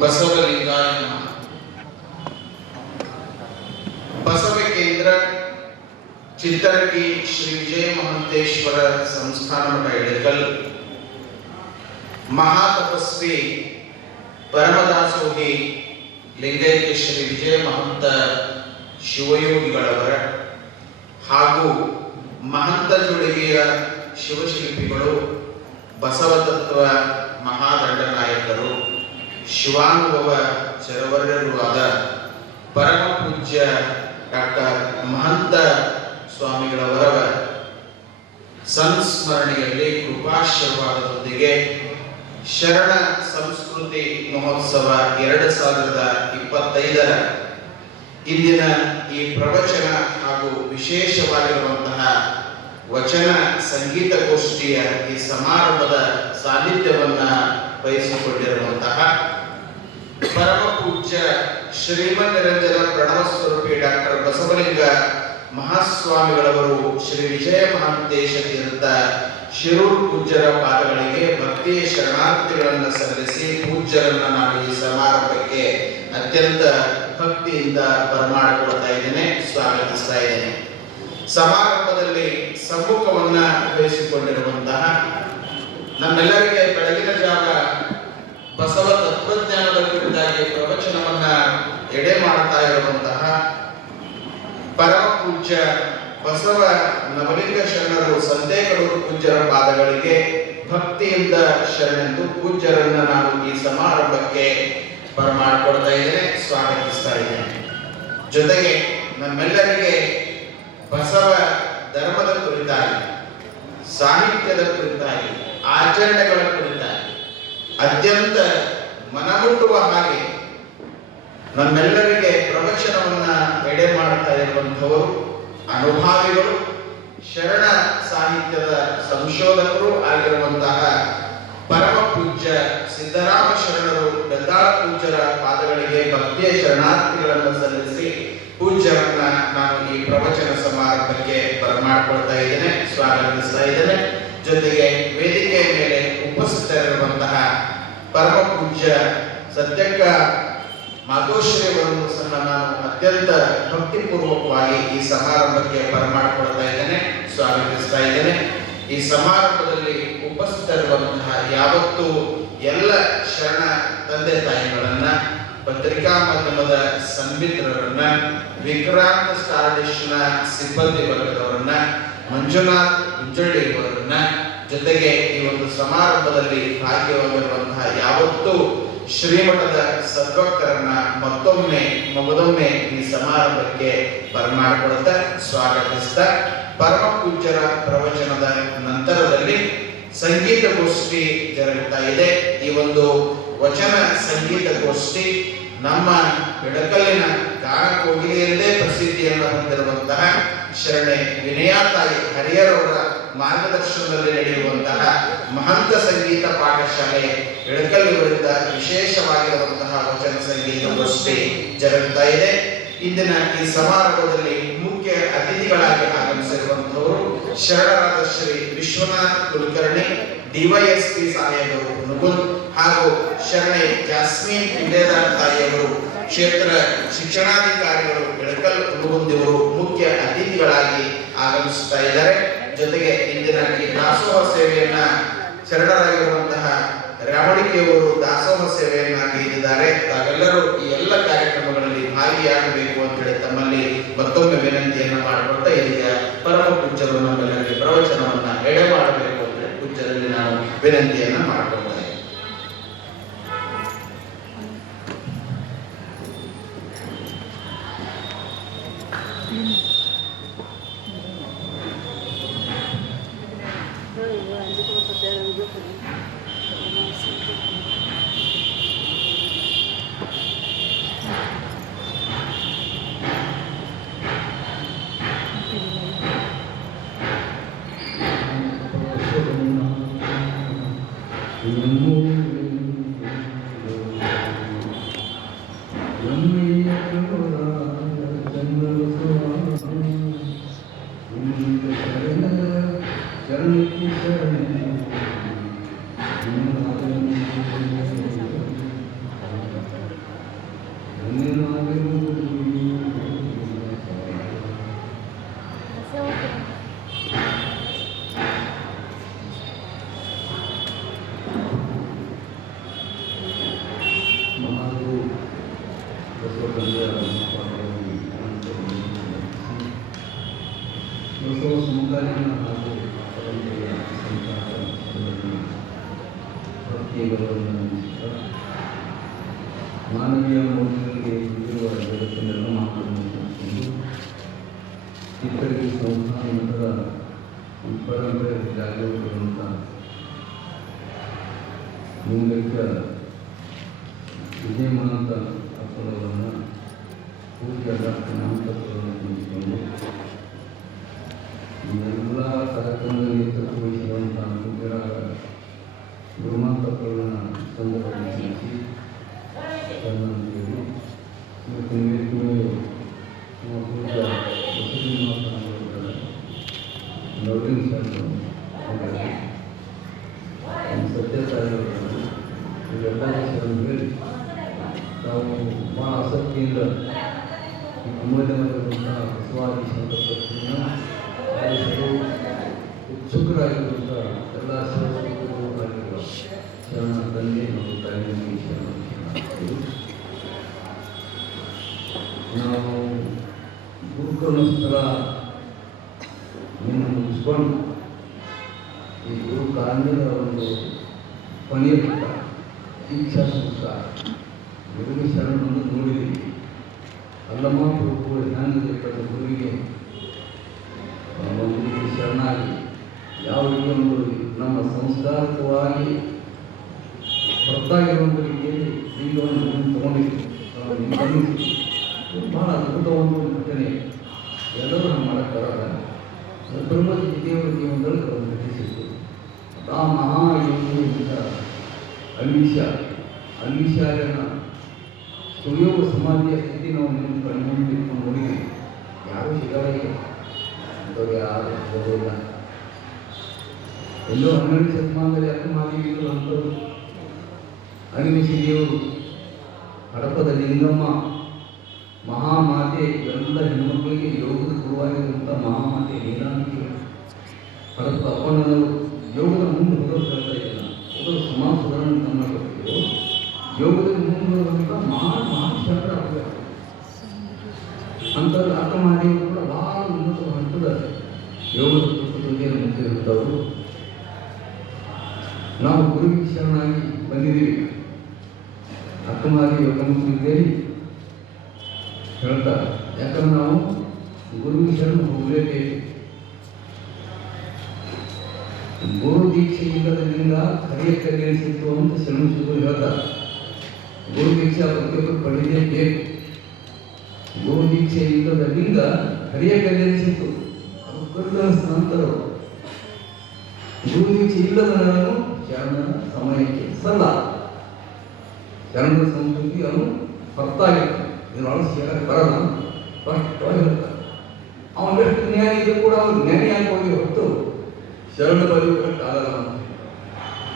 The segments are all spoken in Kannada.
ಬಸವಲಿಂಗಾಯ ನಮಃ. ಬಸವ ಕೇಂದ್ರ ಚಿತ್ತರಗಿ ಶ್ರೀ ವಿಜಯ ಮಹಂತೇಶ್ವರ ಸಂಸ್ಥಾನ ಮಠ ಇಳಕಲ್ ಮಹಾತಪಸ್ವಿ ಪರಮದಾಸೋಹಿ ಲಿಂಗೈಕ್ಯ ಶ್ರೀ ವಿಜಯ ಮಹಂತ ಶಿವಯೋಗಿಗಳವರ ಹಾಗೂ ಮಹಂತ ಜೋಡಿಗೆಯ ಶಿವಶಿಲ್ಪಿಗಳು, ಬಸವತತ್ವ ಮಹಾದಂಡನಾಯಕರು, ಶಿವಾನುಭವ ಚರವರ್ಯರೂ ಆದ ಪರಮ ಪೂಜ್ಯ ಡಾಕ್ಟರ್ ಮಹಂತ ಸ್ವಾಮಿಗಳವರ ಸಂಸ್ಮರಣೆಯಲ್ಲಿ ಕೃಪಾಶೀರ್ವಾದದೊಂದಿಗೆ ಶರಣ ಸಂಸ್ಕೃತಿ ಮಹೋತ್ಸವ 2025 ಇಂದಿನ ಈ ಪ್ರವಚನ ಹಾಗೂ ವಿಶೇಷವಾಗಿರುವಂತಹ ವಚನ ಸಂಗೀತ ಗೋಷ್ಠಿಯ ಈ ಸಮಾರಂಭದ ಸಾನ್ನಿಧ್ಯವನ್ನ ವಹಿಸಿಕೊಂಡಿರುವಂತಹ ಪರಮ ಪೂಜ್ಯ ಶ್ರೀಮನ್ನಿರಂಜನ ಪ್ರಣವ ಸ್ವರೂಪಿ ಡಾಕ್ಟರ್ ಬಸವಲಿಂಗ ಮಹಾಸ್ವಾಮಿಗಳವರು ಶ್ರೀ ವಿಜಯ ಮಹಾಂತೇಶ ತೀರ್ಥ ಶಿರೂರ್ ಪೂಜ್ಯರ ಪಾದಗಳಿಗೆ ಭಕ್ತಿಯ ಶರಣಾರ್ಥಿಗಳನ್ನು ಸಲ್ಲಿಸಿ ಪೂಜ್ಯರನ್ನ ನಾನು ಈ ಸಮಾರಂಭಕ್ಕೆ ಅತ್ಯಂತ ಭಕ್ತಿಯಿಂದ ಬರಮಾಡಿಕೊಳ್ತಾ ಇದ್ದೇನೆ, ಸ್ವಾಗತಿಸ್ತಾ ಇದ್ದೇನೆ. ಸಮಾರಂಭದಲ್ಲಿ ಸಮ್ಮುಖವನ್ನ ವಹಿಸಿಕೊಂಡಿರುವಂತಹ ನಮ್ಮೆಲ್ಲರಿಗೆ ಬೆಳಗಿನ ಜಾವ ಬಸವ ತತ್ವಜ್ಞಾನದ ಕುರಿತಾಗಿ ಪ್ರವಚನವನ್ನ ಎಡೆ ಮಾಡ್ತಾ ಇರುವಂತಹ ಪರಮ ಪೂಜ್ಯ ಬಸವ ನವಲಿಂಗ ಶರಣರು ಸಂತೇಕಡೂರು ಪೂಜ್ಯರ ಪಾದಗಳಿಗೆ ಭಕ್ತಿಯಿಂದ ಶರಣೆಂದು ಪೂಜ್ಯರನ್ನ ನಾನು ಈ ಸಮಾರಂಭಕ್ಕೆ ಬರಮಾಡಿಕೊಡ್ತಾ ಇದ್ದೇನೆ, ಸ್ವಾಗತಿಸ್ತಾ ಇದ್ದೇನೆ. ಜೊತೆಗೆ ನಮ್ಮೆಲ್ಲರಿಗೆ ಬಸವ ಧರ್ಮದ ಕುರಿತಾಗಿ, ಸಾಹಿತ್ಯದ ಕುರಿತಾಗಿ, ಆಚರಣೆಗಳ ಕುರಿತಾಗಿ ಅತ್ಯಂತ ಮನಮುಟ್ಟುವ ಹಾಗೆ ನಮ್ಮೆಲ್ಲರಿಗೆ ಪ್ರವಚನವನ್ನ ಎಡೆ ಮಾಡ್ತಾ ಇರುವಂಥವರು ಅನುಭಾವಿಗಳು, ಶರಣ ಸಾಹಿತ್ಯದ ಸಂಶೋಧಕರು ಆಗಿರುವಂತಹ ಪರಮ ಪೂಜ್ಯ ಸಿದ್ದರಾಮ ಶರಣರು ಬೆದ್ದಾಳ ಪೂಜ್ಯರ ಪಾದಗಳಿಗೆ ಭಕ್ತಿಯ ಶರಣಾರ್ಥಿಗಳನ್ನು ಸಲ್ಲಿಸಿ ಪೂಜ್ಯರನ್ನ ನಾನು ಈ ಪ್ರವಚನ ಸಮಾರಂಭಕ್ಕೆ ಬರಮಾಡಿಕೊಳ್ತಾ ಇದ್ದೇನೆ, ಸ್ವಾಗತಿಸ್ತಾ ಇದ್ದೇನೆ. ಜೊತೆಗೆ ವೇದಿಕೆಯ ಮೇಲೆ ಉಪಸ್ಥಿತರಿರುವಂತಹ ಪರಮ ಪೂಜ್ಯ ಸತ್ಯಕ್ಕ ಮಾತೋಶ್ರೀಯವರನ್ನು ಸಹ ನಾನು ಅತ್ಯಂತ ಭಕ್ತಿಪೂರ್ವಕವಾಗಿ ಈ ಸಮಾರಂಭಕ್ಕೆ ಬರಮಾಡಿಕೊಳ್ತಾ ಇದ್ದೇನೆ, ಸ್ವಾಗತಿಸ್ತಾ ಇದ್ದೇನೆ. ಈ ಸಮಾರಂಭದಲ್ಲಿ ಉಪಸ್ಥಿತರಿರುವಂತಹ ಯಾವತ್ತೂ ಎಲ್ಲ ಶರಣ ತಂದೆ ತಾಯಿಗಳನ್ನ, ಪತ್ರಿಕಾ ಮಾಧ್ಯಮದ ಸಂಮಿತ್ರರನ್ನ, ವಿಕ್ರಾಂತ ಸ್ಟಾರ್ಡಿಶ್ನ ಸಿಬ್ಬಂದಿ ವರ್ಗದವರನ್ನ, ಮಂಜುನಾಥ್ ಉಂಜಳ್ಳಿಯವರನ್ನ, ಜೊತೆಗೆ ಈ ಒಂದು ಸಮಾರಂಭದಲ್ಲಿ ಭಾಗಿಯಾಗಿರುವಂತಹ ಯಾವತ್ತೂ ಶ್ರೀಮಠದ ಸದ್ಭಕ್ತರನ್ನ ಮತ್ತೊಮ್ಮೆ ಈ ಸಮಾರಂಭಕ್ಕೆ ಬರಮಾಡಿಕೊಳ್ತಾ ಸ್ವಾಗತಿಸ್ತಾ ಪರಮ ಪೂಜ್ಯರ ಪ್ರವಚನದ ನಂತರದಲ್ಲಿ ಸಂಗೀತ ಗೋಷ್ಠಿ ಜರುಗುತ್ತಾ ಇದೆ. ಈ ಒಂದು ವಚನ ಸಂಗೀತ ಗೋಷ್ಠಿ ನಮ್ಮ ಇಳಕಲ್ಲಿನ ಗಾನ ಕೋಗಿಲೆಯಲ್ಲೇ ಪ್ರಸಿದ್ಧಿಯನ್ನು ಹೊಂದಿರುವಂತಹ ಶರಣೆ ವಿನಯಾತಾಯಿ ಹರಿಯರವರ ಮಾರ್ಗದರ್ಶನದಲ್ಲಿ ನಡೆಯುವಂತಹ ಮಹಂತ ಸಂಗೀತ ಪಾಠಶಾಲೆ ಇಳಕಲ್ಲಿವರಿಂದ ವಿಶೇಷವಾಗಿರುವಂತಹ ವಚನ ಸಂಗೀತ ಗೋಷ್ಠಿ ಜರುಗುತ್ತಾ ಇದೆ. ಇಂದಿನ ಈ ಸಮಾರಂಭದಲ್ಲಿ ಮುಖ್ಯ ಅತಿಥಿಗಳಾಗಿ ಆಗಮಿಸಿರುವಂತವರು ಶರಣರಾದ ಶ್ರೀ ವಿಶ್ವನಾಥ್ ಕುಲಕರ್ಣಿ, ಡಿವೈಎಸ್ಪಿ ಸಾಹೇಬರು ನುಗುಲ್, ಹಾಗೂ ಶರಣೆ ಜಾಸ್ಮಿನ್ ಇಂದೇದಾರ್ ತಾಯಿಯವರು ಕ್ಷೇತ್ರ ಶಿಕ್ಷಣಾಧಿಕಾರಿಗಳು ಇಳಕಲ್ ಹುಡುಗುಂದಿಯವರು ಮುಖ್ಯ ಅತಿಥಿಗಳಾಗಿ ಆಗಮಿಸುತ್ತಾ ಇದ್ದಾರೆ. ಜೊತೆಗೆ ಇಂದಿನ ಈ ದಾಸೋಹ ಸೇವೆಯನ್ನ ಶರಣರಾಗಿರುವಂತಹ ರಾಮಣಿಕೆಯವರು ದಾಸೋಹ ಸೇವೆಯನ್ನ ನೀಡಿದ್ದಾರೆ. ತಾವೆಲ್ಲರೂ ಈ ಎಲ್ಲ ಕಾರ್ಯಕ್ರಮಗಳಲ್ಲಿ ಭಾಗಿಯಾಗಬೇಕು ಅಂತ ಹೇಳಿ ತಮ್ಮಲ್ಲಿ ಮತ್ತೊಮ್ಮೆ ವಿನಂತಿಯನ್ನ ಮಾಡಿಕೊಳ್ತಾ ಇದೀಗ ಪರಮ ಪೂಜ್ಯರು ನಮ್ಮೆಲ್ಲರಿಗೆ ಪ್ರವಚನವನ್ನ ಎಡೆ ಮಾಡಬೇಕು ಅಂತ ಹೇಳಿ ಪೂಜ್ಯರಲ್ಲಿ ನಾನು ವಿನಂತಿಯನ್ನ ಮಾಡಿಕೊಳ್ತಾ ಇದ್ದೇನೆ. ಬಸವ ಸಮಕಾಲೀನ ಹಾಗೂ ಪರಂಪರೆಯ ಸಂತಾಪ ಪ್ರತ್ಯೇಕಗಳನ್ನು ಮಾನವೀಯ ಮೌಲ್ಯಗಳಿಗೆ ಇರುವ ಜಗತ್ತಿನೆಲ್ಲ ಮಾತನ್ನು ಇತರಿಗೆ ಸಂಸ್ಥಾನ ನಂತರ ಪರಂಪರೆ ಜಾಗೃತಿರುವಂಥ ಮೂಲಕ ವಿಜಯಮಾನಂತ ಅಪ್ಪಳವನ್ನು ಪೂಜ್ಯ ಡಾಕ್ಟರ್ ನಾಮಕರಣವನ್ನು ತುಂಬಿಕೊಂಡು ಎಲ್ಲ ಕಾರ್ಯಕ್ರಮದಲ್ಲಿ ನೇತೃತ್ವ ವಹಿಸಿರುವಂಥ ಪೂಜ್ಯರಾದ ಗುರುಮಾಂತಪ್ಪಳನ್ನ ಸಂದರ್ಭದಲ್ಲಿ ಇವತ್ತಿನ ವೇದಿಕೆಯು ನಮ್ಮ ಪೂಜ್ಯ ಬಸವಲಿಂಗ ಮಾತನಾಡುವುದರ ನವೀನ್ ಸರ್ ಸತ್ಯಸಾಯಿಗಳು ಇವೆಲ್ಲ ವಿಷಯವನ್ನು ಹೇಳಿ ನಾವು ಭಾಳ ಆಸಕ್ತಿಯಿಂದ ಅಮೂಲ್ಯವಾಗಿರುವಂಥ ಬಸವಾದಿ ಸಂದರ್ಭವನ್ನು ಆಲಿಸಲು ಉತ್ಸುಕರಾಗಿರುವಂಥ ಎಲ್ಲ ಆಗಿರುವ ಶರಣ ತಂದೆ ಮತ್ತು ತಾಯಿಗೆ ನಾವು ಗುರುಕುಲ ಸ್ಥಳ ಮುಗಿಸ್ಕೊಂಡು ಈ ಗುರು ಕಾರಣದ ಒಂದು ಕೊನೆಯ ಪುಟ ದೀಕ್ಷಾ ಸಂಸ್ಕಾರ ಗುರುವಿಗೆ ಶರಣವನ್ನು ನೋಡಿದ್ದೀವಿ. ಅಲ್ಲಮ್ಮ ಪ್ರಭು ಹ್ಯಾಂಗಿದೆ ಕಳೆದ ಗುರುವಿಗೆ ಒಂದು ಶರಣಾಗಿ ಯಾವ ರೀತಿ ಒಂದು ನಮ್ಮ ಸಂಸ್ಕಾರಕವಾಗಿ ಹೊರತಾಗಿರುವಂಥ ರೀತಿಯಲ್ಲಿ ಲಿಂಗವನ್ನು ತಗೊಂಡಿದ್ದು ಗಮನಿಸಿ ಭಾಳ ಅದ್ಭುತವಾದ ಒಂದು ಘಟನೆ. ಎಲ್ಲರೂ ನಾವು ಮಾಡೋಕ್ಕಾಗಲ್ಲ. ಬ್ರಹ್ಮಜಿ ದೇವರ ಜೀವನದಲ್ಲಿ ಅದನ್ನು ಘಟಿಸಿತ್ತು. ಆ ಮಹಾಯೋಗಿಯಿಂದ ಅಲ್ವಿಶಾಲನ ಸುಯೋಗ ಸಮಾಧಿಯ ಸ್ಥಿತಿ ನಾವು ಕಣ್ಮುಂದೆ ಇಟ್ಕೊಂಡು ನೋಡಿದ್ವಿ. ಯಾರೂ ಸಿಗಲ್ಲ, ಅಂಥವ್ರು ಯಾರು ಹೋಗೋಲ್ಲ. ಎಲ್ಲೋ 12ನೇ ಶತಮಾನದಲ್ಲಿ ಅಕ್ಕಮಾದಿಗಳು ಅಂಥವ್ರು ಅನಿಮಿಷಿ ದೇವರು, ಹಡಪದ ಲಿಂಗಮ್ಮ, ಮಹಾಮಾತೆ, ಎಲ್ಲ ಹೆಣ್ಮಕ್ಕಳಿಗೆ ಯೋಗದ ಗುರುವಾಗಿರುವಂಥ ಮಹಾಮಾತೆ ನೀಲಾಂಬಿಕೆ, ಹಡಪದ ಅಪ್ಪಣ್ಣನವರು ಯೋಗದ ಮುಂದೆ ಹೋಗೋದು ಹೇಳ್ತಾ ಇದ್ದಿಲ್ಲ. ಹೋಗೋದು ಸಮಾಜ ಸುಧಾರಣೆ ನಮ್ಮ ಕೊಟ್ಟಿದ್ದು ಯೋಗದಲ್ಲಿ ಮುಂದುವರುವಂಥ ಮಹಾನ್ ಶರಣ ಆಗಬೇಕು. ಅಂಥವ್ರು ಅಕ್ಕಮಾದಿಗಳು ಕೂಡ ಭಾಳ ಉನ್ನತ ಹಂತದ ಯೋಗದ ಪುಸ್ತಕದಲ್ಲಿ ನಿಂತಿರುತ್ತವರು. ನಾವು ಗುರುವಿಗೆ ಶರಣಾಗಿ ಬಂದಿದ್ದೀವಿ. ಅಕ್ಕಮಾದಿ ಯೋಗಮುಖಿದ್ದೇವೆ ಹೇಳ್ತಾರೆ. ಯಾಕಂದ್ರೆ ನಾವು ಗುರುವಿಗೆ ಶರಣ ಹೋಗಲೇಬೇಕು. ಗುರು ದೀಕ್ಷೆ ಇಲ್ಲದರಿಂದ ಕರಿಯ ಕಲಿಯಿಸಿತ್ತು ಅಂತ ಶರಣ ಶಿವರು ಹೇಳ್ತಾರೆ. ಗುರು ದೀಕ್ಷೆ ಪ್ರತಿಯೊಬ್ಬರು ಪಡೆಯಲೇಬೇಕು. ಗುರು ದೀಕ್ಷೆ ಇಲ್ಲದರಿಂದ ಕರಿಯ ಕಲಿಯಿಸಿತ್ತು, ಅದು ಕರುಗಳ ನಂತರವು. ಗುರು ದೀಕ್ಷೆ ಇಲ್ಲದ ನಾನು ಶರಣನ ಸಮಯಕ್ಕೆ ಸಲ್ಲ. ಶರಣರ ಸಂಸ್ಕೃತಿ ಅವನು ಹೊರತಾಗಿರ್ತಾನೆ. ಇದರೊಳಗೆ ಸೇರಕ್ಕೆ ಬರಲ್ಲ, ಸ್ಪಷ್ಟವಾಗಿ ಹೇಳ್ತಾರೆ. ಅವನೆಷ್ಟು ಜ್ಞಾನಿ ಇದ್ರೂ ಕೂಡ ಅವ್ರು ಜ್ಞಾನಿಯಾಗಿ ಹೋಗಿ ಹೊರತು ಶರಣ ಬರೆಯುವುದಕ್ಕೆ ಆಗಲ್ಲ ಅಂತ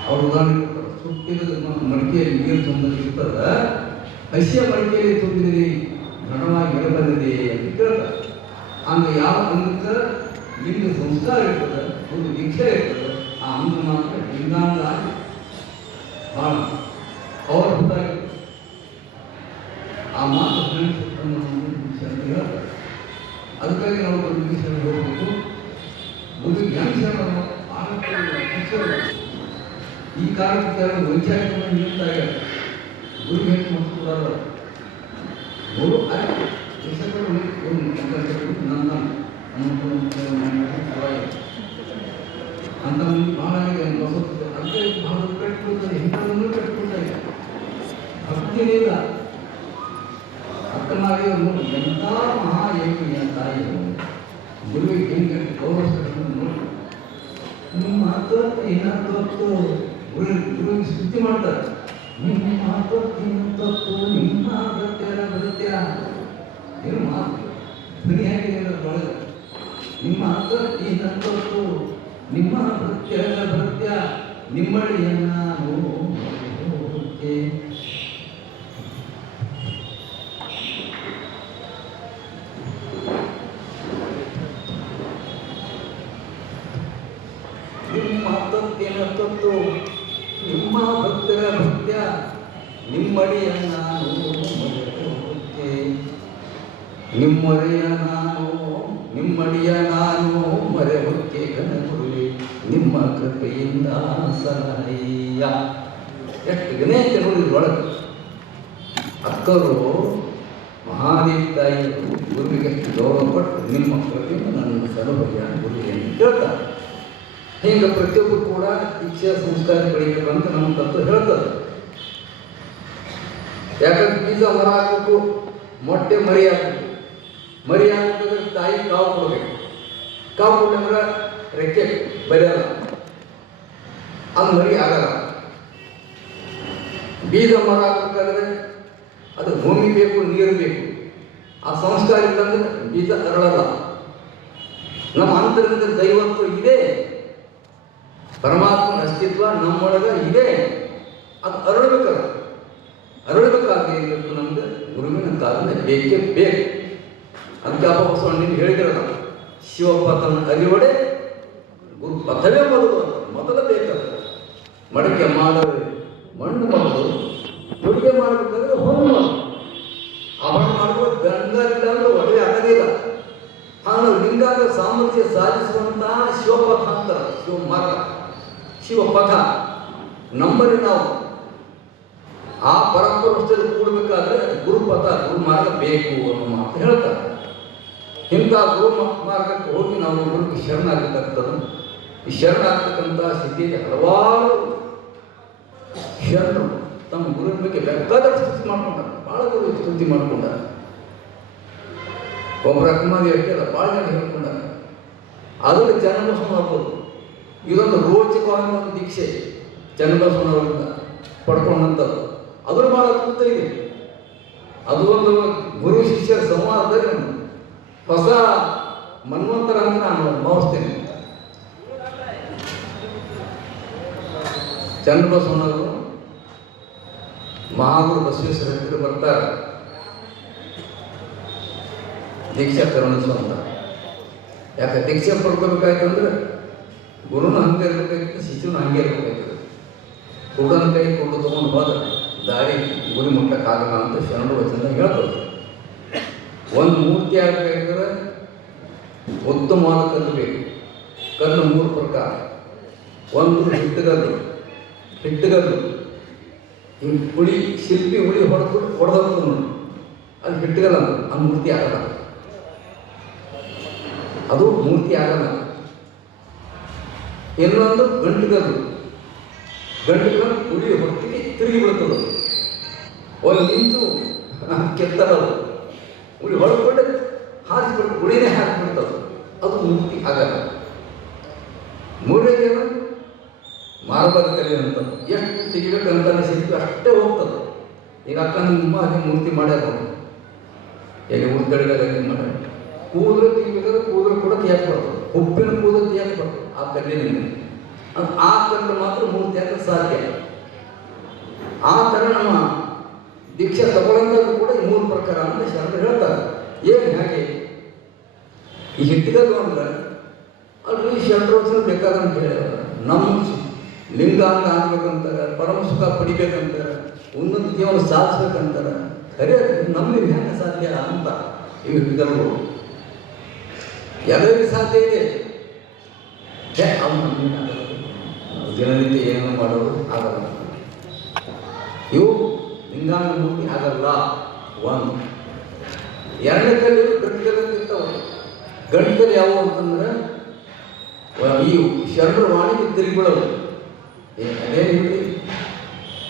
ಅವ್ರು ಉದಾಹರಣೆ ಕೊಡ್ತಾರೆ. ಸುಟ್ಟಿದ ಮಡಿಕೆಯಲ್ಲಿ ನೀರು ತುಂಬಿರ್ತದ, ಹಸಿಯ ಮಡಿಕೆಯಲ್ಲಿ ತುಂಬಿದಿರಿ, ಘನವಾಗಿ ಇರಬಲ್ಲದೆ ಅಂತ ಕೇಳ್ತಾರೆ. ಹಂಗೆ ಯಾವ ಅಂಗಕ್ಕೆ ಲಿಂಗ ಸಂಸ್ಕಾರ ಇರ್ತದೆ, ಒಂದು ದೀಕ್ಷೆ ಇರ್ತದೆ, ಆ ಅಂಗ ಮಾತ್ರ ಲಿಂಗಾಂಗ ಆಗಿ ಭಾಳ ಅವರ್ಭುತಾಗಿರ್ತದೆ. ಆ ಮಾತು ಹೇಳ್ತಾರೆ. ಅದಕ್ಕಾಗಿ ನಾವು ಗುರುವಿಗೆ ಶರಣ ಹೋಗಬೇಕು. ಗುರುವಿಗೆ ಜ್ಞಾನ ಶರಣ ಈ ಕಾರಣಕ್ಕೆ ವೈಚಾರಿಕ ನೀಡ್ತಾರೆ. ಗುರುವಿಗೆ ಹೆಚ್ಚು ಮಕ್ಕಳು ಕೊಡಲ್ಲ. ಗುರು ಅಂತ ಭಾಳ ಅದಕ್ಕೆ ಭಾಳ ಕಟ್ಬಿಡ್ತಾರೆ, ಹೆಣ್ಣನ್ನು ಕಟ್ಬಿಡ್ತಾರೆ. ಭಕ್ತಿನಿಲ್ಲ. ಅಕ್ಕಮಾರಿಯವರು ಎಂಥ ಮಹಾಯೋಗಿಯ ತಾಯಿಯವರು ಗುರುವಿಗೆ ಹೆಂಗೆ ಗೌರವಿಸ್ತಾರೆ ನೋಡಿ. ನಿಮ್ಮ ಮಾತುವತ್ತು ಗುರುವಿಗೆ ಸ್ತುತಿ ಮಾಡ್ತಾರೆ. ನಿಮ್ಮ ಮಾತುವತ್ತು ನಿಮ್ಮ ಅಗತ್ಯ ಏನು ಮಾತು ಧ್ವನಿ ಹಾಕಿದೆ ಒಳಗೆ. ನಿಮ್ಮ ಮಾತುವತ್ತು ನಿಮ್ಮ ಭೃತ್ಯ ನಿಮ್ಮಳಿಯನ್ನ ತೊತ್ತು ನಿಮ್ಮ ಭಕ್ತರ ಭಕ್ತ್ಯ ನಿಮ್ಮಡಿಯ ನಾನು ನಿಮ್ಮೊರೆಯ ನಾನು ನಿಮ್ಮಡಿಯ ನಾನು ಮರೆ ಹೊಕ್ಕೆ ಗಣಗುರುವೆ ನಿಮ್ಮ ಕೃಪೆಯಿಂದ ಸಲಹಯ್ಯ. ಎಷ್ಟು ಗಣೇಶ ನೋಡಿದ್ರು ಒಳಗೆ ಅಕ್ಕರು ಮಹಾದೇವಿ ತಾಯಿಯರು ಗುರುವಿಗೆ ಎಷ್ಟು ಗೌರವ ಕೊಟ್ಟು ನಿಮ್ಮ ಕೃಪೆಯಿಂದ ನನ್ನ ಸಲಹಯ್ಯ ಗುರುವಿಯನ್ನು ಕೇಳ್ತಾರೆ. ಹೀಗೆ ಪ್ರತಿಯೊಬ್ಬರು ಕೂಡ ದೀಕ್ಷಾ ಸಂಸ್ಕಾರ ಪಡಿಬೇಕು ಅಂತ ನಮ್ಮ ತತ್ವ ಹೇಳ್ತದೆ. ಯಾಕಂದ್ರೆ ಬೀಜ ಮರ ಹಾಕಬೇಕು, ಮೊಟ್ಟೆ ಮರಿ ಹಾಕಬೇಕು. ಮರಿ ಹಾಕಬೇಕಾದ್ರೆ ತಾಯಿ ಕಾವು ಕೊಡಬೇಕು. ಕಾವು ಕೊಟ್ಟಂದ್ರೆ ರೆಕ್ಕೆ ಬರೆಯಲ್ಲ, ಅದು ಮರಿ ಆಗಲ್ಲ. ಬೀಜ ಮರ ಹಾಕಬೇಕಾದ್ರೆ ಅದು ಭೂಮಿ ಬೇಕು, ನೀರು ಬೇಕು. ಆ ಸಂಸ್ಕಾರ ಇಲ್ಲಂದ್ರೆ ಬೀಜ ಅರಳಲ್ಲ. ನಮ್ಮ ಅಂತರಂಗ ದೈವತ್ವ ಇದೆ, ಪರಮಾತ್ಮನ ಅಸ್ತಿತ್ವ ನಮ್ಮೊಳಗೆ ಇದೆ. ಅದು ಅರಳಬೇಕಲ್ಲ. ಅರಳಬೇಕಾದ್ರೆ ಇರಬೇಕು, ನಮ್ಗೆ ಗುರುವಿನ ಕಾಲದಲ್ಲಿ ಬೇಕೇ ಬೇಕು. ಅದಕ್ಕೆ ಅಪ್ಪ ಬಸವಣ್ಣ ಹೇಳಿದಿರಲ್ಲ, ಶಿವಪಥನ ಅರಿವಡೆ ಗುರು ಪಥವೇ ಮೊದಲು ಅಂತ. ಮೊದಲ ಬೇಕಲ್ಲ. ಮಡಕೆ ಮಾಡಲು ಮಣ್ಣು ಮಾಡೋದು, ತೊಡಿಗೆ ಮಾಡಬೇಕಾದ್ರೆ ಹೊನ್ನು ಆಭರಣ ಮಾಡುವ ಗಂಗಾರಿಲ್ಲ ಅಂದ್ರೆ ಒಡವೆ ಆಗದಿಲ್ಲ. ಹಾಗೆ ಲಿಂಗಾದ ಸಾಮರ್ಥ್ಯ ಸಾಧಿಸುವಂತಹ ಶಿವಪಥ ಅಂತಾರೆ. ಶಿವಮಾರ್ಗ, ಶಿವಪಥ ನಂಬರಿ ನಾವು ಆ ಪರಂಪರೆ ಕೂಡಬೇಕಾದ್ರೆ ಗುರುಪಥ ಗುರುಮಾರ್ಗ ಬೇಕು ಅನ್ನೋ ಮಾತು ಹೇಳ್ತಾರೆ. ಇಂಥ ಗುರು ಮಾರ್ಗಕ್ಕೆ ಹೋಗಿ ನಾವು ಗುರುಗೆ ಶರಣಾಗಬೇಕಾಗ್ತದೆ. ಈ ಶರಣಾಗ್ತಕ್ಕಂಥ ಸ್ಥಿತಿಯಲ್ಲಿ ಹಲವಾರು ಶರಣರು ತಮ್ಮ ಗುರುವಿನ ಬಗ್ಗೆ ಬೇಕಾದಷ್ಟು ಸ್ತುತಿ ಮಾಡ್ಕೊಂಡಾರೆ. ಭಾಳ ಗುರು ಸ್ತುತಿ ಮಾಡ್ಕೊಂಡಾರೆ. ಒಬ್ಬರ ಅಕ್ಕಮಾದಿ ಹೇಳ್ತಿಲ್ಲ, ಭಾಳ ಜನ ಹೇಳ್ಕೊಂಡಾರೆ. ಅದರಲ್ಲಿ ಚನ್ನಬಸವಣ್ಣ ಆಗ್ಬೋದು. ಇದೊಂದು ರೋಚಕವಾದ ಒಂದು ದೀಕ್ಷೆ ಚನ್ನಬಸವಣ್ಣವರಿಂದ ಪಡ್ಕೊಂಡಂಥದ್ದು. ಅದ್ರ ಭಾಳ ಅದ್ಭುತ ಇದೆ. ಅದು ಒಂದು ಗುರು ಶಿಷ್ಯರ ಸಂವಾದದಲ್ಲಿ ಹೊಸ ಮನ್ವಂತರ ಅಂತ ನಾನು ಭಾವಿಸ್ತೇನೆ. ಚನ್ನಬಸವಣ್ಣವರು ಮಹಾಗುರು ಬಸವೇಶ್ವರ ಹತ್ತಿರ ಬರ್ತಾರೆ, ದೀಕ್ಷಾ ಕರುಣಿಸು ಅಂತ. ಯಾಕೆ ದೀಕ್ಷೆ ಪಡ್ಕೋಬೇಕಾಯ್ತು ಅಂದ್ರೆ ಗುರುನ ಹಂಗೆ ಇರ್ಬೇಕಾಯ್ತು, ಶಿಷ್ಯನ ಹಂಗೆ ಇರ್ಬೇಕಾಯ್ತದೆ. ಕುರುಡನ ಕೈ ಕೊಂಡು ತೊಗೊಂಡು ಹೋದ ದಾರಿ ಗುರಿ ಮುಟ್ಟಕ್ಕಾಗಲ್ಲ ಅಂತ ಶರಣರು ವಚನ ಹೇಳ್ತದೆ. ಒಂದು ಮೂರ್ತಿ ಆಗಬೇಕಾದ್ರೆ ಉತ್ತಮವಾದ ಕಲ್ಲು ಬೇಕು. ಕಲ್ಲು 3 ಪ್ರಕಾರ. ಒಂದು ಹಿಟ್ಟುಗಲ್ಲು ಹುಳಿ ಶಿಲ್ಪಿ ಹುಳಿ ಹೊಡೆದಂತ ನೋಡಿ, ಅದು ಹಿಟ್ಟುಗಲ್ಲ, ಅದು ಮೂರ್ತಿ ಆಗಲ್ಲ. ಅದು ಮೂರ್ತಿ ಆಗಲ್ಲ. ಇನ್ನೊಂದು ಗಂಟುಗಲ್ಲು ಹುಳಿ ಹೊತ್ತಿಗೆ ತಿರುಗಿ ಬೀಳ್ತದೆ. ಒಂದು ನಿಂತು ಕೆತ್ತಲದು ಹುಳಿ ಹೊಡ್ಕೊಂಡೆ ಹಾರಿಸ್ಬಿಟ್ಟು ಹುಳಿನೇ ಹಾಕಿಬಿಡ್ತದೆ. ಅದು ಮೂರ್ತಿ ಆಗಲ್ಲ. ಮೂರನೇದೇನು ಮಾರ್ಬಲ್ ಕಲೆ ಅಂತ. ಎಷ್ಟು ತೆಗಿಬೇಕಂತ ಶಿಲ್ಪಿ ಅಷ್ಟೇ ಹೋಗ್ತದೆ. ಈಗ ಅಕ್ಕ ನಿಮ್ಮ ಹಾಗೆ ಮೂರ್ತಿ ಮಾಡ್ಯಾರ, ಹೇಗೆ ಉದ್ದಡಿಗೆ ಮಾಡಿ ಕೂದಲು ತೆಗಿಬೇಕಾದ್ರೆ ಕೂದಲು ಕೂಡ ತೆಗಿಯಕ್ಕೆ ಬರ್ತದೆ. ಉಪ್ಪಿನ ಕೂದಲು ತೆಗಿಯಕ್ಕೆ ಬರ್ತದೆ ಆ ಕಲ್ಲಿನಿಂದ. ಆ ಕಲ್ಲು ಮಾತ್ರ ಮೂರ್ತಿ ಹಾಕಲು ಸಾಧ್ಯ. ಆ ಥರ ನಮ್ಮ ದೀಕ್ಷೆ ತಗೊಳ್ಳೋದು ಕೂಡ ಈ 3 ಪ್ರಕಾರ ಅಂತ ಶರಣರು ಹೇಳ್ತಾರೆ. ಏನು ಹೇಗೆ ಈ ಹಿಟ್ಟಿಗಲ್ಲು ಅಂದ್ರೆ ಅಲ್ಲಿ ಶರಣರು ಬೇಕಾದಂತ ಹೇಳ್ಯಾರ. ನಮ್ಮ ಲಿಂಗಾಂಗ ಆಗ್ಬೇಕಂತಾರೆ, ಪರಮ ಸುಖ ಪಡಿಬೇಕಂತಾರೆ, ಉನ್ನತ ಜೀವನ ಸಾಧಿಸ್ಬೇಕಂತಾರೆ. ಖರೆ ನಮಗೆ ಹೆಂಗೆ ಸಾಧ್ಯ ಅಂತ ಇವು ಹಿಟ್ಟಿಗಲ್ಲು ಎಲ್ಲರಿಗೂ ಸಾಧ್ಯ ಇದೆ. ಅವನು ದಿನನಿತ್ಯ ಏನು ಮಾಡೋದು ಆಗಲ್ಲ. ಇವು ಲಿಂಗಾಂಗ ಮೂರ್ತಿ ಆಗಲ್ಲ. ಒಂದು ಎರಡನೇ ಕಲ್ಲು ಗಂಟೆಗಳು ಇರ್ತಾವೆ. ಗಂಟೆಗಳು ಯಾವುವು ಅಂತಂದ್ರೆ ಈ ಶರಣರ ವಾಣಿಗೆ ತಿರುಗಿಬಿಡೋದು. ಅದೇ ರೀತಿ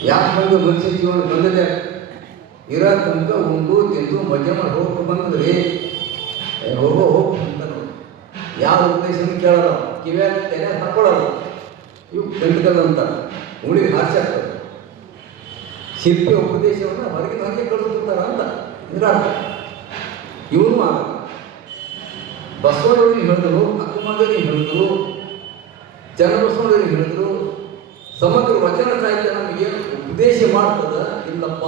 ಯಾಕೆ ಬಂದು ಮನುಷ್ಯ ಜೀವನ ಬಂದಿದೆ, ಇರೋ ತನಕ ಉಂಡು ತಿಂದು ಮಜಾ ಮಾಡಿ ಹೋಗಿ ಬಂದ್ರೆ ಹೋಗೋ ಅಂತ ನೋಡಿ. ಯಾವ ಉದ್ದೇಶನ ಕೇಳೋಲ್ಲ, ಕಿವಿಯಾಗ ತೆರೆ ಹಾಕೊಳ್ಳೋದು. ಇವು ಗಂಟೆಗಳು ಅಂತ ಉಳಿಗೆ ಹಾಸ್ಯಾಗ್ತದೆ. ಶಿಲ್ಪಿ ಉಪದೇಶವನ್ನು ಹೊರಗಿನ ಹಾಗೆ ಕಳಿಸ್ಬಿಡ್ತಾರ ಅಂತ ಇದರ ಅರ್ಥ. ಇವನು ಆಗಲ್ಲ. ಬಸವಣ್ಣವ್ರಿಗೆ ಹೇಳಿದ್ರು, ಅಕ್ಕಮಂಗರಿಗೆ ಹೇಳಿದ್ರು, ಚನ್ನಬಸವಣ್ಣವ್ರಿಗೆ ಹೇಳಿದ್ರು. ಸಮಗ್ರ ವಚನ ಸಾಹಿತ್ಯ ನಮಗೆ ಉಪದೇಶ ಮಾಡ್ತದ. ಇಲ್ಲಪ್ಪ,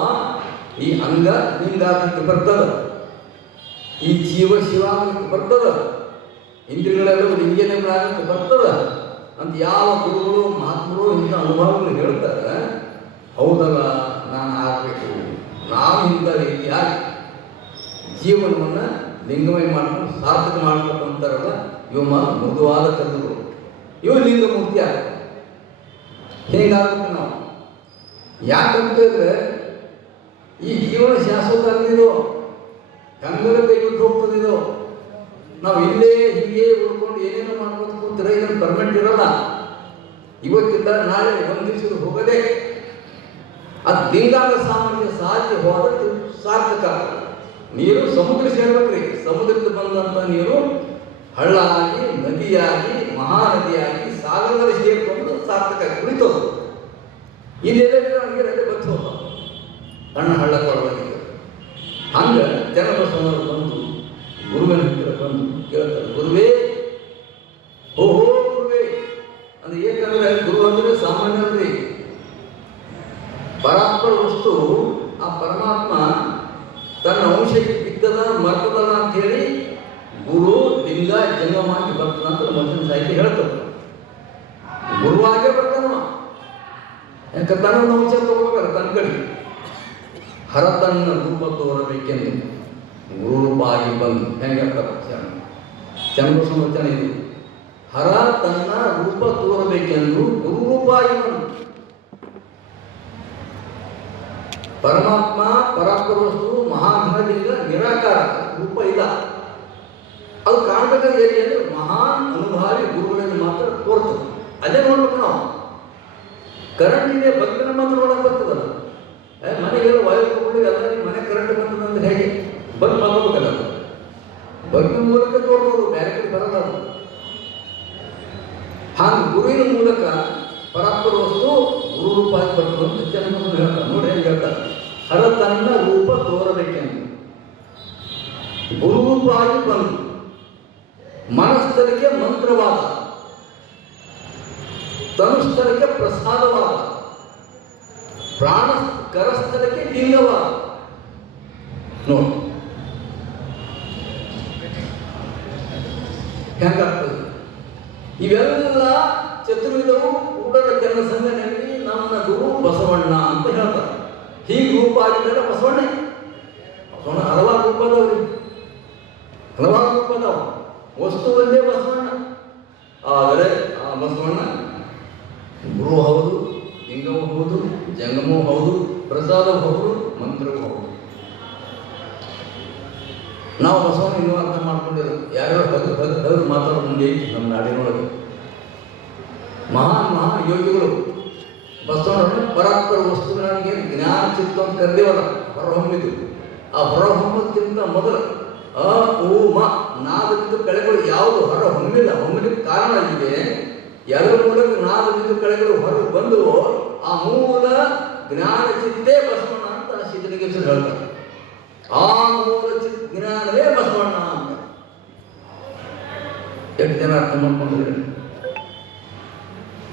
ಈ ಅಂಗ ಲಿಂಗಾಗಕ್ಕೆ ಬರ್ತದ, ಈ ಜೀವ ಶಿವ ಆಗಕ್ಕೆ ಬರ್ತದ, ಇಂದ್ರಿಯಗಳೆಲ್ಲ ಲಿಂಗೇನಗಳಾಗಕ್ಕೆ ಬರ್ತದ ಅಂತ ಯಾವ ಗುರುಗಳು ಮಹಾತ್ಮರು ಇಂಥ ಅನುಭವಗಳು ಹೇಳ್ತಾರೆ. ಹೌದಲ್ಲ, ನಾನು ಆಗಬೇಕು, ನಾವು ಇಂಥ ರೀತಿಯಾಗಿ ಜೀವನವನ್ನು ಲಿಂಗಮಯ ಮಾಡ್ಕೊಂಡು ಸಾರ್ಥಕ ಮಾಡ್ಬೇಕಂತಾರಲ್ಲ, ಇವ ಮೃದುವಾದ ಕಲ್ಲುಗಳು, ಇವು ಲಿಂಗಮೂರ್ತಿ ಆಗ್ತದೆ. ಹೇಗಾಗ್ಬೇಕು ನಾವು? ಯಾಕಂತಂದ್ರೆ ಈ ಜೀವನ ಶಾಶ್ವತ ಅಲ್ಲಿದೋ, ಗಂಗಲ ಕೈಬಿಟ್ಟು ಹೋಗ್ತದಿದೋ. ನಾವು ಇಲ್ಲೇ ಹೀಗೆ ಉಳ್ಕೊಂಡು ಏನೇನೋ ಮಾಡ್ಬೋದು ಕೂತ್ರೆ ಇದನ್ನು ಪರ್ಮನೆಂಟ್ ಇರಲ್ಲ. ಇವತ್ತಿಂದ ನಾಳೆ ಒಂದು ದಿವಸದ ಹೋಗದೆ ಅದು ಲಿಂಗಾಂಗ ಸಾಮರ್ಥ್ಯ ಸಾಧ್ಯ ಹೋದದ್ದು ಸಾರ್ಥಕ. ನೀರು ಸಮುದ್ರ ಸೇರ್ಬೇಕ್ರಿ. ಸಮುದ್ರಕ್ಕೆ ಬಂದಂಥ ನೀರು ಹಳ್ಳ ಆಗಿ, ನದಿಯಾಗಿ, ಮಹಾನದಿಯಾಗಿ, ಸಾಗರದಲ್ಲಿ ಸೇರ್ಕೊಂಡು ಸಾರ್ಥಕ ಕುಳಿತೋದು. ಇಲ್ಲೆಲ್ಲ ನೀರಲ್ಲಿ ಬಚ್ಚ ಹೋಗ ಸಣ್ಣ ಹಳ್ಳ ಕೊಡಲಾಗಿದೆ. ಹಂಗೆ ಜನಬಸವನವರು ಬಂದು ಗುರುವಿನ ಹತ್ತಿರ ಬಂದು ಕೇಳ್ತಾರೆ, ಗುರುವೇ, ಓಹೋ ಗುರುವೇ ಅಂದ್ರೆ ಏಕಂದ್ರೆ ಗುರು ಅಂದ್ರೆ ಸಾಮಾನ್ಯ ಅಲ್ರಿ, ಪರಾತ್ಪರ ವಸ್ತು. ಆ ಪರಮಾತ್ಮ ತನ್ನ ಅಂಶಕ್ಕೆ ಬಿದ್ದದ ಮರ್ತದಲ್ಲ ಅಂತ ಹೇಳಿ ಗುರು ಲಿಂಗ ಜಂಗಮಾಗಿ ಬರ್ತದ ಅಂತ ಮನುಷ್ಯನ ಸಾಹಿತ್ಯ ಹೇಳ್ತದೆ. ಗುರುವಾಗೇ ಬರ್ತಾನ. ಯಾಕೆ ತನ್ನ ಅಂಶ ತಗೋಬೇಕಲ್ಲ ತನ್ನ ಕಡೆ. ಹರ ತನ್ನ ರೂಪ ತೋರಬೇಕೆಂದು ಗುರು ರೂಪ ಆಗಿ ಬಂದು ಹೆಂಗಾಗ್ತಾರೆ ಚಂದ್ರಬಸವ ವಚನ ಇದು. ಹರ ತನ್ನ ರೂಪ ತೋರಬೇಕೆಂದು ಗುರು ರೂಪ ಆಗಿ ಬಂದು. ಪರಮಾತ್ಮ ಪರಾತ್ಪರ ವಸ್ತು ಮಹಾಘನಲಿಂಗ ನಿರಾಕಾರ ರೂಪ ಇಲ್ಲ. ಅದು ಕಾಣಬೇಕಾದ್ರೆ ಎಲ್ಲಿ ಅಂದರೆ ಮಹಾನ್ ಅನುಭಾವಿ ಗುರುಗಳನ್ನು ಮಾತ್ರ ತೋರ್ತದೆ. ಅದೇ ನೋಡ್ಬೇಕು ನಾವು. ಕರೆಂಟ್ ಇದೆ ಭಕ್ತನ ಮಾತ್ರ ನೋಡಕ್ ಬರ್ತದಲ್ಲ. ಮನೆಗೆಲ್ಲ ವಾಯು ತಗೊಂಡು ಎಲ್ಲ ಮನೆ ಕರೆಂಟ್ ಬರ್ತದೆ ಅಂದ್ರೆ ಹೇಗೆ ಬಂದು ಮಾಡ್ಕೋಬೇಕಲ್ಲ. ಭಕ್ತಿ ಮೂಲಕ ತೋರ್ಬೋದು, ಬೇರೆ ಕಡೆ ಬರಲ್ಲ ಅದು. ಹಾಗೆ ಗುರುವಿನ ಮೂಲಕ ಪರಾತ್ಪರ ವಸ್ತು ಗುರು ರೂಪ ಆಗಿ ಬರ್ತದೆ ಅಂತ ಜನರು ಹೇಳ್ತಾರೆ. ನೋಡಿ ಹೆಂಗೆ ಹೇಳ್ತಾರೆ, ಹರ ತನ್ನ ರೂಪ ತೋರಬೇಕೆಂದು ಗುರು ರೂಪ ಆಗಿ ಬಂದು ಮನಸ್ಥಳಕ್ಕೆ ಮಂತ್ರವಾದ, ತನುಸ್ಥಳಕ್ಕೆ ಪ್ರಸಾದವಾದ, ಪ್ರಾಣ ಕರಸ್ಥಳಕ್ಕೆ ಲಿಂಗವಾದ. ನೋಡಿ ಹೆಂಗಾಗ್ತದೆ. ಇವೆಲ್ಲ ಚತುರ್ವಿಧವು ಕೂಡಲ ಜನ ಸಂಘದಲ್ಲಿ ನಮ್ಮ ಗುರು ಬಸವಣ್ಣ ಅಂತ ಹೇಳ್ತಾರೆ. ಹೀಗೆ ರೂಪ ಆಗಿದ್ದಾರೆ ಬಸವಣ್ಣ. ಬಸವಣ್ಣ ಹಲವಾರು ರೂಪ ಅದಾವ್ರಿ, ಹಲವಾರು ರೂಪ ಅದಾವ. ವಸ್ತು ಒಂದೇ ಬಸವಣ್ಣ. ಆದರೆ ಆ ಬಸವಣ್ಣ ಗುರು ಹೌದು, ಲಿಂಗವೂ ಹೌದು, ಜಂಗಮೂ ಹೌದು, ಪ್ರಸಾದವೂ ಹೌದು, ಮಂತ್ರವೂ ಹೌದು. ನಾವು ಬಸವಣ್ಣ ಇನ್ನೂ ಅರ್ಥ ಮಾಡ್ಕೊಂಡಿರೋ ಯಾರ್ಯಾರು ಹಗರು ಮಾತಾಡೋ ಮುಂದೆ ನಮ್ಮ ನಾಡಿನೊಳಗೆ ಮಹಾನ್ ಯೋಗಿಗಳು ಬಸವಣ್ಣ ಪರಾತ್ಪರ ವಸ್ತುಗಳಿಗೆ ಜ್ಞಾನ ಚಿತ್ತ ಅಂತ ಕರೆದೇವಲ್ಲ, ಹೊರಹೊಮ್ಮಿತು. ಆ ಹೊರಹೊಮ್ಮಕ್ಕಿಂತ ಮೊದಲು ಅ ಉ ಮ ನಾದದಿಂದ ಕಳೆಗಳು ಯಾವುದು ಹೊರ ಹೊಮ್ಮಿಲ್ಲ, ಹೊಮ್ಮಲಿಕ್ಕೆ ಕಾರಣ ಇದೆ. ಎಲ್ಲರ ಮೂಲಕ ನಾದದಿಂದ ಕಳೆಗಳು ಹೊರಗೆ ಬಂದವು. ಆ ಮೂಲ ಜ್ಞಾನ ಚಿತ್ತೇ ಬಸವಣ್ಣ ಅಂತ ಸಿದ್ಧಲಿಂಗೇಶ್ವರ ಹೇಳ್ತಾರೆ. ಆ ಮೂಲ ಜ್ಞಾನವೇ ಬಸವಣ್ಣ ಅಂತ. ಎಷ್ಟು ಜನ ಅರ್ಥ ಮಾಡ್ಕೊಂಡಿದ್ರೆ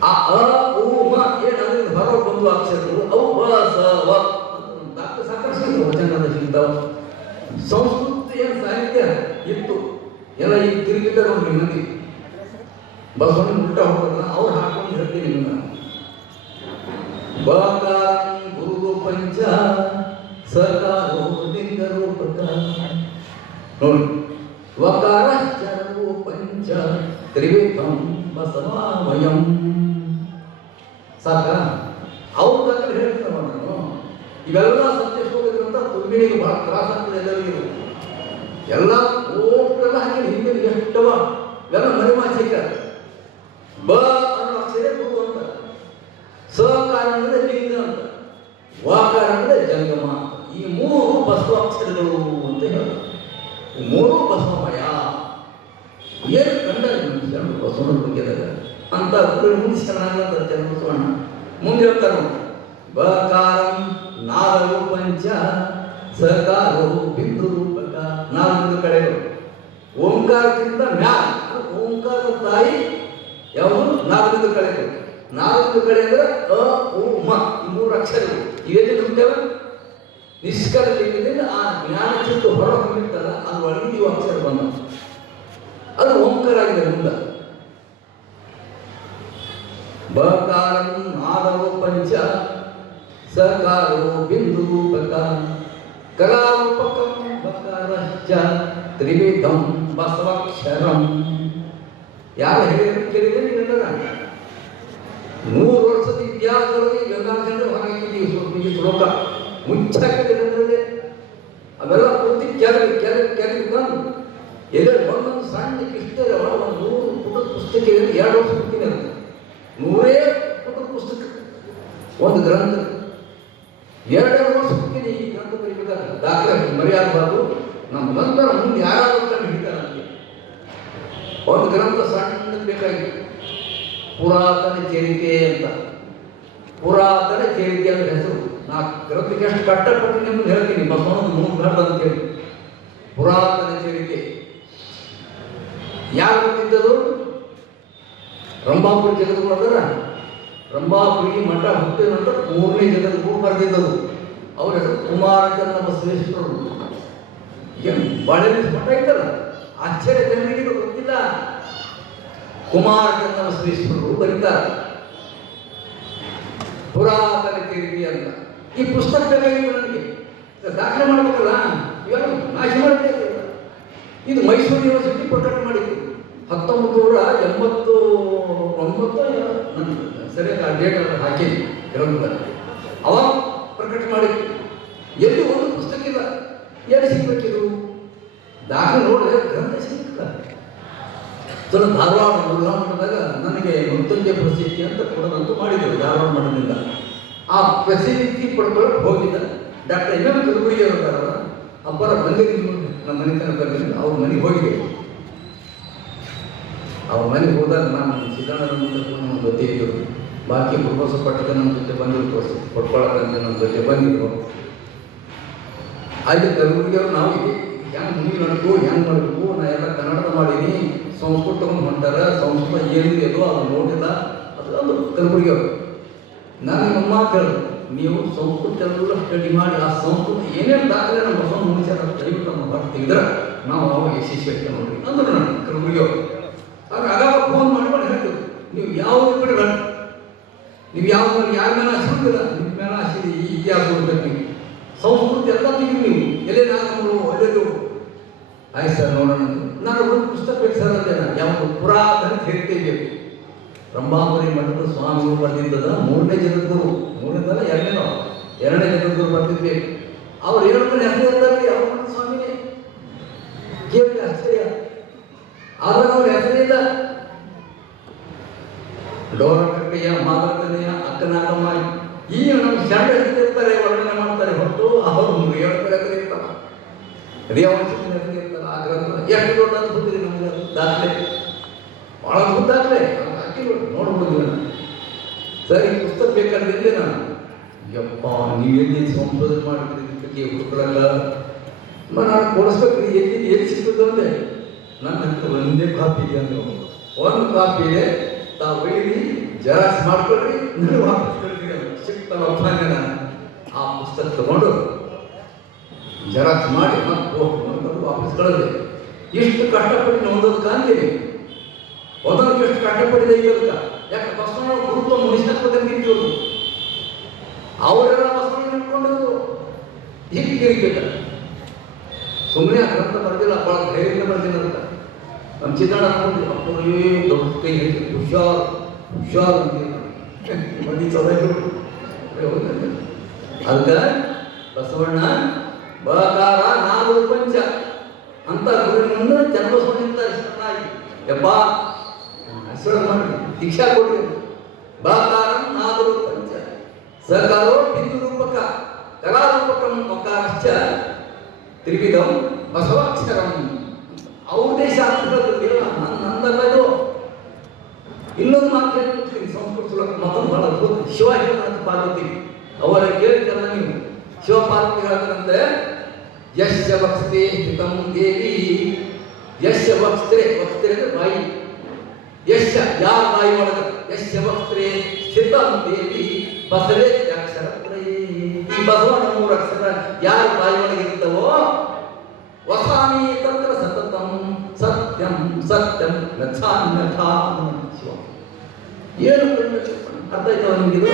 ಆ ಅ ಉ ಮ ಏನಾದ್ರೂ ಹೊರ ಬಂದು ಅಕ್ಷರಗಳು ಅವು ಬ ಸ ವ ಡಾಕ್ಟರ್ ಸಾಕಷ್ಟು ವಚನದ ಸಿಗ್ತಾವ. ಸಂಸ್ಕೃತ ಏನು ಸಾಹಿತ್ಯ ಇತ್ತು ಎಲ್ಲ ಈಗ ತಿರುಗಿದ್ದ ನೋಡಿ ಮಂದಿ ಬಸವಣ್ಣ ಮುಟ್ಟ ಹೋಗ್ತಾರಲ್ಲ ಅವ್ರು ಹಾಕೊಂಡು ಹೇಳ್ತೀನಿ ನಿಮ್ಮನ್ನ. ಬಕಾರಂ ಗುರು ಪಂಚ ಸಕಾರೋ ಲಿಂಗ ರೂಪಕ. ನೋಡಿ ವಕಾರ ಚರವು ಪಂಚ ತ್ರಿವಿಧಂ ಬಸವಾಮಯಂ. ಸಾಕ ಅವ್ರ ಬಗ್ಗೆ ಹೇಳ್ತಾವ. ನಾನು ಇವೆಲ್ಲ ಸತ್ಯ ಶ್ಲೋಕದಿಂದ ತುಂಬಿನಿಗೆ ಬಹಳ ತ್ರಾಸ ಆಗ್ತದೆ ಎಲ್ಲರಿಗೂ. ಎಲ್ಲ ಓಟೆಲ್ಲ ಹಾಕಿ ಹಿಂದೆ ಎಷ್ಟವ ಇವೆಲ್ಲ ಮರಿಮಾಚಿಕ. ಬ ಅನ್ನೋ ಅಕ್ಷರ ಗುರು ಅಂತ, ಸಕಾರ ಅಂದರೆ ಲಿಂಗ ಅಂತ, ವಾಕಾರ ಅಂದರೆ ಜಂಗಮ ಅಂತ. ಈ ಮೂರು ಬಸವ ಅಕ್ಷರಗಳು ಅಂತ ಹೇಳ್ತಾರೆ. ಈ ಮೂರು ಬಸವಮಯ. ಏನು ಕಂಡ ಬಸವನ ಬಗ್ಗೆದಾಗ ಅಂತ ಮುಂದೆ ಶರಣಾಗತ್ತ ಬಸವಣ್ಣ ಮುಂದೆ ಹೇಳ್ತಾರೆ. ಬಕಾರಂ ನಾಲ್ಕು ಪಂಚ ಸಕಾರೋ ಬಿಂದು ರೂಪಕ. ನಾಲ್ಕು ಕಡೆಗಳು ಓಂಕಾರಕ್ಕಿಂತ ಮ್ಯಾಲ. ಓಂಕಾರ ತಾಯಿ ಯಾವುದು? ನಾಲ್ಕು ಕಡೆಗಳು. ನಾಲ್ಕು ಕಡೆ ಅಂದ್ರೆ ಅ ಉ ಮ ಈ ಮೂರು ಅಕ್ಷರಗಳು ಇವೆಲ್ಲಿ ನುಗ್ತೇವೆ ನಿಷ್ಕಲ ಲಿಂಗದಿಂದ ಆ ಜ್ಞಾನ ಚಿತ್ತು ಹೊರ ಹೊಮ್ಮಿರ್ತಲ್ಲ ಅದು ಒಳಗೆ ಇವು ಅಕ್ಷರ ಬಂದ ಅದು ಓಂಕಾರ ಆಗಿದೆ. ಮುಂದೆ ಬಕಾರಂ ನಾದವು ಪಂಚ ಸಕಾರೋ ಬಿಂದು ರೂಪಕ ಕಲಾರೂಪಕಂ ಬಕಾರಶ್ಚ ತ್ರಿವಿಧಂ ಬಸವಕ್ಷರಂ. ಯಾರು ಹೇಳಿದ್ರು ಕೇಳಿದ್ರೆ ನೀವೆಲ್ಲರ 100 ವರ್ಷದ ಇತಿಹಾಸದಲ್ಲಿ ಗಂಗಾಧರ ಹಾಕಿದ್ದೀವಿ. ಸ್ವಲ್ಪ ಈ ಶ್ಲೋಕ ಮುಚ್ಚಾಕಿದೆ. ಅವೆಲ್ಲ ಪೂರ್ತಿ ಕೆಳಗೆ ಬಂದು ಎಲ್ಲಿ ಒಂದೊಂದು ಸಣ್ಣ ಇಷ್ಟೇ ಒಂದು 100 ಪುಟದ ಪುಸ್ತಕ ಇದೆ. 2 ವರ್ಷ ಬಿಡ್ತೀನಿ ಅಂತ 100 ಪುಟದ ಪುಸ್ತಕ ಒಂದು ಗ್ರಂಥ 2 ವರ್ಷ ಬಿಡ್ತೀನಿ. ಈ ಗ್ರಂಥ ಬರೀಬೇಕಾದ್ರೆ ದಾಖಲೆ ಮರೆಯಾಗಬಾರ್ದು. ನಮ್ಮ ನಂತರ ಮುಂದೆ ಯಾರಾದ್ರೂ ಕಂಡು ಹಿಡಿತಾರೆ ನನಗೆ. ಒಂದು ಗ್ರಂಥ ಸಣ್ಣ ಬೇಕಾಗಿ ಪುರಾತನ ಚರಿತೆ ಅಂತ. ಪುರಾತನ ಚರಿತೆ ಅಂತ ಹೆಸರು. ನಾ ಗ್ರಂಥಕ್ಕೆ ಎಷ್ಟು ಕಷ್ಟಪಟ್ಟು ನಿಮ್ಗೆ ಹೇಳ್ತೀನಿ. ಬಸವನ 3 ಗ್ರಂಥ ಅಂತೇಳಿ ಪುರಾತನ ಚರಿತೆ. ಯಾರು ಬಂದಿದ್ದದು? ರಂಭಾಪುರಿ ಜಗದ್ಗುರು ಅದರ ರಂಭಾಪುರಿ ಮಠ ಹುಟ್ಟಿದ ನಂತರ 3ನೇ ಜಗದ್ಗುರು ಬರೆದಿದ್ದದು. ಅವ್ರ ಹೆಸರು ಕುಮಾರಚಂದ್ರ ಬಸವೇಶ್ವರರು. ಏನು ಬಾಳೆ ಮಠ ಐತಲ್ಲ, ಆಶ್ಚರ್ಯ ಜನರಿಗೆ ಗೊತ್ತಿಲ್ಲ. ಕುಮಾರಚಂದ್ರ ಬಸವೇಶ್ವರರು ಬರೀತಾರೆ ಪುರಾತನ ಚರಿತೆ ಅಂತ. ಈ ಪುಸ್ತಕ ಬೇಕಾಗಿತ್ತು ನನಗೆ, ದಾಖಲೆ ಮಾಡಬೇಕಲ್ಲ. ಇವಾಗ ನಾಶ ಮಾಡ್ತೇವೆ. ಇದು ಮೈಸೂರು ಯೂನಿವರ್ಸಿಟಿ ಪ್ರಕಟ ಮಾಡಿತ್ತು 1989. ಸರಿಯಾಗಿ ಆ ಡೇಟ್ ಹಾಕಿ ಗ್ರಂಥದಲ್ಲಿ ಅವಾಗ ಪ್ರಕಟ ಮಾಡಿತ್ತು. ಎಲ್ಲಿ ಒಂದು ಪುಸ್ತಕ ಇಲ್ಲ. ಎಲ್ಲಿ ಸಿಗ್ಬೇಕಿದು? ದಾಖಲೆ ನೋಡಿದ್ರೆ ಗ್ರಂಥ ಸಿಗ್ತದ. ಧಾರವಾಡ ಮುರುಘಾ ಮಠದಾಗ ನನಗೆ ಮೃತ್ಯುಂಜಯ ಪ್ರಸಿದ್ಧಿ ಅಂತ ಕೊಡೋದಂತೂ ಮಾಡಿದರು. ಧಾರವಾಡ ಮಠದಿಂದ ಆ ಪ್ರಸಿದ್ಧಿ ಪಡ್ಕೊಳ್ಳೋಕೆ ಹೋಗಿದ್ದ ಡಾಕ್ಟರ್ ಎಂ ಕಲಬುರ್ಗಿ ಅವರ ಅಬ್ಬರ ಬಂದಿದ್ದು ನಮ್ಮ ಮನೆತನ ಬಂದಿದ್ದು. ಅವ್ರ ಮನೆಗೆ ಹೋಗಿದ್ದೆ. ಅವ್ರ ಮನೆಗೆ ಹೋದಾಗ ನಾನು ಸಿದ್ದಣ್ಣರ ಮುಂದೆ ನಮ್ಮ ಜೊತೆ ಇದ್ದರು. ಬಾಕಿ ಪ್ರೊಫೆಸರ್ ಪಟ್ಟದ ನಮ್ಮ ಜೊತೆ ಬಂದಿದ್ರು, ಕೊಟ್ಕೊಳ್ಳೋಕ್ಕಂತ ನಮ್ಮ ಜೊತೆ ಬಂದಿದ್ರು. ಆಯ್ತು ಕಲಬುರ್ಗಿ ಅವರು ನಾವು ಹೆಂಗೆ ಮುಂದೆ ನಡ್ಕು ಹೆಂಗೆ ಮಾಡಬೇಕು, ನಾ ಎಲ್ಲ ಕನ್ನಡದ ಮಾಡೀನಿ, ಸಂಸ್ಕೃತ ತಗೊಂಡು ಹೊಂಟಾರ, ಸಂಸ್ಕೃತ ಏನಿದೆ ಅದು ಅದು ನೋಡಿಲ್ಲ. ಅದು ಕಲಬುರ್ಗಿ ಅವರು ನಾನು ನಮ್ಮ ಮಾತು ಹೇಳಿದ್ರು, ನೀವು ಸಂಸ್ಕೃತ ಎಲ್ಲ ಸ್ಟಡಿ ಮಾಡಿ ಆ ಸಂಸ್ಕೃತ ಏನೇನು ದಾಖಲೆ ನಮ್ಮ ಹೊಸ ಮನುಷ್ಯರ ದಯವಿಟ್ಟು ನಮ್ಮ ಹೊರಗೆ ತೆಗೆದ್ರೆ ನಾವು ಅವಾಗ ಯಶಸ್ವಿ ಆಗ್ತೇವೆ ನೋಡ್ರಿ ಅಂದರು ನಾನು ಕಲಬುರ್ಗಿ ಅವರು. ಆಗ ಫೋನ್ ಮಾಡಿ ಹೇಳ್ತೀವಿ, ನೀವು ಯಾವುದು ಬಿಡಬೇಡ, ನೀವು ಯಾವ ಯಾರ ಮೇಲೆ ಆಶಿಲ್ಲ, ನಿಮ್ಮ ಮೇಲೆ ಆಶಿದೆ. ಈ ಇತಿಹಾಸ ಓದ್ಬೇಕು, ನೀವು ಸಂಸ್ಕೃತಿ ಎಲ್ಲ ತೆಗಿ, ನೀವು ಎಲ್ಲೇ ನಾನು ಒಳ್ಳೆಯದು. ಆಯ್ತು ಸರ್ ನೋಡೋಣ. ನಾನು ಒಂದು ಪುಸ್ತಕ ಬೇಕು ಸರ್ ಅಂತೆ. ನಾನು ಯಾವುದು ಪುರಾತನ ಹೇಳ್ತೇವೆ. ರಂಭಾಪುರಿ ಮಠದ ಸ್ವಾಮಿಗಳು ಬರ್ತಿದ್ದದ 3ನೇ ಜಗದ್ಗುರು, 3ನೇದಲ್ಲ 2ನೇನೋ 2ನೇ ಜಗದ್ಗುರು ಬರ್ತಿದ್ವಿ. ಅವ್ರು ಹೇಳ್ತಾರೆ ಹೆಸರು ಇರ್ತಾರೆ ಯಾವ ಮಠದ ಸ್ವಾಮಿನೇ ಕೇಳಿ ಆಶ್ಚರ್ಯ. ಆದ್ರೆ ಅವ್ರ ಹೆಸರಿಲ್ಲ. ಡೋರಕಟ್ಟೆಯ ಮಾದರ್ತನೆಯ ಅಕ್ಕನಾಗಮ್ಮ ಈ ನಮ್ಮ ಶರಣ ಹೆಸರಿರ್ತಾರೆ, ವರ್ಣನೆ ಮಾಡ್ತಾರೆ ಹೊರತು ಅವರು ಹೇಳ್ತಾರೆ ಹೆಸರಿರ್ತಾರ, ರೇವಂಶದ ಹೆಸರಿರ್ತಾರ. ಆ ಗ್ರಂಥ ಎಷ್ಟು ದೊಡ್ಡ ಅದ್ಭುತ ನಮ್ಗೆ ದಾಖಲೆ, ಭಾಳ ಅದ್ಭುತ ದಾಖಲೆ ನೋಡ್ಬೋದು. ಸರಿ ಪುಸ್ತಕ ಬೇಕಾದ್ರೆ ನಾನು ಯಪ್ಪ ನೀವೆಲ್ಲಿ ಸಂಶೋಧನೆ ಮಾಡಿದ್ರೆ ಹುಡುಕಲ್ಲ ನಾನು ಕೊಡಿಸ್ಬೇಕ್ರಿ. ಎಲ್ಲಿ ಸಿಗ್ತದೆ ಅಂದೆ. ನನ್ನ ಹತ್ರ ಒಂದೇ ಕಾಪಿ ಇದೆ ಅಂದ್ರೆ ಒಂದು ಕಾಪಿ ಇದೆ, ತಾವು ಒಯ್ಯಿರಿ ಜೆರಾಕ್ಸ್ ಮಾಡ್ಕೊಳ್ರಿ, ನಾನು ವಾಪಸ್ ಕಳ್ತೀನಿ. ಸಿಗ್ತಾವಪ್ಪ ಅಂದ್ರೆ ನಾನು ಆ ಪುಸ್ತಕ ತಗೊಂಡು ಜೆರಾಕ್ಸ್ ಮಾಡಿ ಮತ್ತೆ ವಾಪಸ್ ಕಳಿದೆ. ಇಷ್ಟು ಕಷ್ಟಪಟ್ಟು ಒಂದೊಂದು ಕಾಣ್ತೀನಿ, ಒಂದೊಂದು ಎಷ್ಟು ಕಷ್ಟಪಟ್ಟಿದೆ ಈಗ. ಯಾಕೆ ಬಸವಣ್ಣ ಗುರುತ್ವ ಮುನಿಸ್ತಾರೆ ಅವರೆಲ್ಲ ಬಸವಣ್ಣ ನಿಂತ್ಕೊಂಡಿದ್ರು. ಹೀಗೆ ಕಿರಿಕಿಟ ಸುಮ್ಮನೆ ಆ ಗ್ರಂಥ ಬರ್ದಿಲ್ಲ, ಭಾಳ ಧೈರ್ಯದಿಂದ ಬರ್ದಿಲ್ಲ ಅಂತ ನಮ್ಮ ಚಿತ್ರಣ ಅಪ್ಪರೇ ದೊಡ್ಡ ಕೈ ಹೇಳಿ ಹುಷಾರ್ ಹುಷಾರ್ ಮದಿ ಚೌಡರು. ಅದಕ್ಕೆ ಬಸವಣ್ಣ ಬಕಾರ 4 ಪಂಚ ಅಂತ ಗುರುವಿನಿಂದ ಜನ್ಮಸ್ಕೊಂಡಿಂದ ಯಪ್ಪ ಹೆಸರು ಮಾಡಿ ದೀಕ್ಷಾ ಕೊಡ್ರಿ. ಬಕಾರ 4 ಪಂಚ ಸಕಾರೋ ಬಿಂದು ರೂಪಕ ಕಲಾರೂಪಕಂ ಮಕಾರಶ್ಚ ತ್ರಿವಿಧಂ ಬಸವಾಕ್ಷರಂ. ಅವ್ರದೇ ಶಾಸ್ತ್ರಗಳು ನಂದಲ್ಲದು. ಇನ್ನೊಂದು ಮಾತು ಹೇಳ್ತೀನಿ ಸಂಸ್ಕೃತ ಮತ್ತೊಂದು ಬಹಳ ಅದ್ಭುತ. ಶಿವಾಜಿ ಅಂತ ಪಾರ್ವತಿ ಅವರ ಕೇಳ್ತಾರ ನೀವು. ಶಿವಪಾರ್ವತಿ ಹೇಳ್ತಾರಂತೆ, ಯಶ್ಯ ವಕ್ಸ್ತೆ ಸ್ಥಿತಂ ದೇವಿ, ಯಶ್ಯ ವಕ್ಸ್ತ್ರೆ, ವಕ್ಸ್ತ್ರೆ ಅಂದ್ರೆ ಬಾಯಿ, ಯಶ್ಯ ಯಾರ ಬಾಯಿ ಒಳಗ, ಯಶ್ಯ ವಕ್ಸ್ತ್ರೆ ಸ್ಥಿತಂ ದೇವಿ ಬಸವೇ ಅಕ್ಷರ. ಈ ಬಸವನ 3 ಅಕ್ಷರ ಯಾರ ಬಾಯಿ ಒಳಗಿರ್ತವೋ ವಸಾಮಿ ತಂತ್ರ ಸತತಂ ಸತ್ಯಂ ಸತ್ಯಂ ನಥಾನ್ಯಥಾ. ಏನು ಅರ್ಥ ಆಯ್ತವ ನಿಮಗಿದು?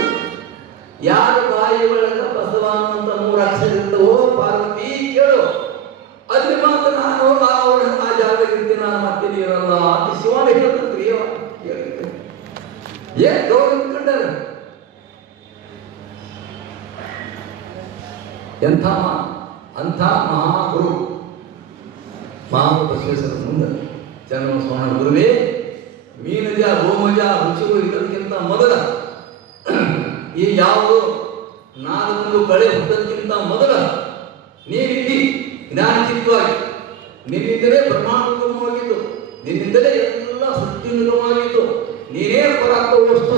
ಯಾರ ಬಾಯಿ ಒಳಗ ಬಸವ ಅಂತ 3 ಅಕ್ಷರ ಇರ್ತವೋ ಪಾರ್ವತಿ ಕೇಳು, ಅದ್ರ ಮಾತ್ರ ನಾನು ಅವರ ಆ ಜಾಗದಲ್ಲಿ ನಾನು ಮತ್ತೆ ಇರಲ್ಲ ಅಂತ ಶಿವನ ಹೇಳ್ತಂದ್ರಿ. ಏನ್ ಗೌರವ ಕಂಡಾರ ಎಂಥ ಅಂಥ ಮಹಾಗುರು ಮಹಾಬಸವೇಶ್ವರ ಮುಂದೆ ಚನ್ನಬಸವಣ್ಣ ಗುರುವೇ, ಮೀನಜ ಗೋಮಜ ರುಚಿಗಳು ಇರೋದಕ್ಕಿಂತ ಮೊದಲ ಈ ಯಾವುದು ನಾಲ್ಕು ಕಳೆ ಹುಟ್ಟೋದಕ್ಕಿಂತ ಮೊದಲ ನೀನಿದ್ದಿ ಜ್ಞಾನಚಿತ್ತವಾಗಿ, ನಿನ್ನಿಂದಲೇ ಬ್ರಹ್ಮಾಂಡವಾಗಿದ್ದು, ನಿನ್ನಿಂದಲೇ ಎಲ್ಲ ಸೃಷ್ಟಿವಾಗಿದ್ದು, ನೀನೇ ಪರಾತ್ಮ ವಸ್ತು,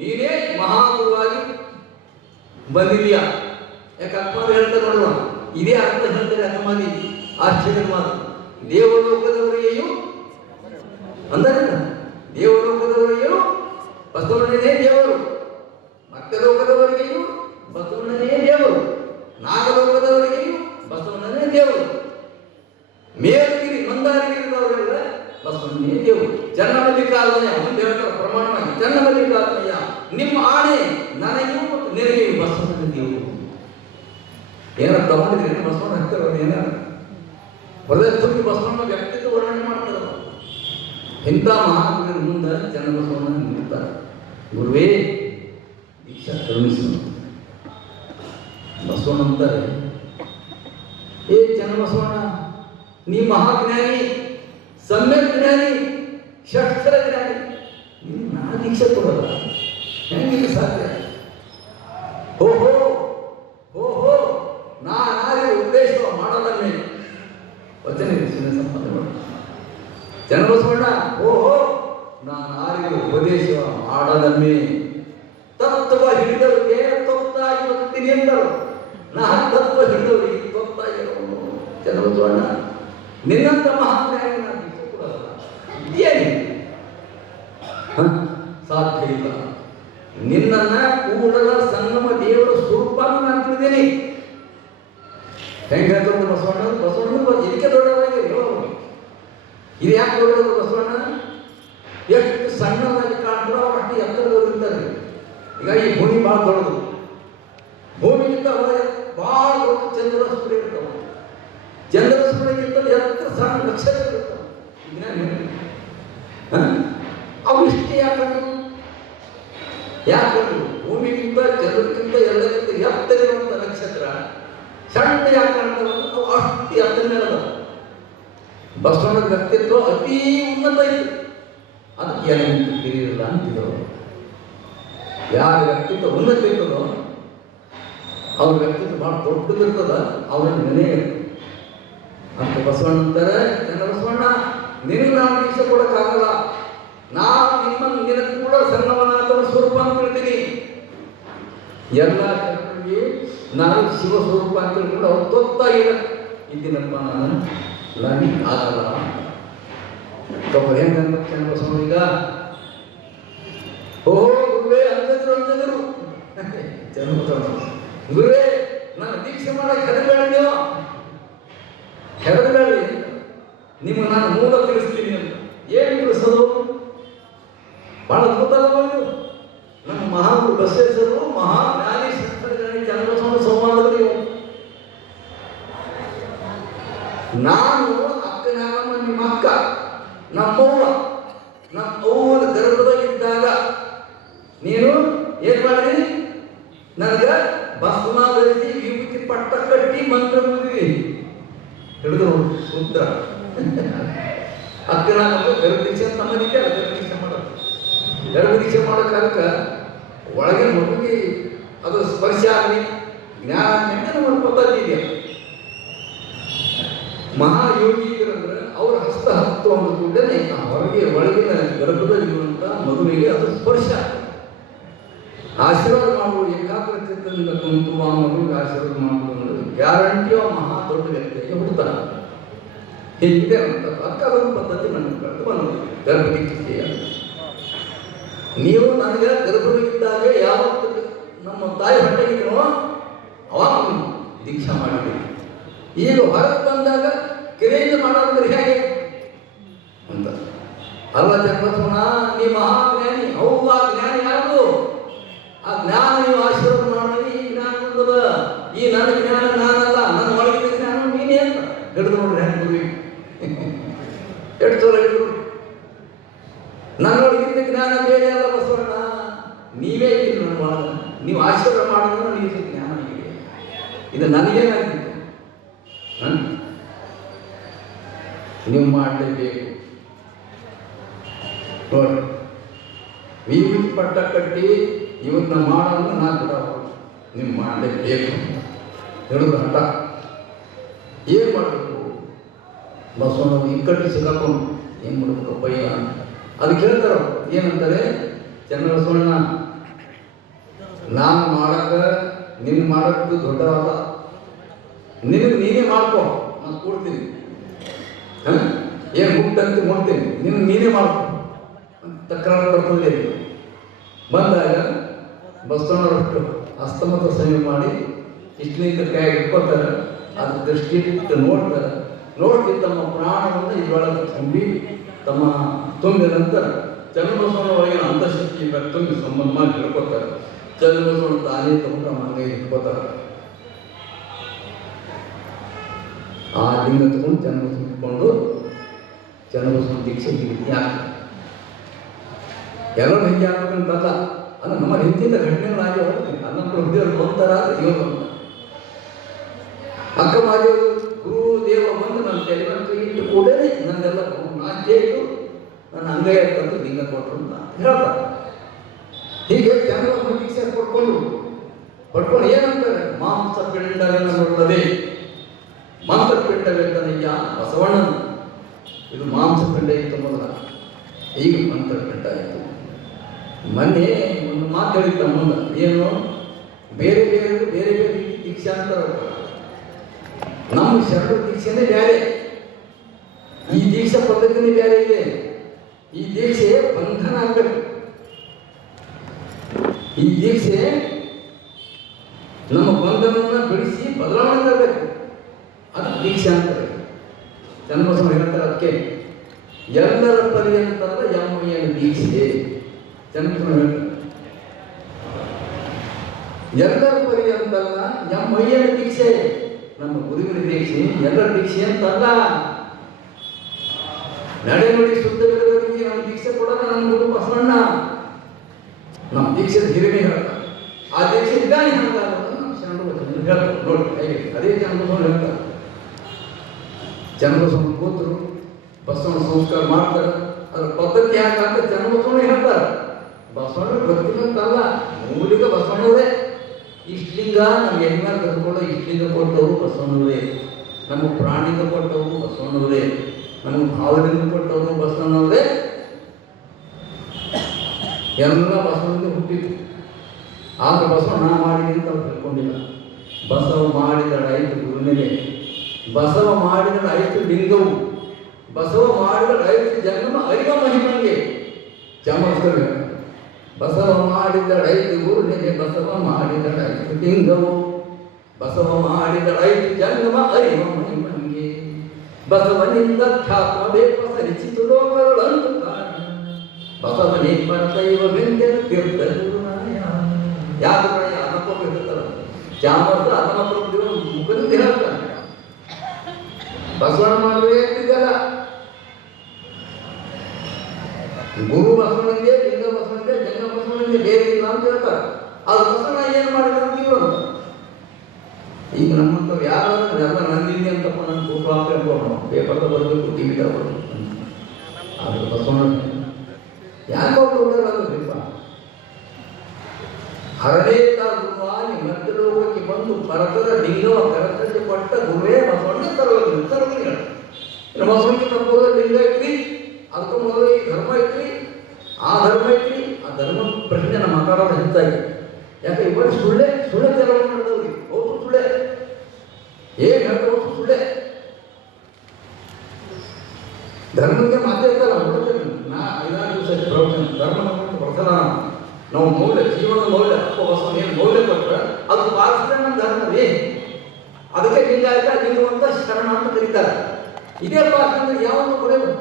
ನೀನೇ ಮಹಾಗುರುವಾಗಿ ಬಂದಿದೀಯಾ. ಯಾಕೆ ಅಕ್ಕಮಾರು ಹೇಳ್ತಾರೆ ನೋಡುವ, ಇದೇ ಅರ್ಥ ಹೇಳ್ತಾರೆ ಅಕ್ಕಮಾದಿ. ಆಶ್ಚರ್ಯದ ಮಾತು. ದೇವಲೋಕದವರೆಗೆಯೂ ಅಂದರೆ ದೇವಲೋಕದವರೆಗೆಯೂ ಬಸವಣ್ಣನೇ ದೇವರು, ಮತ್ತೆ ಲೋಕದವರೆಗೆಯೂ ಬಸವಣ್ಣನೇ ದೇವರು, ನಾಗಲೋಕದವರೆಗೆಯೂ ಬಸವಣ್ಣನೇ ದೇವರು, ಮೇಲಗಿರಿ ಮಂದಾರಗಿರಿದವರೆಲ್ಲ ಬಸವಣ್ಣನೇ ದೇವರು. ಚನ್ನಮಲ್ಲಿಕಾರ್ಜುನಯ್ಯ ಮುಂದೆ ಹೇಳ್ತಾರೆ ಪ್ರಮಾಣವಾಗಿ, ಚನ್ನಮಲ್ಲಿಕಾರ್ಜುನಯ್ಯ ನಿಮ್ಮ ಆಣೆ ನನಗೂ ಮತ್ತು ನಿನಗೆ ಬಸವಣ್ಣನ ದೇವರು. ಏನಾರು ತಗೊಂಡಿದ್ರೆ ಬಸವಣ್ಣ ಹಾಕ್ತಾರೆ, ಏನಾರ ಪ್ರದೇಶದಲ್ಲಿ ಬಸವಣ್ಣ ವ್ಯಕ್ತಿತ್ವ ವರ್ಣನೆ ಮಾಡ್ತಾರೆ. ಇಂಥ ಮಹಾತ್ಮರ ಮುಂದೆ ಚನ್ನಬಸವಣ್ಣ ನಿಂತಿರ್ತಾರೆ. ಗುರುವೇ ದೀಕ್ಷಾ ಕರುಣಿಸು. ಬಸವಣ್ಣ ಅಂತಾರೆ, ಏ ಚನ್ನಬಸವಣ್ಣ, ನೀ ಮಹಾಜ್ಞಾನಿ, ಸಮ್ಯಕ್ ಜ್ಞಾನಿ, ಷಟ್ಸ್ಥರ ಜ್ಞಾನಿ, ನೀನು ನಾ ದೀಕ್ಷೆ ಕೊಡೋದ ಹೆಂಗೆ ಸಾಧ್ಯ? ಓಹೋ ಓಹೋ, ನಾನಾಗಿ ಉಪದೇಶ ಮಾಡೋದನ್ನೇ ವಚನ ಸಂಪಾದನೆ ಮಾಡ ಚನ್ನಬಸವಣ್ಣ. ಓಹೋ, ನಾನು ಆರಿಗೆ ಉಪದೇಶ ಮಾಡದನ್ನೇ ತತ್ವ ಹಿಡಿದವರಿಗೆ ತೊತ್ತಾಗಿ ಬರ್ತೀನಿ ಎಂದರು. ನಾನು ತತ್ವ ಹಿಡಿದವರಿಗೆ ತೊತ್ತಾಗಿರೋನು ಚನ್ನಬಸವಣ್ಣ. ನಿನ್ನಂತ ಮಹಾಜ್ಞಾನಿ ನಾನು ಕೊಡಲ್ಲ, ಇದೇನು ಸಾಧ್ಯ ಇಲ್ಲ. ನಿನ್ನನ್ನ ಕೂಡಲ ಸಂಗಮ ದೇವರ ಸ್ವರೂಪ ನಾನು ತಿಳಿದೇನೆ. ಹೆಂಗೆ ಹೇಳ್ತಾರೆ ಬಸವಣ್ಣ? ಬಸವಣ್ಣ ಇದಕ್ಕೆ ದೊಡ್ಡದಾಗಿ ಇದು ಯಾಕೆ ದೊಡ್ಡದು? ಬಸವಣ್ಣ ಎಷ್ಟು ಸಣ್ಣದಾಗಿ ಕಾಣ್ತಾರೋ ಅಷ್ಟು ಎತ್ತರದವರು ಇರ್ತಾರೆ. ಈಗ ಈ ಭೂಮಿ ಭಾಳ ದೊಡ್ಡದು, ಭೂಮಿಗಿಂತ ಭಾಳ ದೊಡ್ಡ ಚಂದ್ರ ಸೂರ್ಯ ಇರ್ತಾವೆ, ಚಂದ್ರ ಸೂರ್ಯಕ್ಕಿಂತ ಎತ್ತರ ಸಣ್ಣ ನಕ್ಷತ್ರ ಇರ್ತಾವೆ. ಅವು ಇಷ್ಟೇ ಯಾಕೆ ಭೂಮಿಗಿಂತ ಚಂದ್ರಕ್ಕಿಂತ ಎಲ್ಲಕ್ಕಿಂತ ಎತ್ತರಿರುವಂಥ ನಕ್ಷತ್ರ ಸಣ್ಣ ಯಾಕೆ ಕಾಣ್ತಾವ? ಅವು ಅಷ್ಟು ಎತ್ತರನೇ ಅದ. ಬಸವಣ್ಣನ ವ್ಯಕ್ತಿತ್ವ ಅತೀ ಉನ್ನತ ಇತ್ತು, ಅದಕ್ಕೆ ಏನಂತ ತಿಳಿಯಿರಲ್ಲ ಅಂತಿದ್ರು. ಯಾರ ವ್ಯಕ್ತಿತ್ವ ಉನ್ನತ ಇರ್ತದೋ ಅವ್ರ ವ್ಯಕ್ತಿತ್ವ ಭಾಳ ದೊಡ್ಡದಿರ್ತದ, ಅವ್ರನ್ನ ನೆನೆ ಅಂತ ಬಸವಣ್ಣ ಅಂತಾರೆ. ಚನ್ನಬಸವಣ್ಣ, ನಿನಗೆ ನಾವು ದೀಕ್ಷೆ ಕೊಡೋಕ್ಕಾಗಲ್ಲ, ನಾನು ನಿಮ್ಮನ್ನು ನಿನ್ನ ಕೂಡ ಸಂಗಮನಾಥನ ಸ್ವರೂಪ ಅಂತ ಹೇಳ್ತೀನಿ. ಎಲ್ಲ ಜನರಿಗೆ ನಾನು ಶಿವ ಸ್ವರೂಪ ಅಂತ ಹೇಳ್ಕೊಂಡು ಅವ್ರು ತೊತ್ತಾಗಿಲ್ಲ ಇದ್ದೀನಪ್ಪ, ನಾನು ನನಗೆ ಆಗಲ್ಲ. ಹೆಂಗಂತ ಚನ್ನಬಸವಣ್ಣಿಗ ಓಹೋ ಗುರುವೇ ಅಂತಿದ್ರು ಚನ್ನಬಸವಣ್ಣ, ಗುರುವೇ ನಾನು ದೀಕ್ಷೆ ಮಾಡಕ್ಕೆ ಹೆದರಬೇಡ, ನೀವು ಹೆದರಬೇಡಿ, ನಿಮಗೆ ನಾನು ಮೂಲ ತಿಳಿಸ್ತೀನಿ ಅಂತ. ಏನು ತಿಳಿಸೋದು? ಬಹಳ ಅದ್ಭುತ ಅಲ್ಲವರು. ನಮ್ಮ ಮಹಾಗುರು ಬಸವೇಶ್ವರರು ಮಹಾಜ್ಞಾನಿ ಶಾಸ್ತ್ರಜ್ಞಾನಿ ಚನ್ನಬಸವಣ್ಣ ಸಂವಾದಗಳು. ನಾನು ಅಕ್ಕನಾಗಮ್ಮ ನಿಮ್ಮ ಅಕ್ಕ, ನಮ್ಮವ್ವ, ನಮ್ಮ ಅವ್ವನ ಗರ್ಭದಾಗಿದ್ದಾಗ ನೀನು ಏನ್ ಮಾಡಿದ್ರಿ? ನನಗೆ ಭಸ್ಮ ಧರಿಸಿ ವಿಭೂತಿ ಪಟ್ಟ ಕಟ್ಟಿ ಮಂತ್ರ ಮುಗಿದ್ವಿ ಹಿಡಿದ್ರು ಸೂತ್ರ. ಅಕ್ಕನಾಗಮ್ಮ ಗರ್ಭದೀಕ್ಷೆ ಅಂತ ನಮ್ಮನಿಗೆ ಗರ್ಭದೀಕ್ಷೆ ಮಾಡೋದು. ಗರ್ಭದೀಕ್ಷೆ ಮಾಡೋಕ್ಕಾಗಕ್ಕೆ ಒಳಗಿನ ಮಗುವಿಗೆ ಅದು ಸ್ಪರ್ಶ ಆಗಲಿ ಜ್ಞಾನ ನಮ್ಮ ಪದ್ಧತಿ ಇದೆ. ಮಹಾಯೋಗಿಗಳಂದ್ರೆ ಅವರ ಹಸ್ತ ಹತ್ತು ಒಂದು ಕೂಡಲೇ ಹೊರಗೆ ಒಳಗಿನ ಗರ್ಭದಲ್ಲಿರುವಂಥ ಮಗುವಿಗೆ ಅದು ಸ್ಪರ್ಶ. ಆಶೀರ್ವಾದ ಮಾಡುವ ಏಕಾಗ್ರತೆಯಿಂದ ಕುಂತು ಆ ಮಗುವಿಗೆ ಆಶೀರ್ವಾದ ಮಾಡುವುದು ಅನ್ನೋದು ಗ್ಯಾರಂಟಿ ಮಹಾ ದೊಡ್ಡ ವ್ಯಕ್ತಿಯಾಗಿ ಹುಡ್ತಾನೆ. ಹೀಗಿದೆ ಅಂತ ಅದಕ್ಕಾದೊಂದು ಪದ್ಧತಿ ನನಗೆ ಕಳೆದು ಬಂದು ಗರ್ಭದೀಕ್ಷೆಯ. ನೀವು ನನಗೆ ಗರ್ಭದಲ್ಲಿದ್ದಾಗ ಯಾವತ್ತು ನಮ್ಮ ತಾಯಿ ಹೊಟ್ಟೆಗಿದ್ರೋ ಅವಾಗ ದೀಕ್ಷಾ ಮಾಡಿದ್ವಿ. ಈಗ ಹೊರಗೆ ಬಂದಾಗ ಕಿರಿಯಿಂದ ಮಾಡೋದ್ರೆ ಹೇಗೆ ಅಂತ ಅಲ್ಲ ಚನ್ನಬಸವಣ್ಣ, ನೀ ಮಹಾಜ್ಞಾನಿ. ಹೌದು, ಆ ಜ್ಞಾನಿ ಯಾರು? ಆ ಜ್ಞಾನ ನೀವು ಆಶೀರ್ವಾದ ಮಾಡಿ ಈ ಜ್ಞಾನ ಬಂದದ. ಈ ನನ್ನ ಜ್ಞಾನ ನಾನಲ್ಲ, ನನ್ನ ಒಳಗಿನ ಜ್ಞಾನ ನೀನೇ ಅಂತ ಹಿಡಿದು ನೋಡ್ರಿ ಹೆಂಗೆ ಗುರುವಿ ಎಷ್ಟು ಚಲೋ ಹಿಡಿದ್ರು. ನನ್ನೊಳಗಿಂದ ಜ್ಞಾನ ಬೇರೆ ಅಲ್ಲ ಬಸವಣ್ಣ, ನೀವೇ ಇದ್ದೀರಿ ನನ್ನ ಒಳಗ. ನೀವು ಆಶೀರ್ವಾದ ಮಾಡಿದ್ರೆ ನೀವು ಜ್ಞಾನ ಇದೆ. ಇದು ನನಗೇನಾಗ್ತಿತ್ತು, ನೀವು ಮಾಡಲೇಬೇಕು ನೋಡಿ. ವಿಭೂತಿ ಪಟ್ಟ ಕಟ್ಟಿ ಇವತ್ತು ನಾವು ಮಾಡೋದು ನಾ ಬಿಡೋದು, ನೀವು ಮಾಡಲೇಬೇಕು ಹೇಳಿದ್ರು. ಹಠ ಏನು ಮಾಡಬೇಕು, ಬಸವಣ್ಣ ಇಕ್ಕಟ್ಟು ಸಿಗಾಕೊಂಡು ಏನು ಮಾಡಬೇಕು ಪಯ್ಯ ಅದಕ್ಕೆ ಹೇಳ್ತಾರ. ಏನಂತಾರೆ ಚನ್ನಬಸವಣ್ಣ, ನಾನು ಮಾಡಕ್ಕೆ ನಿನ್ನ ಮಾಡೋದು ದೊಡ್ಡವಾದ, ನಿನಗೆ ನೀನೇ ಮಾಡ್ಕೊ, ನಾನು ಕೊಡ್ತೀನಿ. ಏನು ಮುಟ್ಟಂತ ಮಾಡ್ತೀನಿ, ನಿನ್ನ ನೀನೇ ಮಾಡ್ಕೊ ತಕ್ರಾರು ಬರ್ತದೆ. ಬಂದಾಗ ಬಸವಣ್ಣರಷ್ಟು ಹಸ್ತಮತ ಸಂಯಮ ಮಾಡಿ ಇಷ್ಟಲಿಂದ ಕೈ ಇಟ್ಕೊತಾರೆ. ಅದು ದೃಷ್ಟಿ ಇಟ್ಟು ನೋಡ್ತಾರೆ. ನೋಡಿ ತಮ್ಮ ಪ್ರಾಣವನ್ನು ಇದರೊಳಗೆ ತುಂಬಿದ ನಂತರ ಚನ್ನಬಸವಣ್ಣ ಒಳಗಿನ ಅಂತಃಶಕ್ತಿ ತುಂಬಿ ಸಂಬಂಧ ಮಾಡಿ ಹಿಡ್ಕೊತಾರೆ. ಚನ್ನಬಸವಣ್ಣ ತಾನೇ ತಮ್ಮ ಮನೆಗೆ ಇಟ್ಕೋತಾರೆ. ಆ ಲಿಂಗ ತಗೊಂಡು ಚನ್ನಬಸವಣ್ಣ ಇಟ್ಕೊಂಡು ಚನ್ನಬಸವಣ್ಣ ದೀಕ್ಷೆ ಹಿಡಿದು ಆಗ್ತದೆ. ಎಲ್ಲರೂ ಹೆಂಗೆ ಆಗ್ಬೇಕಂತಲ್ಲ, ಅಲ್ಲ ನಮ್ಮ ಹಿಂದಿನ ಘಟನೆಗಳಾಗಿ ಹೋಗ್ತೀನಿ. ಅನ್ನಂತರ ಹುಡುಗಿಯರು ಬಂತಾರ ಇವರು ಅಕ್ಕ ಮಾರಿಯವರು ಗುರು ದೇವ ಬಂದು ನನ್ನ ತೆಲೆಗಂಟು ಇಟ್ಟು ಕೂಡಲೇ ನನ್ನೆಲ್ಲ ನಾಚೆ ಇಟ್ಟು ನನ್ನ ಅಂಗೈ ತಂದು ಲಿಂಗ ಕೊಟ್ಟರು ಅಂತ ಹೇಳ್ತಾರೆ. ಹೀಗೆ ಚನ್ನಬಸವಣ್ಣ ದೀಕ್ಷೆ ಪಡ್ಕೊಂಡು ಏನಂತಾರೆ, ಮಾಂಸ ಪಿಂಡವೆಲ್ಲ ನೋಡ್ತದೆ, ಮಂತ್ರಪಿಂಡವೆಂತನಯ್ಯ ಬಸವಣ್ಣನು. ಇದು ಮಾಂಸ ಪಿಂಡ ಇತ್ತು ಮೊದಲ, ಈಗ ಮಂತ್ರಪಿಂಡ ಆಯಿತು. ಮೊನ್ನೆ ಒಂದು ಮಾತು ಹೇಳಿದ್ದ ಮುಂದೆ, ಏನು ಬೇರೆ ಬೇರೆ ಬೇರೆ ಬೇರೆ ದೀಕ್ಷೆ ಅಂತ ನಮ್ಮ ಶರಣ ದೀಕ್ಷೆನೇ ಬೇರೆ, ಈ ದೀಕ್ಷಾ ಪದ್ಧತಿನೇ ಬೇರೆ ಇದೆ. ಈ ದೀಕ್ಷೆ ಬಂಧನ ಆಗಬೇಕು, ಈ ದೀಕ್ಷೆ ನಮ್ಮ ಬಂಧನವನ್ನು ಬಿಡಿಸಿ ಬದಲಾವಣೆ ತರಬೇಕು. ಅದು ದೀಕ್ಷೆ ಅಂತಾರೆ. ಚನ್ನಬಸವಣ್ಣ ಹೇಳ್ತಾರೆ ಅದಕ್ಕೆ ಎಲ್ಲರ ಪರ್ಯಂತಲ್ಲ ಎಮ್ಮಯ್ಯನ ದೀಕ್ಷೆ. ಚನ್ನಬಸವಣ್ಣ ಹೇಳ್ತಾರೆ ಎಲ್ಲರ ಪರ್ಯಂತಲ್ಲ ಎಮ್ಮಯ್ಯನ ದೀಕ್ಷೆ. ನಮ್ಮ ಗುರುವಿನ ದೀಕ್ಷೆ ಎಲ್ಲರ ದೀಕ್ಷೆ ಅಂತಲ್ಲ. ನಡೆ ನುಡಿ ಶುದ್ಧವಿರುವವರಿಗೆ ನಮ್ಮ ದೀಕ್ಷೆ ಕೊಡೋಣ ನಮ್ಮ ಗುರು ಬಸವಣ್ಣ. ನಮ್ಮ ದೀಕ್ಷೆದ ಹಿರಿಮೆ ಹೇಳ್ತಾರೆ. ಆ ದೀಕ್ಷೆ ಇದ್ದಾನೆ ಹೇಳ್ತಾರೆ ನಮ್ಮ ಶರಣರು ಹೇಳ್ತಾರೆ ನೋಡಿ. ಅದೇ ಚನ್ನಬಸವಣ್ಣ ಹೇಳ್ತಾರೆ. ಚನ್ನಬಸವಣ್ಣ ಕೂತರು ಬಸವಣ್ಣ ಸಂಸ್ಕಾರ ಮಾಡ್ತಾರೆ. ಅದ್ರ ಪದ್ಧತಿ ಯಾಕಂತ ಚನ್ನಬಸವಣ್ಣ ಹೇಳ್ತಾರೆ. ಬಸವಣ್ಣ ಗೊತ್ತಿಲ್ಲಂತಲ್ಲ, ಮೂಲಿಕ ಬಸವಣ್ಣವರೇ. ಇಷ್ಟಲಿಂಗ ನಮ್ಗೆ ಹೆಂಗಾರ ಕರ್ಕೊಳ್ಳೋ ಇಷ್ಟಲಿಂಗ ಕೊಟ್ಟವರು ಬಸವಣ್ಣವರೇ, ನಮ್ಮ ಪ್ರಾಣಿಗ ಕೊಟ್ಟವರು ಬಸವಣ್ಣವರೇ, ನಮಗೆ ಭಾವಲಿಂಗ ಕೊಟ್ಟವರು ಬಸವಣ್ಣವರೇ. ಎಲ್ಲ ಬಸವಣ್ಣಿಗೆ ಹುಟ್ಟಿತು. ಆಗ ಬಸವ ನಾ ಮಾಡಿದೆ ಅಂತ ಅವ್ರು ತಿಳ್ಕೊಂಡಿಲ್ಲ. ಬಸವ ಮಾಡಿದಳಾಯಿತು ಗುರುನೆಲೆ, ಬಸವ ಮಾಡಿದಳಾಯಿತು ಲಿಂಗವು, ಬಸವ ಮಾಡಿದಳಾಯಿತು ಜನ್ಮ ಅರಿವ ಮಹಿಮಂಗೆ. ಚಾಮಸ್ತವ್ಯ ಬಸವ ಮಾಡಿದಳಾಯಿತು ಗುರುನೆಲೆ, ಬಸವ ಮಾಡಿದಳಾಯಿತು ಲಿಂಗವು, ಬಸವ ಮಾಡಿದಳಾಯಿತು ಜನ್ಮ ಅರಿವ ಮಹಿಮಂಗೆ. ಬಸವನಿಂದ ಖ್ಯಾತವೇ ಪಸರಿಸಿತು ಲೋಕಗಳಂತು ಕಾಣ, ಬಸವನೇ ಪರದೈವ ಬೆಂದೆನ ತೀರ್ಥರಾಯ. ಯಾರು ಅನ್ನಪ್ಪ ಹೇಳ್ತಾರೆ, ಚಾಮರ್ಥ ಅನ್ನಪ್ಪ ಮುಖದಿಂದ ಹೇಳ್ತಾನೆ. ಬಸವಣ್ಣ ಮಾಡುವೇ ಇರ್ತಿದ್ದಲ್ಲ, ಗುರು ಬಸವಣ್ಣಂಗೆ, ಲಿಂಗ ಬಸವಣ್ಣಂಗೆ, ಜಂಗ ಬಸವಣ್ಣಂಗೆ ಬೇರೆ ಇಲ್ಲ ಅಂತ ಹೇಳ್ತಾರೆ. ಅದು ಬಸವಣ್ಣ ಏನು ಮಾಡಿದ್ರು ಅಂತ. ಈಗ ನಮ್ಮಂಥವ್ರು ಯಾರಾದ್ರೂ ಎಲ್ಲ ನಂದಿನಿ ಅಂತಪ್ಪ ನನ್ನ ಫೋಟೋ ಹಾಕೊಂಡು ಪೇಪರ್ದಾಗ ಬರಬೇಕು, ಟಿವಿದಾಗ ಬರಬೇಕು. ಆದ್ರೆ ಬಸವಣ್ಣ ಯಾಕೆ ಹೋಗ್ಬೇಕಪ್ಪ, ಹರಡೇತಾಗುವಾಗಿ ಮತ್ತೆ ಲೋಕಕ್ಕೆ ಬಂದು ಪರತರ ಲಿಂಗವ ಕರತಕ್ಕೆ ಕೊಟ್ಟ ಗುರುವೇ ಬಸವಣ್ಣ ತರವಲ್ಲ. ಬಸವಣ್ಣಿಗೆ ತಪ್ಪೋದ ಲಿಂಗ ಐತ್ರಿ, ಅದಕ್ಕೆ ಮೊದಲು ಈ ಧರ್ಮ ಐತ್ರಿ, ಆ ಧರ್ಮ ಐತ್ರಿ. ಆ ಧರ್ಮ ಪ್ರಶ್ನೆ ನಮ್ಮ ಮಾತಾಡೋದು ಹೆಚ್ಚಾಗಿ. ಯಾಕೆ ಇವರು ಸುಳ್ಳೆ ಚಲವಣೆ ಮಾಡಿದವ್ರಿ, ಹೌದು ಸುಳ್ಳೆ ಏನ್ ಹೇಳ್ತಾರೆ, ಹೌದು ಸುಳ್ಳೆ. ಧರ್ಮಕ್ಕೆ ಮಾತೇ ಇರ್ತಲ್ಲ. ನೋಡ್ತೇನೆ ನಾ 5-6 ದಿವಸ ಪ್ರವಚನ ಧರ್ಮ ಕೊಡ್ತಾರ. ನಾವು ಮೌಲ್ಯ, ಜೀವನದ ಮೌಲ್ಯ, ಬಸವಣ್ಣ ಏನು ಮೌಲ್ಯ ಕೊಟ್ಟರೆ ಅದು ಪಾಲಿಸಿದ್ರೆ ನಮ್ಮ ಧರ್ಮವೇ. ಅದಕ್ಕೆ ಲಿಂಗಾಯತ ಲಿಂಗವಂತ ಶರಣ ಅಂತ ಕರೀತಾರೆ. ಇದೇ ಪಾಲಿಸಿದ್ರೆ ಯಾವೊಂದು ಬರೆಯೋದು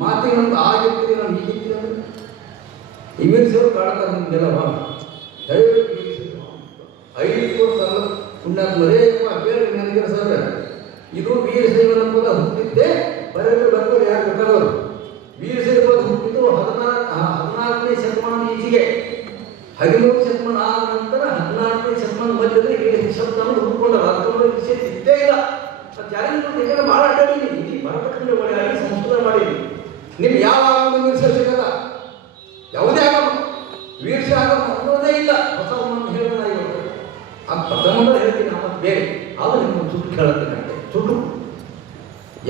ಮಾತಿಗೆ ನಮ್ಗೆ ಆಗಿರ್ತೀರಿ, ನಮ್ಗೆ ಹೀಗಿರ್ತೀರಿ ಅಂದ್ರೆ ಇಂಗ್ಲೀಷರು ಕಾಡ್ತಾರೆ ನಮ್ಗೆಲ್ಲ. ಭಾಳ ದಯವಿಟ್ಟು 5 ಕೋಟಿ ಸಲ ಪುಣ್ಯಾತ್ಮರೇ ಕೇಳಿ ನನಗೆ ಸರ್, ಇದು ವೀರಶೈವನ ಪದ ಹುಟ್ಟಿದ್ದೆ ಬರೆದು ಬಂದರು ಯಾರು ಬೇಕಾದವರು. ವೀರಶೈವ ಪದ ಹುಟ್ಟಿದ್ದು 14ನೇ ಶತಮಾನ ಈಚೆಗೆ. 13 ಶತಮಾನ ಆದ ನಂತರ 14ನೇ ಶತಮಾನ ಮಧ್ಯದಲ್ಲಿ ವೀರಶೈವ ಶಬ್ದವನ್ನು ಹುಡುಕೊಂಡರು. ಅದಕ್ಕೆ ವಿಷಯ ಇದ್ದೇ ಇಲ್ಲ. ಜಾರಿಗೆ ಭಾಳ ಅಡ್ಡಾಡಿದ್ದೀನಿ. ಈ ಭಾರತಖಂಡ ಮಾಡಿ ಸಂಸ್ಕೃತ ಮಾಡಿದ್ದೀನಿ. ನಿಮ್ಗೆ ಯಾವ ಆಗಮ ವೀರಶೈವ ಸಿಗಲ್ಲ, ಯಾವುದೇ ಆಗಮ ವೀರಶೈವ ಆಗಮ ಅನ್ನೋದೇ ಇಲ್ಲ. ಹೊಸ ಹೇಳಿದ ಇವತ್ತು ಆ ಪ್ರಥಮ ಹೇಳ್ತೀನಿ, ಮತ್ತೆ ಬೇರೆ ಅದು ನಿಮ್ಮ ಸುಟ್ಟು ಕೇಳಬೇಕಂತೆ. ಸುಟ್ಟು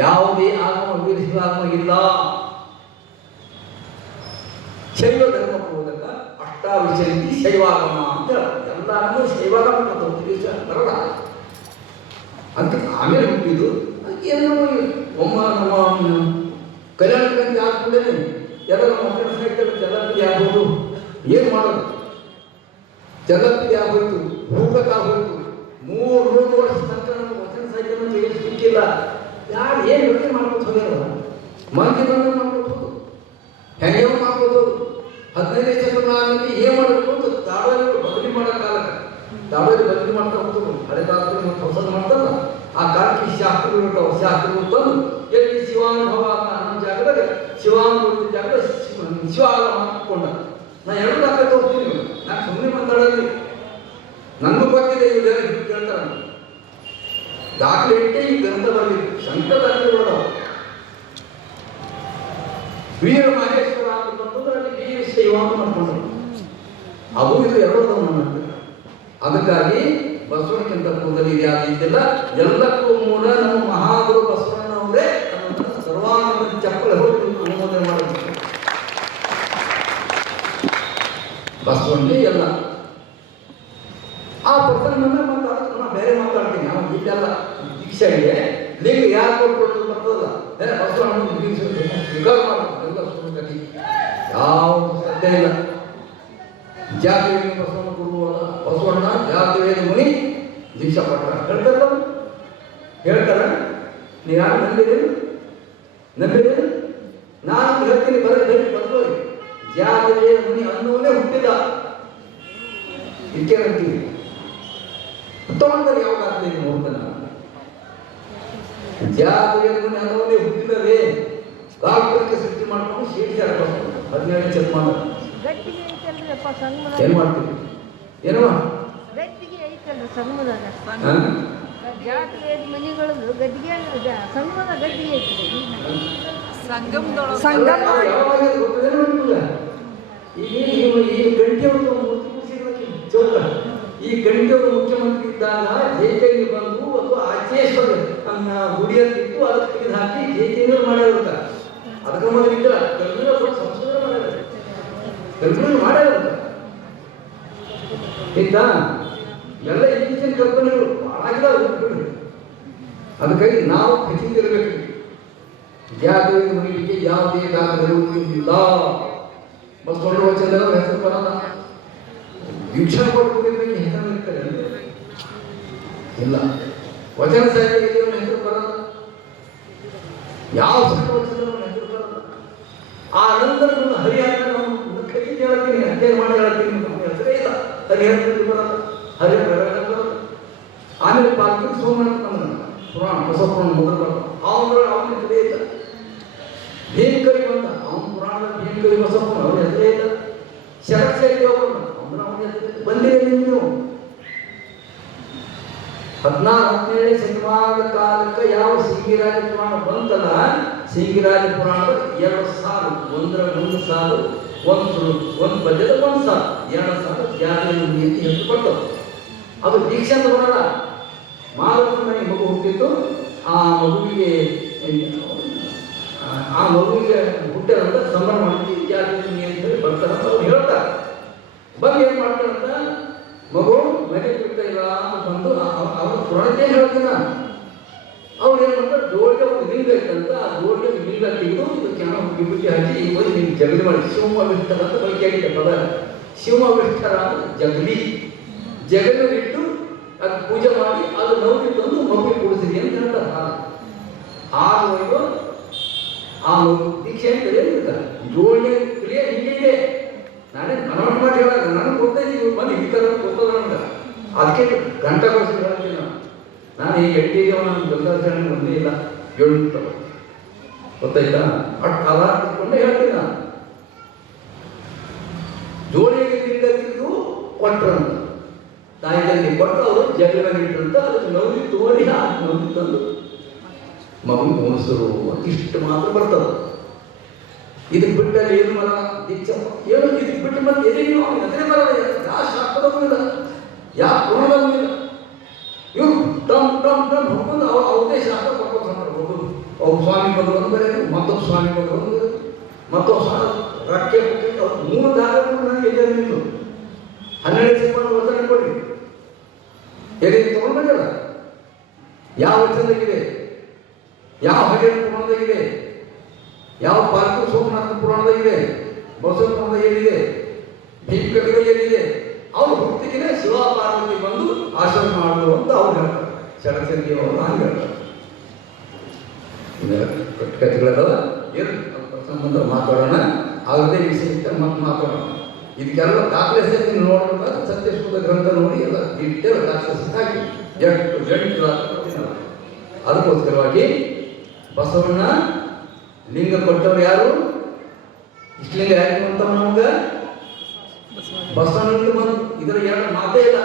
ಯಾವುದೇ ಆಗಮ ವೀರಶೈವ ಆಗಮ ಇಲ್ಲ. ಶೈವ ಧರ್ಮ ಬೋಧಕ ಅಷ್ಟಾವಿಶಂತಿ ಶೈವಾಗಮ ಅಂತ ಎಲ್ಲರೂ ಶೈವಾಗಮ ಬರಲ್ಲ ಅಂತ ಆಮೇಲೆ ಹುಟ್ಟಿದ್ದು. ಅದಕ್ಕೆ ಏನೋ ಒಮ್ಮ ನಮ್ಮ ಕಲ್ಯಾಣ ಕ್ರಾಂತಿ ಆದ್ಮೇಲೆ ಎಲ್ಲ ನಮ್ಮ ಮಕ್ಕಳ ಸಾಹಿತ್ಯ ಜಲಪಿಗೆ ಆಗ್ಬೋದು. ಏನು ಮಾಡೋದು, ಜಲಪಿಗೆ ಆಗೋಯ್ತು, ಭೂಗತ ಆಗೋಯ್ತು. 300 ವರ್ಷ ತನಕ ನಮ್ಮ ವಚನ ಸಾಹಿತ್ಯವನ್ನು ತೆಗೆದು ಸಿಕ್ಕಿಲ್ಲ. ಯಾರು ಏನು ಯೋಚನೆ ಮಾಡ್ಬೋದು ಹೋಗ್ಯಾರ, ಮಂದಿ ಬಂದ ಮಾಡ್ಬೋದು, ಹೆಂಗೆ ಮಾಡ್ಬೋದು. 15ನೇ ಶತಮಾನದಲ್ಲಿ ಏನು ಮಾಡಬೇಕು ಅಂತ ದಾವಲಿ ಬದಲಿ ಮಾಡೋ ಕಾಲಕ್ಕೆ ದಾವಲಿ ಬದಲಿ ಮಾಡ್ತಾ ಹೋಗ್ತದೆ. ಹಳೆ ಕಾಲದಲ್ಲಿ ಮತ್ತು ಹೊಸದು ಮಾಡ್ತಾರಲ್ಲ, ಆ ಕಾಲಕ್ಕೆ ಶಾಸ್ತ್ರಗಳು ತಂದು ಎಲ್ಲಿ ಶಿವಾನುಭವ ಅನ್ನೋ ಜಾಗದಾಗ ಶಿವಾನುಭವದ ಜಾಗ ಶಿವಾಗಮ ಹಾಕೊಂಡ. ನಾನು ಎರಡು ದಾಖಲೆ ತೋರಿಸ್ತೀನಿ. ನಾನು ಸುಮ್ಮನೆ ಮಾತಾಡೋದು ನನಗೂ ಗೊತ್ತಿದೆ. ಇವೆಲ್ಲ ಕೇಳ್ತಾರೆ ದಾಖಲೆ ಇಟ್ಟೆ ಈ ಗ್ರಂಥ ಬರಲಿಲ್ಲ. ಶಂಕರ ದಾಖಲೆ ಬರೋದು ವೀರ ಮಹೇಶ್ವರ ಅಂತಂದ್ರೆ ಅಲ್ಲಿ ವೀರ ಶೈವ ಅಂತ ಮಾಡ್ಕೊಂಡ್ರು. ಅದು ಇದು ಎರಡೂ ನನ್ನ. ಅದಕ್ಕಾಗಿ ಬಸವನಿಗಿಂತ ಕೂದಲು ಯಾರು ಇದ್ದಿಲ್ಲ. ಎಲ್ಲಕ್ಕೂ ಮೂಲ ನಮ್ಮ ಮಹಾಗುರು ಬಸವಣ್ಣನವರೇ ಸರ್ವಾನಂದ ಚಪ್ಪಲ ಹೊರತು ಅನುಮೋದನೆ ಮಾಡಬೇಕು. ಬಸವಣ್ಣೇ ಎಲ್ಲ. ಆ ಪ್ರಸಂಗ ಮಾತಾಡ್ತಾರೆ, ನಾನು ಬೇರೆ ಮಾತಾಡ್ತೀನಿ. ನಾವು ಇಲ್ಲೆಲ್ಲ ದೀಕ್ಷೆಗೆ ಲಿಂಗ ಯಾರು ಕೊಟ್ಕೊಂಡು ಬರ್ತದಲ್ಲ, ಬಸವಣ್ಣ ಸ್ವೀಕಾರ ಮಾಡ್ತಾರೆ. ಎಲ್ಲ ಸುಮ್ಮನೆ ಯಾವ ಸಾಧ್ಯ ಇಲ್ಲ. ಜಾತಿವೇದ ಬಸವಣ್ಣ ಗುರು ಅಲ್ಲ, ಬಸವಣ್ಣ ಜಾತಿವೇದ ಮುನಿ ದೀಕ್ಷಾ ಪಟ್ಟ ಹೇಳ್ತಾರ. ನೀವು ಯಾರು ನಂಬಿರಿ ನಾನು ಹೇಳ್ತೀನಿ. ಬರ್ಬೋದು ಜಾತಿವೇದ ಮುನಿ ಅನ್ನೋನೇ ಹುಟ್ಟಿಲ್ಲ. ಇದಕ್ಕೆ ಅಂತೀವಿ ತಗೊಂಡ್ರೆ ಯಾವ್ದಾಗ್ತದೆ ನೋಡ್ತಾನ. ಜಾತಿವೇದ ಮುನಿ ಅನ್ನೋನೇ ಹುಟ್ಟಿಲ್ಲವೇ. ಕಾಲ್ಪನಿಕ ಸೃಷ್ಟಿ ಮಾಡ್ಕೊಂಡು ಶೇಷಾರ 17ನೇ ಶತಮಾನ ಏನ್ ಮಾಡ್ತೀವಿ? ಏನವ ಗದ್ದಿಗೆ ಐತಲ್ಲ ಸಂಗಮದಾಗ, ಜಾತಿವೇದ ಮನಿಗಳದ್ದು ಗದ್ದಿಗೆ ಸಂಗಮದ ಗದ್ದಿಗೆ ಐತಿ. ಈ ಗಂಟೆಯವರು ಮುಖ್ಯಮಂತ್ರಿ ಇದ್ದಾಗ ಜೇಜೆಗೆ ಬಂದು ಅದು ಆಚೇಶ್ವರ ನಮ್ಮ ಗುಡಿಯಲ್ಲಿಟ್ಟು ಅದಕ್ಕೆ ತೆಗೆದು ಹಾಕಿ ಜೇಜೆಗಳು ಮಾಡ್ಯಾರಂತ. ಅದಕ್ಕೆ ಮೊದಲಿಲ್ಲ ಸಂಶೋಧನೆ ಮಾಡ್ಯಾರ, ಕಲ್ಪನೆ ಮಾಡ್ಯಾರಂತ. ಆಯ್ತಾ? ಎಲ್ಲ ಇತ್ತೀಚಿನ ಕಲ್ಪನೆಗಳು ಭಾಳ. ಅದಕ್ಕಾಗಿ ನಾವು ಖಚಿತಿರಬೇಕು. ಜಾತಿವೇದ ಮುನಿಗೆ ಯಾವುದೇ ದಾಖಲೆಗಳು ಇಲ್ಲ. ಬಸವಣ್ಣ ವಚನದ ಹೆಸರು ಬರಲ್ಲ. ವೀಕ್ಷಣೆ ಕೊಟ್ಟಿದ್ದಕ್ಕೆ ಹೆಸರು ಇರ್ತಾರೆ ಇಲ್ಲ. ವಚನ ಸಾಹಿತ್ಯಕ್ಕೆ ಹೆಸರು ಬರಲ್ಲ. ಯಾವ ವಚನ ಹೆಸರು ಬರಲ್ಲ. ಆ ನಂತರ ಹರಿಹರ ಖಚಿತ ಹೇಳ್ತೀನಿ, ಅಧ್ಯಯನ ಮಾಡಿ ಹೇಳ್ತೀನಿ. ನಮ್ಮ ಹೆಸರೇ ಇಲ್ಲ. ಹರಿಹರ ಬರಲ್ಲ, ಹರಿಹರ ಬರಲ್ಲ. ಆಮೇಲೆ ಪಾಲ್ಕಿ ಸೋಮನಾಥ ಪುರಾಣ ಹೊಸ ಪುರಾಣ ಮೊದಲು ಬರಲ್ಲ. ಅವನ ಹೆಸರೇ ಇಲ್ಲ. ಭೀಮಕವಿ ಬಂದ, ಅವನ ಪುರಾಣದ ಭೀಮಕವಿ ಹೊಸ ಪುರಾಣ ಅವನ ಹೆಸರೇ ಇಲ್ಲ. ಶರಕ್ಷರಿ ಅವನ ಹೆಸರು ಬಂದಿದೆ. ನೀವು 16-17ನೇ ಶತಮಾನದ ಕಾಲಕ್ಕೆ ಯಾವ ಸಿಂಗಿರಾಜ ಪುರಾಣ ಬಂತಲ್ಲ, ಸಿಂಗಿರಾಜ ಪುರಾಣದ 2 ಸಾಲು, ಒಂದರ ಒಂದು ಸಾಲು, ಒಂದು ಪದ್ಯದ 1 ಸಾಲು, 2 ಸಾಲು ಜಾತಿಯ ನೀತಿ ಹೆಸರು ಬರ್ತದೆ. ಅದು ದೀಕ್ಷೆ ಅಂತ ಬರಲ್ಲ. ಮಾಧವ ಮನೆಗೆ ಮಗು ಹುಟ್ಟಿದ್ದು, ಆ ಮಗುವಿಗೆ ಹುಟ್ಟಿದಂತ ಸಂಭ್ರಮ ಮಾಡ್ತೀವಿ ಜಾತಿ ಅಂತ ಬರ್ತಾರೆ ಅಂತ ಅವ್ರು ಹೇಳ್ತಾರೆ. ಬಂದು ಏನು ಮಾಡ್ತಾರಂತ, ಮಗು ಮನೆ ಬಿಡ್ತಾ ಇಲ್ಲ ಅಂತ ಬಂದು ಅವ್ರ ಪುರಾಣಕ್ಕೆ ಹೇಳ್ತೀನ. ಅವ್ರು ಏನು ಮಾಡ್ತಾರೆ, ಜೋಡಿಗೆ ಒಂದು ಲಿಂಗ ಇತ್ತಂತ, ಆ ಜೋಡಿಗೆ ಲಿಂಗ ತೆಗೆದು ಚೆನ್ನಾಗಿ ಬಿಟ್ಟು ಹಾಕಿ ಈ ಹೋಗಿ ನಿಮ್ಗೆ ಜಗಲಿ ಮಾಡಿ ಶಿವಮ ವಿಷ್ಠರ ಅಂತ ಬಳಕೆ ಆಗಿದೆ ಪದ. ಶಿವಮ ವಿಷ್ಠರ ಅಂತ ಜಗಲಿಟ್ಟು ಅದು ಪೂಜೆ ಮಾಡಿ ಅದು ನೌಕಿ ತಂದು ಮಗು ಕೊಡಿಸಿರಿ ಅಂತ ಹೇಳ್ತಾರೆ. ಆಗ ಆ ದೀಕ್ಷೆ ಅಂತ ಹೇಳಿರ್ತಾರೆ. ಜೋಡಿಗೆ ಕ್ರಿಯೆ ಹೀಗೆ ಇದೆ. ನಾನೇ ಮನವಟ್ಟು ಮಾಡಿ ಹೇಳಾಗ ನನಗೆ ಗೊತ್ತಾ ಇದ್ದೀವಿ ಬಂದು ಈ ಥರ ಗೊತ್ತದ ನಮ್ಗೆ. ಅದಕ್ಕೆ ಗಂಟೆ ಕೊಡಿಸಿ ಹೇಳ್ತೀನಿ. ನಾನು ನಾನು ಈಗ ಎಟ್ಟಿದ್ದೇವ ನಾನು ಗಂಗಾಚರಣೆ ಒಂದೇ ಇಲ್ಲ 7 ಗೊತ್ತಾಯ್ತಾ? ಅಟ್ ಕಾಲ ತಿಳ್ಕೊಂಡೆ ಹೇಳ್ತೀನಿ ನಾನು. ಜೋಳಿಗೆ ಲಿಂಗ ತಿಂದು ಕೊಟ್ರಂತ, ತಾಯಿಯಲ್ಲಿ ಕೊಟ್ಟು ಅವರು ಜಗಳ ಇಟ್ಟಂತ ಅದಕ್ಕೆ ನೌದಿ ತೋರಿ ನೌದಿ ತಂದು ಮಗು ಮೋಸರು ಇಷ್ಟು ಮಾತ್ರ ಬರ್ತದೆ. ಇದಕ್ಕೆ ಬಿಟ್ಟಲ್ಲಿ ಏನು ಮರ ದೀಕ್ಷ ಏನು ಇದಕ್ಕೆ ಬಿಟ್ಟು ಮತ್ತೆ ಎದೆಯೋ ಅದೇ ಮರ ಯಾವ ಶಾಸ್ತ್ರದೂ ಇಲ್ಲ, ಯಾವ ಪುರಾಣದೂ ಇಲ್ಲ. ಇವರು ಟಮ್ ಟಮ್ ಟಮ್ ಹೊಡ್ಕೊಂಡು ಅವ್ರದೇ ಶಾಸ್ತ್ರ ಕೊಟ್ಟು ಹೋಗೋದು. ಅವ್ರು ಸ್ವಾಮಿ ಬಂದರು ಅಂದರೆ ಮತ್ತೊಬ್ಬ ಸ್ವಾಮಿ ಬಂದರು ಅಂದರೆ ಮತ್ತೊಬ್ಬ ಸ್ವಾಮಿ ರಕ್ಕೆ 3 ದಾರಗಳು ನನಗೆ ಎಲ್ಲಿ ನಿಂತು 12 ಸಿಬ್ಬಂದಿ ವಚನ ಕೊಡಿ ಎಲ್ಲಿ ತಗೊಂಡ್ಬಂದಿಲ್ಲ. ಯಾವ ವಚನದಾಗಿದೆ, ಯಾವ ಹರಿಹರ ಪುರಾಣದಾಗಿದೆ, ಯಾವ ಪಾರ್ಕು ಸೋಮನಾಥ ಪುರಾಣದಾಗಿದೆ, ಬಸವ ಪುರಾಣದ ಎಲ್ಲಿದೆ, ಭೀಮಕಲಿಗೆ ಎಲ್ಲಿದೆ. ಅವ್ರು ಹುಟ್ಟಿಗೆ ಶಿವ ಪಾರ್ವತಿ ಬಂದು ಆಶ್ರಮ ಮಾಡಿದ್ರು ಅಂತ ಅವ್ರು ಹೇಳ್ತಾರೆ. ಶರಚಂದಿ ಅವರು ಹಂಗೆ ಹೇಳ್ತಾರೆ. ಕಥೆಗಳದವ ಏನು ಸಂಬಂಧ ಮಾತಾಡೋಣ, ಅವ್ರದ್ದೇ ವಿಷಯ ಮತ್ತೆ ಮಾತಾಡೋಣ. ಇದಕ್ಕೆಲ್ಲ ದಾಖಲೆ ಸಹಿತ ನೋಡೋಣ. ಸತ್ಯಶೋಧ ಗ್ರಂಥ ನೋಡಿ ಎಲ್ಲ ಡೀಟೇಲ್ ದಾಖಲೆ ಹಾಕಿ ಎಷ್ಟು ಅದಕ್ಕೋಸ್ಕರವಾಗಿ ಬಸವಣ್ಣ ಲಿಂಗ ಕೊಟ್ಟವ್ರು ಯಾರು? ಇಷ್ಟಲಿಂಗ ಯಾಕೆ ಅಂತ ನಮ್ಗೆ ಬಸವಣ್ಣ ಬಂದು ಇದರ 2 ಮಾತೇ ಇಲ್ಲ.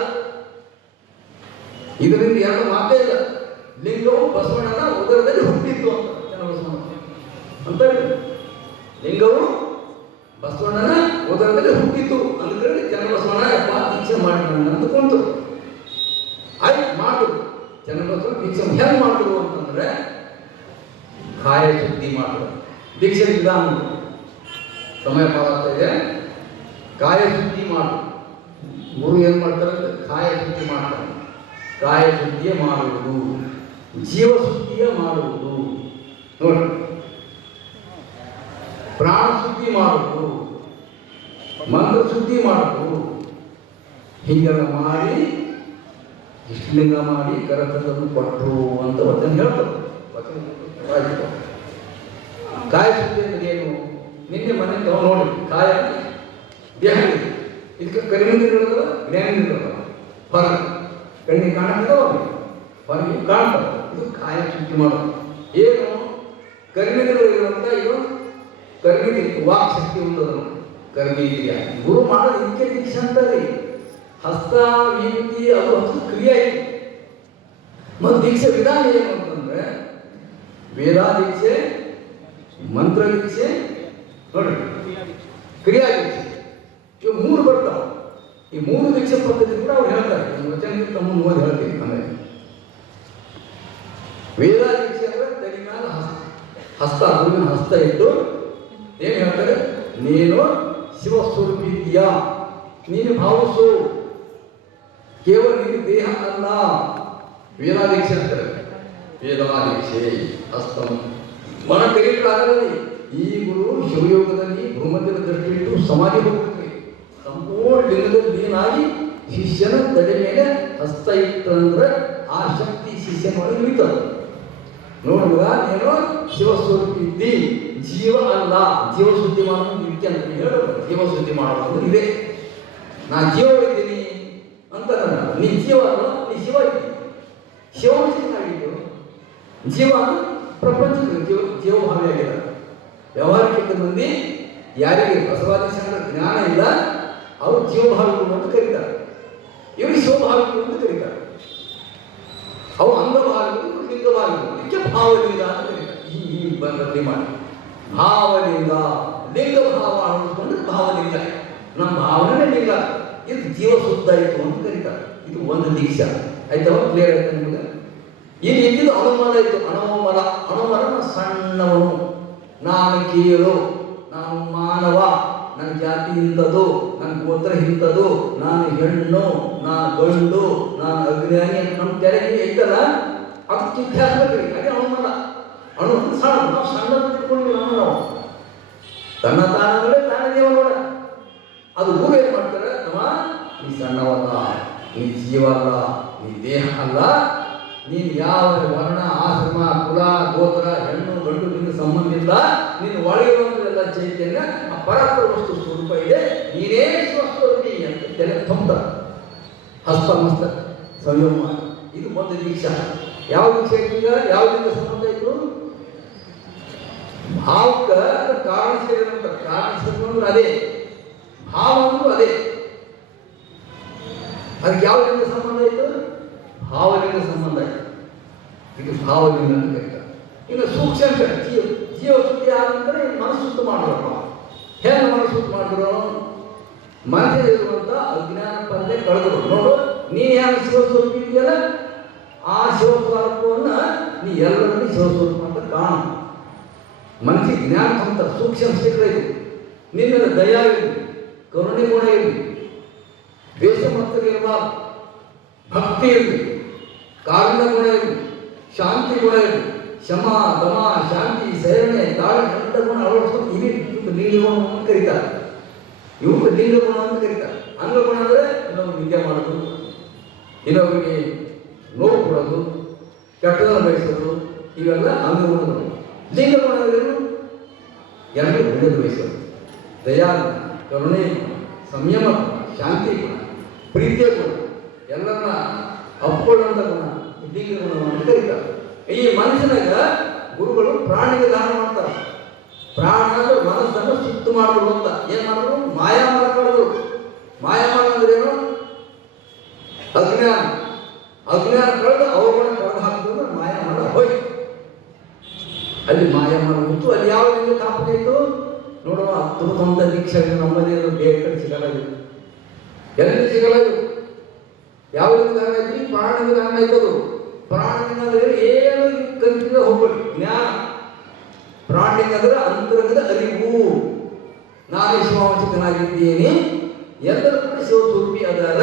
ಇದರಿಂದ 2 ಮಾತೇ ಇಲ್ಲ. ಲಿಂಗವು ಬಸವಣ್ಣನ ಉದರದಲ್ಲಿ ಹುಟ್ಟಿತ್ತು ಅಂತ ಜನಬಸವಣ್ಣ ಅಂತ ಹೇಳಿ. ಲಿಂಗವು ಬಸವಣ್ಣನ ಉದರದಲ್ಲಿ ಹುಟ್ಟಿತ್ತು ಅಂದ್ರೆ ಜನಬಸವಣ್ಣ ದೀಕ್ಷೆ ಮಾಡಿ ಅಂದುಕೊಂತು. ಆಯ್ತು ಮಾಡಿದ್ರು. ಜನಬಸವಣ್ಣ ದೀಕ್ಷೆ ಹೆಂಗೆ ಮಾಡಿದ್ರು ಅಂತಂದ್ರೆ ಕಾಯ ಶುದ್ಧಿ ಮಾಡಿದ್ರು. ದೀಕ್ಷೆ ವಿಧಾನ ಸಮಯ ಪಾಲಾಗ್ತಾ ಇದೆ. ಕಾಯ ಶುದ್ಧಿ ಮಾಡು. ಗುರು ಏನು ಮಾಡ್ತಾರೆ? ಕಾಯ ಶುದ್ಧಿ ಮಾಡ್ತಾರೆ. ಕಾಯ ಶುದ್ಧಿಯ ಮಾಡುವುದು, ಜೀವ ಶುದ್ಧಿಯ ಮಾಡುವುದು, ನೋಡಿ, ಪ್ರಾಣ ಶುದ್ಧಿ ಮಾಡುವುದು, ಮಂತ್ರ ಶುದ್ಧಿ ಮಾಡುವುದು. ಹೀಗೆಲ್ಲ ಮಾಡಿ ಇಷ್ಟಲಿಂಗ ಮಾಡಿ ಕರತಂದು ಕೊಟ್ಟರು ಅಂತ ವಚನ ಹೇಳ್ತಾರೆ. ಕಾಯ ಶುದ್ಧಿ ಅಂದ್ರೆ ಏನು? ನಿನ್ನೆ ಮನೆ ತಗೊಂಡು ನೋಡಿ. ಕಾಯ ದೇಹ ಇದಕ್ಕೆ ಕರಿಮಂದಿರದವ ಜ್ಞಾನಿರದವ ಹೊರ ಕಣ್ಣಿಗೆ ಕಾಣಕ್ಕಿದವ ಹೊರಗೆ ಕಾಣ್ತವೆ. ಇದು ಕಾಯ ಶುದ್ಧಿ ಮಾಡೋದು. ಏನು ಕರಿಮಂದಿರಲ್ಲಿರುವಂಥ ಇದು ಕರ್ಮಿ ವಾಕ್ ಶಕ್ತಿ ಉಂಟದನ್ನು ಕರ್ಮೀಯ ಗುರು ಮಾಡೋದು ಇದಕ್ಕೆ ದೀಕ್ಷೆ ಅಂತಾರೆ. ಹಸ್ತ ವಿಭೂತಿ ಅದು ಕ್ರಿಯೆ ಐತಿ. ಮತ್ತು ದೀಕ್ಷೆ ವಿಧಾನ ಏನು ಅಂತಂದ್ರೆ ವೇದಾ ದೀಕ್ಷೆ, ಮಂತ್ರ ದೀಕ್ಷೆ, ನೋಡಿ ಕ್ರಿಯಾ ದೀಕ್ಷೆ, ಇವು 3 ಬರ್ತಾವ. ಈ 3 ದೀಕ್ಷೆ ಪದ್ಧತಿ ಕೂಡ ಅವ್ರು ಹೇಳ್ತಾರೆ. ವಚನ ತಮ್ಮ ಓದಿ ಹೇಳ್ತೀನಿ. ಆಮೇಲೆ ವೇದಾ ದೀಕ್ಷೆ ಅಂದ್ರೆ ತಲೆ ಮೇಲೆ ಹಸ್ತ ಗುರುವಿನ ಹಸ್ತ ಇಟ್ಟು ಏನು ಹೇಳ್ತಾರೆ? ನೀನು ಶಿವಸ್ವರೂಪಿ ಇದೆಯಾ, ನೀನು ಭಾವಿಸು, ಕೇವಲ ನೀನು ದೇಹ ಅಲ್ಲ. ವೇದಾ ದೀಕ್ಷೆ ಅಂತಾರೆ. ವೇದಾ ದೀಕ್ಷೆ ಹಸ್ತಂ ಮನ ತೆಗೆದುಕೊಳ್ಳಾಗಲಿ. ಈ ಗುರು ಶಿವಯೋಗದಲ್ಲಿ ಭೂಮಧ್ಯದ ದೃಷ್ಟಿ ಇಟ್ಟು ಸಮಾಧಿ ಹೋಗ್ತಾರೆ. ಸಂಪೂರ್ಣ ಲಿಂಗದಲ್ಲಿ ಲೀನಾಗಿ ಶಿಷ್ಯನ ತಲೆ ಮೇಲೆ ಹಸ್ತ ಇಟ್ಟಂದ್ರೆ ಆ ಶಕ್ತಿ ಶಿಷ್ಯನೊಳಗೆ ನಿಲ್ತದೆ. ನೋಡುವ ನೀನು ಶಿವಸ್ವರೂಪಿ ಇದ್ದಿ, ಜೀವ ಅಲ್ಲ. ಜೀವ ಶುದ್ಧಿ ಮಾಡೋದು ಇದಕ್ಕೆ ಅಂತ ಹೇಳೋದು. ಜೀವ ಶುದ್ಧಿ ಮಾಡೋದು ಇದೆ. ನಾ ಜೀವ ಇದ್ದೀನಿ ಅಂತ ನೀ ಜೀವ ಅಲ್ಲ, ನೀ ಶಿವ ಇದ್ದೀನಿ. ಶಿವ ಆಗಿದ್ದು ಜೀವ ಪ್ರಪಂಚದ ಜೀವಭಾವಿಯಾಗಿದೆ. ವ್ಯವಹಾರಿಕ ಮಂದಿ ಯಾರಿಗೆ ಬಸವಾದಿ ಸಂಘ ಜ್ಞಾನ ಇಲ್ಲ ಅವರು ಜೀವಭಾವಿಗಳು ಅಂತ ಕರೀತಾರೆ. ಇವರು ಶಿವಭಾವಿಗಳು ಅಂತ ಕರೀತಾರೆ. ಅವು ಅಂಗಭಾವಿಗಳು, ಲಿಂಗಭಾವಿಗಳು. ಇದಕ್ಕೆ ಭಾವಲಿಂಗ ಅಂತ ಕರೀತಾರೆ. ಈ ಬಂದಲ್ಲಿ ಮಾಡಿ ಭಾವಲಿಂಗ, ಲಿಂಗ ಭಾವ ಅನ್ಕೊಂಡ್ರೆ ಭಾವಲಿಂಗ. ನಮ್ಮ ಭಾವನೆ ಲಿಂಗ. ಇದು ಜೀವ ಶುದ್ಧ ಆಯಿತು ಅಂತ ಕರೀತಾರೆ. ಇದು ಒಂದು ದೀಕ್ಷಾ ಆಯ್ತವ? ಕ್ಲಿಯರ್ ಆಯ್ತು ನಿಮಗೆ? ಇಲ್ಲಿ ಇದ್ದಿದ್ದು ಅನುಮಾನ ಇತ್ತು. ಅನುಮಲ ಅನುಮಾನ ಸಣ್ಣವನು, ನಾನು ಕೀಳು, ನಾನು ಮಾನವ, ನನ್ನ ಜಾತಿ ಇಂಥದ್ದು, ನನ್ನ ಗೋತ್ರ ಇಂಥದ್ದು, ನಾನು ಹೆಣ್ಣು, ನಾನು ಗಂಡು, ನಾನು ಅಜ್ಞಾನಿ ಅಂತ ನಮ್ಮ ತೆರೆಗೆ ಐತಲ್ಲ, ಅದು ಕಿತ್ತಾಕ್ಬೇಕ್ರಿ. ಅದೇ ಅನುಮಾನ. ಸಣ್ಣ ನಾವು ಸಣ್ಣ ತಿಳ್ಕೊಂಡ್ವಿ. ನಾವು ತನ್ನ ತಾನಗಳೇ ತಾನೇ ದೇವ ನೋಡ. ಅದು ಗುರು ಏನು ಮಾಡ್ತಾರೆ? ನಮ್ಮ ನೀ ಸಣ್ಣವಲ್ಲ, ನೀ ಜೀವ ಅಲ್ಲ, ನೀ ದೇಹ ಅಲ್ಲ, ನೀನು ಯಾವ ವರ್ಣ, ಆಶ್ರಮ, ಕುಲ, ಗೋತ್ರ, ಹೆಣ್ಣು ಗಂಡು ನಿನ್ನ ಸಂಬಂಧ ಇಲ್ಲ. ನೀನು ಒಳಗಿರುವಂತೆಲ್ಲ ಚೈತನ್ಯ ಆ ಪರಾತ್ಪರ ವಸ್ತು ಸ್ವರೂಪ ಇದೆ. ನೀನೇ ಸ್ವಸ್ವರೂಪಿ ಅಂತ ತಲೆ ತುಂಬ್ತಾರೆ. ಹಸ್ತ ಮಸ್ತ ಸಂಯಮ. ಇದು ಒಂದು ದೀಕ್ಷಾ. ಯಾವ ವಿಷಯಕ್ಕೀಗ ಯಾವುದರಿಂದ ಸಂಬಂಧ ಇತ್ತು? ಭಾವಕ್ಕ ಕಾರಣ ಸೇರಿದಂತ ಕಾರಣ ಸೇರಿದ್ರೆ ಅದೇ ಭಾವ ಅಂದ್ರೂ ಅದೇ. ಅದಕ್ಕೆ ಯಾವುದರಿಂದ ಸಂಬಂಧ ಇತ್ತು? ಭಾವದಿಂದ ಸಂಬಂಧ ಇತ್ತು. ಇದು ಭಾವದಿಂದ ಅಂತ ಕರೀತಾರೆ. ಇನ್ನು ಸೂಕ್ಷ್ಮ ಜೀವ ಶುದ್ಧಿ ಆದ ನಂತರ ಮನಸ್ಸು ಶುದ್ಧ ಮಾಡಿದ್ರಪ್ಪ. ಹೇಗೆ ಮನಸ್ಸು ಶುದ್ಧ ಮಾಡಿದ್ರು? ಮನಸ್ಸಿನಲ್ಲಿರುವಂತ ಅಜ್ಞಾನ ಪರದೆ ಕಳೆದ್ರು. ನೋಡು, ನೀನು ಯಾರು ಶಿವಸ್ವರೂಪ ಇದೆಯಲ್ಲ, ಆ ಶಿವಸ್ವರೂಪವನ್ನ ನೀ ಎಲ್ಲರಲ್ಲಿ ಶಿವಸ್ವರೂಪ ಅಂತ ಕಾಣು. ಮನಸ್ಸಿಗೆ ಜ್ಞಾನ ಅಂತ ಸೂಕ್ಷ್ಮ ಸ್ಥಿತಿ ಇದು. ನಿನ್ನಲ್ಲಿ ದಯ ಇರಲಿ, ಕರುಣೆ ಗುಣ ಇರಲಿ, ದ್ವೇಷ ಮತ್ತು ಇರಬಾರ್ದು, ಭಕ್ತಿ ಇರಲಿ, ಕಾರುಣ್ಯ ಗುಣ ಇರಲಿ, ಶಾಂತಿ ಗುಣ ಇರಲಿ, ಶಮ ದಮ ಶಾಂತಿ ಸಹನೆ ತಾಳ್ಮೆ ಎಲ್ಲ ಗುಣ ಅಳವಡಿಸ್ಕೊಂಡು ಇವಕ್ಕೆ ಲಿಂಗಗುಣ ಅಂತ ಕರೀತಾರೆ. ಇವಕ್ಕೆ ಲಿಂಗಗುಣ ಅಂತ ಕರೀತಾರೆ. ಅಂಗಗುಣ ಅಂದರೆ ಇನ್ನೊಬ್ಬರು ನಿದ್ದೆ ಮಾಡೋದು, ಇನ್ನೊಬ್ಬರಿಗೆ ನೋವು ಕೊಡೋದು, ಕೆಟ್ಟದನ್ನು ಬಯಸೋದು, ಇವೆಲ್ಲ ಅಂಗಗುಣಗಳು. ಲಿಂಗಗುಣ ಏನು? ಎಲ್ಲರೂ ಒಳ್ಳೆಯದು ಬಯಸೋದು, ದಯಾ ಗುಣ, ಕರುಣೆ ಗುಣ, ಸಂಯಮ ಗುಣ, ಶಾಂತಿ ಗುಣ, ಪ್ರೀತಿಯ ಗುಣ, ಎಲ್ಲರನ್ನ ಅಪ್ಕೊಳ್ಳುವಂಥ ಗುಣ ಲಿಂಗಗುಣ ಅಂತ ಕರೀತಾರೆ. ಈ ಮನುಷ್ಯನಾಗ ಗುರುಗಳು ಪ್ರಾಣಿಗೆ ದಾನ ಮಾಡ್ತಾರೆ. ಪ್ರಾಣ ಅಂದ್ರೆ ಮನಸ್ಸನ್ನು ಸುತ್ತು ಮಾಡಿದ್ರು ಅಂತ ಏನ್ ಮಾಡಿದ್ರು? ಮಾಯಾಮಲ ಕಳೆದ್ರು. ಮಾಯಾಮಲ ಅಂದ್ರೆ ಏನು? ಅಜ್ಞಾನ. ಅಜ್ಞಾನ ಕಳೆದು ಅವುಗಳ ಕಳೆದು ಹಾಕಿದ್ರು ಮಾಯಾಮಲ ಹೋಯ್ತು. ಅಲ್ಲಿ ಮಾಯಾಮಲ ಮುತ್ತು. ಅಲ್ಲಿ ಯಾವ ರೀತಿ ಕಾಪನೆ ಇತ್ತು ನೋಡುವ. ಅದ್ಭುತವಂತ ದೀಕ್ಷೆ ನಮ್ಮದೇ ಬೇರೆ ಕಡೆ ಸಿಗಲ್ಲ. ಇದು ಎಲ್ಲಿ ಸಿಗಲ್ಲ. ಇದು ಯಾವ ರೀತಿ ದಾನ ಐತಿ? ಪ್ರಾಣಿಗೆ ದಾನ ಆಯ್ತದು. ಪ್ರಾಣಿಗೆ ಅಂದ್ರೆ ಏನು ಕಲಿತಿದ ಹೋಗ್ಬೇಡಿ. ಜ್ಞಾನ. ಪ್ರಾಣಿಗೆ ಅಂದ್ರೆ ಅಂತರಂಗದ ಅರಿವು. ನಾನೇ ಶಿವವಂಶಕನಾಗಿದ್ದೇನೆ, ಎಲ್ಲರೂ ಕೂಡ ಶಿವಸ್ವರೂಪಿ ಅದರ,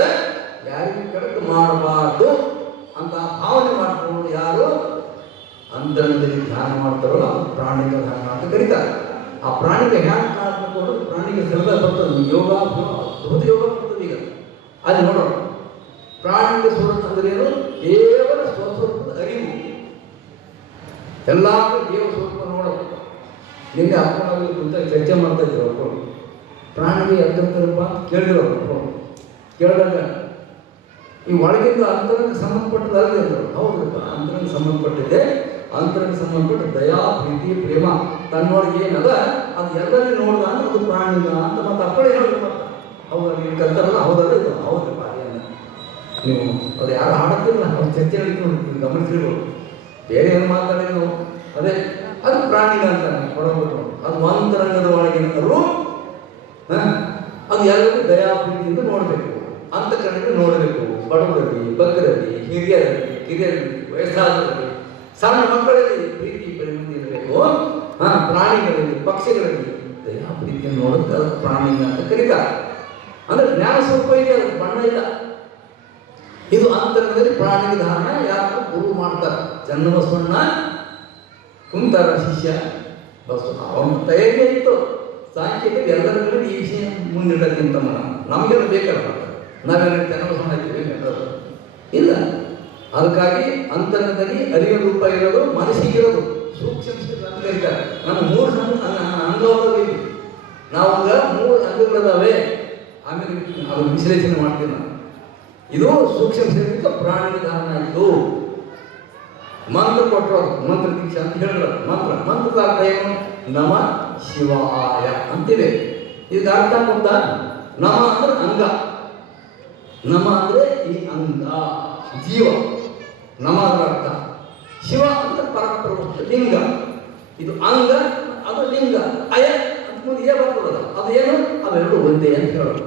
ಯಾರಿಗೂ ಕಡಕ ಮಾಡಬಾರ್ದು ಅಂತ ಭಾವನೆ ಮಾಡಿಕೊಂಡು ಯಾರು ಅಂತರಂಗದಲ್ಲಿ ಧ್ಯಾನ ಮಾಡ್ತಾರೋ ಅದು ಪ್ರಾಣಿಕ ಧ್ಯಾನ ಅಂತ ಕರೀತಾರೆ. ಆ ಪ್ರಾಣಿಗೆ ಹ್ಯಾಂಗ್ ಕಾಣ್ಕೊಂಡು ಪ್ರಾಣಿಗೆ ಸೆಳೆದ ಬರ್ತದೆ. ಯೋಗ ಅದ್ಭುತ ಯೋಗ ಬರ್ತದೆ. ಈಗ ಅಲ್ಲಿ ನೋಡೋಣ. ಪ್ರಾಣಿಗೆ ಸ್ವರೂಪ ಅಂದ್ರೆ ಏನು? ಕೇವಲ ಸ್ವಸ್ವರೂಪದ ಅರಿವು. ಎಲ್ಲಾದ್ರೂ ದೇವ ಸ್ವರೂಪ ನೋಡೋದು. ನಿನ್ನೆ ಅಪ್ಪನಲ್ಲಿ ಕುಂತ ಚರ್ಚೆ ಮಾಡ್ತಾ ಇದ್ರು. ಅಪ್ಪ ಪ್ರಾಣಿಗೆ ಎದ್ದಿರ್ತಾರಪ್ಪ ಕೇಳಿದ್ರು. ಅಪ್ಪ ಕೇಳಿದಾಗ ಈ ಒಳಗಿಂದ ಅಂತರಂಗ ಸಂಬಂಧಪಟ್ಟದಾಗ ಹೌದಪ್ಪ, ಅಂತರಂಗ ಸಂಬಂಧಪಟ್ಟಿದೆ. ಅಂತರಂಗ ಸಂಬಂಧಪಟ್ಟ ದಯಾ ಪ್ರೀತಿ ಪ್ರೇಮ ತನ್ನೊಳಗೆ ಏನದ ಅದು ಎಲ್ಲರಲ್ಲಿ ನೋಡ್ದ ಅಂದ್ರೆ ಅದು ಪ್ರಾಣಿಗ ಅಂತ ಮತ್ತೆ ಅಪ್ಪಳೇ ಹೇಳಿದ್ರು. ಮತ್ತೆ ಹೌದಾ ನೀವು ಕಲ್ತಾರಲ್ಲ? ಹೌದಲ್ಲ, ಇದು ಹೌದಪ್ಪ. ನೀವು ಅದು ಯಾರು ಹಾಡುತ್ತಿಲ್ಲ, ಅವ್ರು ಚರ್ಚೆ ನಡೀತು ಗಮನಿಸಿರ್ಬೋದು. ಬೇರೆ ಏನು ಮಾತಾಡಿದ್ರು ನಾವು ಅದೇ ಅದು ಪ್ರಾಣಿಗ ಅಂತ ಕೊಡಬೇಕು. ಅದು ಅಂತರಂಗದ ಒಳಗಿನರು ಅದು ಎಲ್ಲರಿಗೂ ದಯಾ ಪ್ರೀತಿಯಿಂದ ನೋಡಬೇಕು, ಅಂತ ಕಡೆಗೆ ನೋಡಬೇಕು. ಬಡವರಲ್ಲಿ, ಬಗ್ಗರಲ್ಲಿ, ಹಿರಿಯರಲ್ಲಿ, ಕಿರಿಯರಲ್ಲಿ, ವಯಸ್ಸಾದರಲ್ಲಿ, ಸಣ್ಣ ಮಕ್ಕಳಲ್ಲಿ ಪ್ರೀತಿ ಪ್ರೇಮದಿಂದ ಇರಬೇಕು. ಪ್ರಾಣಿಗಳಲ್ಲಿ, ಪಕ್ಷಿಗಳಲ್ಲಿ ದಯಾ ಪ್ರೀತಿಯನ್ನು ನೋಡೋದು ಅದು ಪ್ರಾಣಿಗ ಅಂತ ಕರೀತಾರೆ. ಅಂದ್ರೆ ಜ್ಞಾನ ಸ್ವರೂಪ ಇದೆ, ಅದು ಬಣ್ಣ ಇಲ್ಲ. ಇದು ಅಂತರಂಗದಲ್ಲಿ ಪ್ರಾಣಿಗೆ ಧಾರಣ ಯಾರು ಗುರು ಮಾಡ್ತಾರೆ. ಚನ್ನಬಸವಣ್ಣ ಕುಂತಾರ ಶಿಷ್ಯ ಬಸವ. ಅವನ ತಯಾರಿ ಇತ್ತು. ಸಾಂಖ್ಯಿಕ ಎಲ್ಲರಿಗೂ ಈ ವಿಷಯ ಮುಂದಿಡಕ್ಕಿಂತ ನಮಗೇನು ಬೇಕಲ್ಲ. ನಾವೇನು ಚನ್ನಬಸವಣ್ಣ ಇದ್ದೀವಿ ಇಲ್ಲ. ಅದಕ್ಕಾಗಿ ಅಂತರಂಗದಲ್ಲಿ ಅರಿವಿನ ರೂಪ ಇರೋದು ಮನಸ್ಸಿಗಿರೋದು ಸೂಕ್ಷ್ಮ ಅಂತ ಕರೀತಾರೆ. ನಮ್ಮ ಮೂರು ಅಂಗವಾಗಿ ನಾವಾಗ 3 ಅಂಗಗಳಿದಾವೆ. ಆಮೇಲೆ ಅದು ವಿಶ್ಲೇಷಣೆ ಮಾಡ್ತೀವಿ ನಾವು. ಇದು ಸೂಕ್ಷ್ಮ ಶರೀರಕ್ಕೆ ಪ್ರಾಣಿಗೆ ಧಾರಣ ಆಯಿತು. ಮಂತ್ರ ಕೊಟ್ಟರು, ಮಂತ್ರ ದೀಕ್ಷೆ ಅಂತ ಹೇಳಿದ್ರು. ಮಂತ್ರದ ಅರ್ಥ ಏನು? ನಮ ಶಿವಾಯ ಅಂತಿದೆ. ಇದಕ್ಕೆ ಅರ್ಥ ಗೊತ್ತಾ? ನಮ ಅಂದ್ರೆ ಅಂಗ. ನಮ ಅಂದ್ರೆ ಈ ಅಂಗ ಜೀವ. ನಮ ಅದರ ಅರ್ಥ. ಶಿವ ಅಂದ್ರೆ ಪರಪ್ರವೃತ್ತ ಲಿಂಗ. ಇದು ಅಂಗ, ಅದು ಲಿಂಗ. ಅಯ ಅಂತ ಮುಂದೆ ಏ ಬರ್ತದ ಅದು ಏನು? ಅವೆರಡು ಒಂದೇ ಅಂತ ಹೇಳೋದು.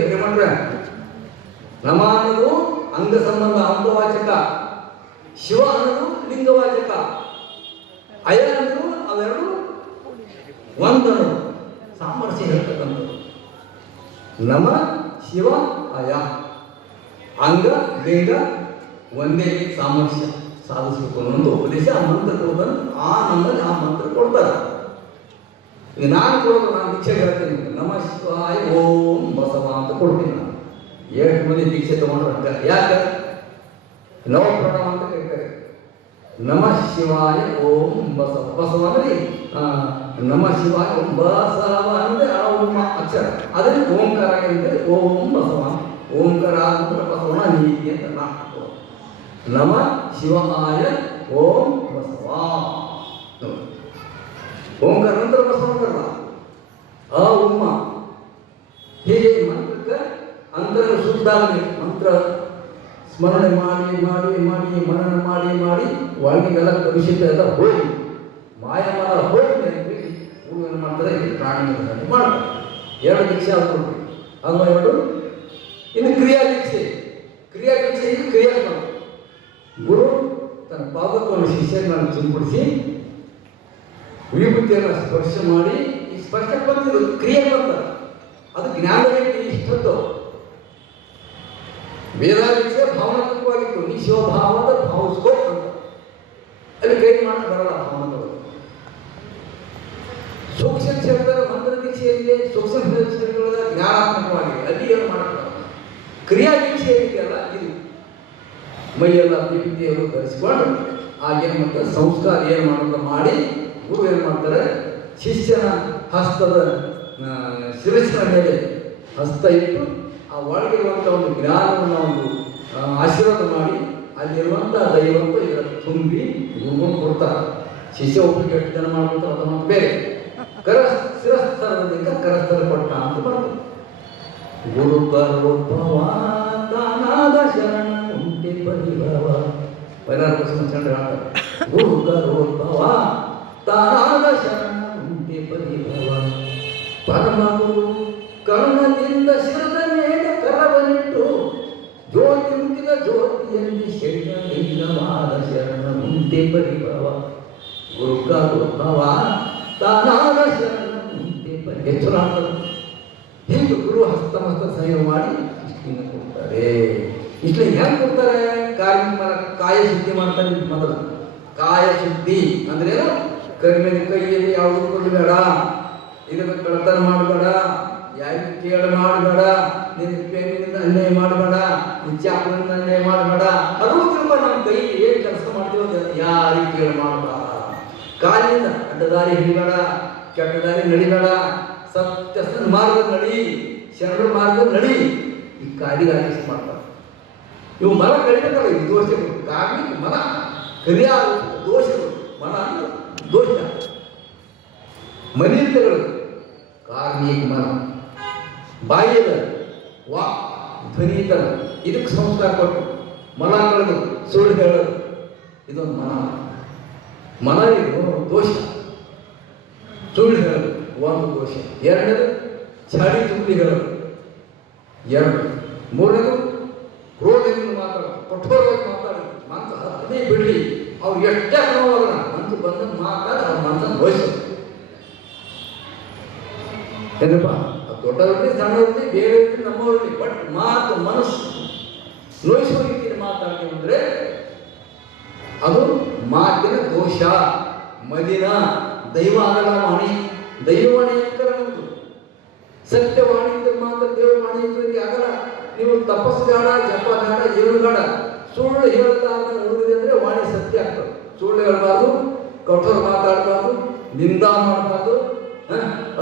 ಹೇಗೆ ಮಾಡ್ರೆ? ನಮ ಅನ್ನೋದು ಅಂಗ ಸಂಬಂಧ ಅಂಗವಾಚಕ, ಶಿವ ಅನ್ನೋದು ಲಿಂಗವಾಚಕ, ಅಯ ಅನ್ನೋದು ಅವೆರಡು ಒಂದನು ಸಾಮರಸ್ಯ ಹೇಳ್ತಕ್ಕಂಥದ್ದು. ನಮ ಶಿವ ಅಯ ಅಂಗ ಲಿಂಗ ಒಂದೇ ಸಾಮರಸ್ಯ ಸಾಧಿಸಬೇಕು ಅನ್ನೋದು ಉಪದೇಶ. ಆ ಮಂತ್ರ ಕೊಡ್ತಾರೆ. ಆ ನಮ್ಮಲ್ಲಿ ಆ ಮಂತ್ರ ಕೊಡ್ತಾರೆ. ಈಗ ನಾನು ಕೊಡೋದು, ನಾನು ದೀಕ್ಷೆ ಹೇಳ್ತೀನಿ. ನಮ ಶಿವಾಯ ಓಂ ಬಸವ ಅಂತ ಕೊಡ್ತೀನಿ. ನಾನು 8 ಮಂದಿ ದೀಕ್ಷೆ ತಗೊಂಡ್ರೆ ಯಾಕೆ ನವ ಪ್ರಣವ ಅಂತ ಕರೀತಾರೆ. ನಮ ಶಿವಾಯ ಓಂ ಬಸವ. ಬಸವ ಅಂದ್ರೆ ನಮ ಶಿವಾಯ ಓಂ ಬಸವ ಅಂದ್ರೆ ಆ ಓಂ ಅಕ್ಷರ, ಅದರಲ್ಲಿ ಓಂಕಾರ ಅಂದ್ರೆ ಓಂ ಬಸವ. ಓಂಕಾರ ಅಂದ್ರೆ ಬಸವನ ನೀತಿ ಅಂತ ನಾನು ನಮ ಶಿವಾಯ ಓಂ ಬಸವ. ಓಂಕಾರ ನಂತರ ಬಸವ ಆ ಉಮ್ಮ. ಹೀಗೆ ಮಂತ್ರಕ್ಕೆ ಅಂತರ ಶುದ್ಧಾಗಲಿ ಮಂತ್ರ ಸ್ಮರಣೆ ಮಾಡಿ ಮಾಡಿ ಮಾಡಿ ಮನನ ಮಾಡಿ ಮಾಡಿ ಒಳಗಿನೆಲ್ಲ ಕಲುಷಿತ ಎಲ್ಲ ಹೋಗಿ ಮಾಯಮನ ಹೋಗಿ ಅಂತೇಳಿ ಗುರು ಏನು ಮಾಡ್ತಾರೆ, ಇಲ್ಲಿ ಪ್ರಾಣಿಗಳನ್ನು ಮಾಡ್ತಾರೆ. 2 ದೀಕ್ಷೆ ಆಗ್ಬಿಡ್ತೀವಿ ಅಲ್ವಾ? 2. ಇನ್ನು ಕ್ರಿಯಾ ದೀಕ್ಷೆ. ಕ್ರಿಯಾ ದೀಕ್ಷೆ ಇದು ಕ್ರಿಯಾತ್ಮಕ. ಗುರು ತನ್ನ ಪಾದಕವನ್ನು ಶಿಷ್ಯರನ್ನು ಚಿಂಪಡಿಸಿ ವಿಭೂತಿಯನ್ನು ಸ್ಪರ್ಶ ಮಾಡಿ, ಈ ಸ್ಪರ್ಶ ಬಂದಿದ್ದು ಕ್ರಿಯೆ ಬಂತಾರೆ. ಅದು ಜ್ಞಾನಕ್ಕೆ ಇಷ್ಟದ್ದು. ವೇದಾದೀಕ್ಷೆ ಭಾವನಾತ್ಮಕವಾಗಿತ್ತು. ನೀ ಶಿವಭಾವದ ಭಾವಿಸ್ಕೋ ಅಂತ ಅಲ್ಲಿ ಕೈ ಮಾಡಕ್ಕೆ ಬರಲ್ಲ ಭಾವನೆಗಳು. ಸೂಕ್ಷ್ಮ ಶಬ್ದದ ಮಂತ್ರ ದೀಕ್ಷೆಯಲ್ಲಿ ಸೂಕ್ಷ್ಮ ಶಬ್ದಗಳ ಜ್ಞಾನಾತ್ಮಕವಾಗಿದೆ. ಅಲ್ಲಿ ಏನು ಮಾಡಕ್ಕೆ ಬರಲ್ಲ. ಕ್ರಿಯಾ ದೀಕ್ಷೆ ಏನಿದೆಯಲ್ಲ ಇದು ಮೈಯೆಲ್ಲ ವಿಭೂತಿಯನ್ನು ಧರಿಸಿಕೊಂಡು ಆಗೇನು ಮಾಡ್ತಾರೆ, ಸಂಸ್ಕಾರ ಏನು ಮಾಡೋದು ಮಾಡಿ ಗುರು ಏನು ಮಾಡ್ತಾರೆ, ಶಿಷ್ಯನ ಹಸ್ತದ ಶಿರಸ್ಸಿನ ಮೇಲೆ ಹಸ್ತ ಇಟ್ಟು ಆ ಒಳಗಿರುವಂಥ ಒಂದು ಜ್ಞಾನವನ್ನು ಒಂದು ಆಶೀರ್ವಾದ ಮಾಡಿ ಅಲ್ಲಿರುವಂಥ ದೈವಂತ ಇದರ ತುಂಬಿ ಗುರುವನ್ನು ಕೊಡ್ತಾರೆ. ಶಿಷ್ಯ ಒಬ್ಬರಿಗೆ 8 ಜನ ಮಾಡ್ಕೊತಾರೆ, ಅದು ಮತ್ತೆ ಬೇರೆ. ಶಿರಸ್ಥರದಿಂದ ಕರಸ್ಥರ ಕೊಟ್ಟ ಅಂತ ಬರ್ತದೆ. ಗುರು ಕರೋದ್ಭವ ತಾನಾದ ಶರಣ ಉಂಟೆ ಪರಿಭವ. 16% ಚಂದ್ರ ಹೇಳ್ತಾರೆ. ಗುರು ಕರೋದ್ಭವ ತಾನಾದ ಶರಣ ಉಂಟೆ ಪರಿಭವ. ಪರಮ ಗುರು ಕರ್ಣದಿಂದ ಶಿರದ ಮೇಲೆ ಕರವನಿಟ್ಟು ಜ್ಯೋತಿ ಮುಗಿದ ಜ್ಯೋತಿಯಲ್ಲಿ ಶರಣಲಿಂಗವಾದ ಶರಣ ಉಂಟೆ ಪರಿಭವ. ಗುರು ಕರೋದ್ಭವ ತಾನಾದ ಶರಣ ಉಂಟೆ ಪರಿಭವ. ಎಚ್ಚರ ಆಗ್ತದೆ. ಹೀಗೆ ಗುರು ಹಸ್ತಮಸ್ತ ಸಂಯೋಗ ಮಾಡಿ ಇಷ್ಟನ್ನು ಕೊಡ್ತಾರೆ. ಇಷ್ಟು ಹೆಂಗೆ ಕೊಡ್ತಾರೆ? ಕಾಯ ಶುದ್ಧಿ ಮಾಡ್ತಾರೆ. ಮೊದಲು ಕಾಯ ಶುದ್ಧಿ ಅಂದ್ರೆ ಕರಿಮೇಲೆ ಕೈಯಲ್ಲಿ ಯಾವುದು ಕೊಡಬೇಡ, ಇದನ್ನು ಕಳತನ ಮಾಡಬೇಡ, ಯಾರಿಗೆ ಕೇಳ ಮಾಡಬೇಡ, ನಿನ್ನ ಪೇನಿಂದ ಅನ್ಯಾಯ ಮಾಡಬೇಡ, ಚಾಪದಿಂದ ಅನ್ಯಾಯ ಮಾಡಬೇಡ. ಅದು ತಿಳ್ಕೊಂಡು ನಮ್ಮ ಕೈಗೆ ಏನು ಕೆಲಸ ಮಾಡ್ತೀವೋ ಯಾರಿಗೆ ಕೇಳ ಮಾಡಬೇಡ. ಕಾಲಿನಿಂದ ಅಡ್ಡದಾರಿ ಹಿಡಿಬೇಡ, ಕೆಟ್ಟ ದಾರಿ ನಡಿಬೇಡ, ಸತ್ಯ ಮಾರ್ಗ ನಡಿ, ಶರಣರ ಮಾರ್ಗ ನಡಿ. ಈ ಕಾಲಿಗೆ ಆದೇಶ ಮಾಡ್ತಾರೆ. ಇವು ಮನ ಕಡಿಬೇಕಲ್ಲ, ಈ ದೋಷಗಳು. ಕಾರ್ಮಿಕ ಮನ ಕರಿಯಾದ ದೋಷಗಳು. ಮನ ಅಂದ್ರೆ ದೋಷ. ಮನೀರ್ತಗಳು ಕಾರ್ಮಿಕ ಮನ. ಬಾಯಿಯದ ವಾ ಧ್ವನಿತನ ಇದಕ್ಕೆ ಸಂಸ್ಕಾರ ಕೊಟ್ಟು ಮನ ಕಳೆದು ಸುಳ್ಳು ಹೇಳೋದು ಇದೊಂದು ಮನ. ಮನ ಇದು ದೋಷ. ಸುಳ್ಳು ಹೇಳೋದು ಒಂದು ದೋಷ. 2ನೇದು ಚಾಡಿ ತುಂಬಿ ಹೇಳೋದು 2. 3ನೇದು ಕ್ರೋಧದಿಂದ ಮಾತಾಡೋದು, ಕಠೋರವಾಗಿ ಮಾತಾಡೋದು. ಮನಸ್ಸು ಹತ್ತನೇ ಬಿಡಲಿ, ಅವ್ರು ಎಷ್ಟೇ ನೋವಾಗಲ್ಲ ಮನಸ್ಸು ಬಂದ ಮಾತಾಡ ಅವ್ರ ಮನಸ್ಸನ್ನು ವಹಿಸೋದು. ಏನಪ್ಪ ದೊಡ್ಡವರಲ್ಲಿ ಸಣ್ಣವರಲ್ಲಿ ಬೇರೆ ನಮ್ಮವರಲ್ಲಿ ಬಟ್ ಮಾತು ಮನಸ್ಸು ನೋಯಿಸುವ ರೀತಿಯಲ್ಲಿ ಮಾತಾಡ್ತೀವಿ ಅಂದರೆ ಅದು ಮಾತಿನ ದೋಷ. ಮದಿನ ದೈವಾಗಲ ವಾಣಿ. ದೈವವಾಣಿ ಅಂಕರ ನಮ್ಮದು. ಸತ್ಯವಾಣಿ ಇದ್ದರೆ ಮಾತ್ರ ದೇವವಾಣಿ ಇದ್ದರೆ ಆಗಲ್ಲ. ನೀವು ತಪಸ್ಸು ಬೇಡ, ಜಪ ಬೇಡ, ಏನು ಬೇಡ. ಸುಳ್ಳು ಹೇಳ್ತಾರ ಉಳಿದಿದೆ ಅಂದರೆ ವಾಣಿ ಸತ್ಯ ಆಗ್ತದೆ. ಸುಳ್ಳು ಹೇಳಬಾರ್ದು, ಕಠೋರ ಮಾತಾಡಬಾರ್ದು, ನಿಂದ ಮಾಡಬಾರ್ದು,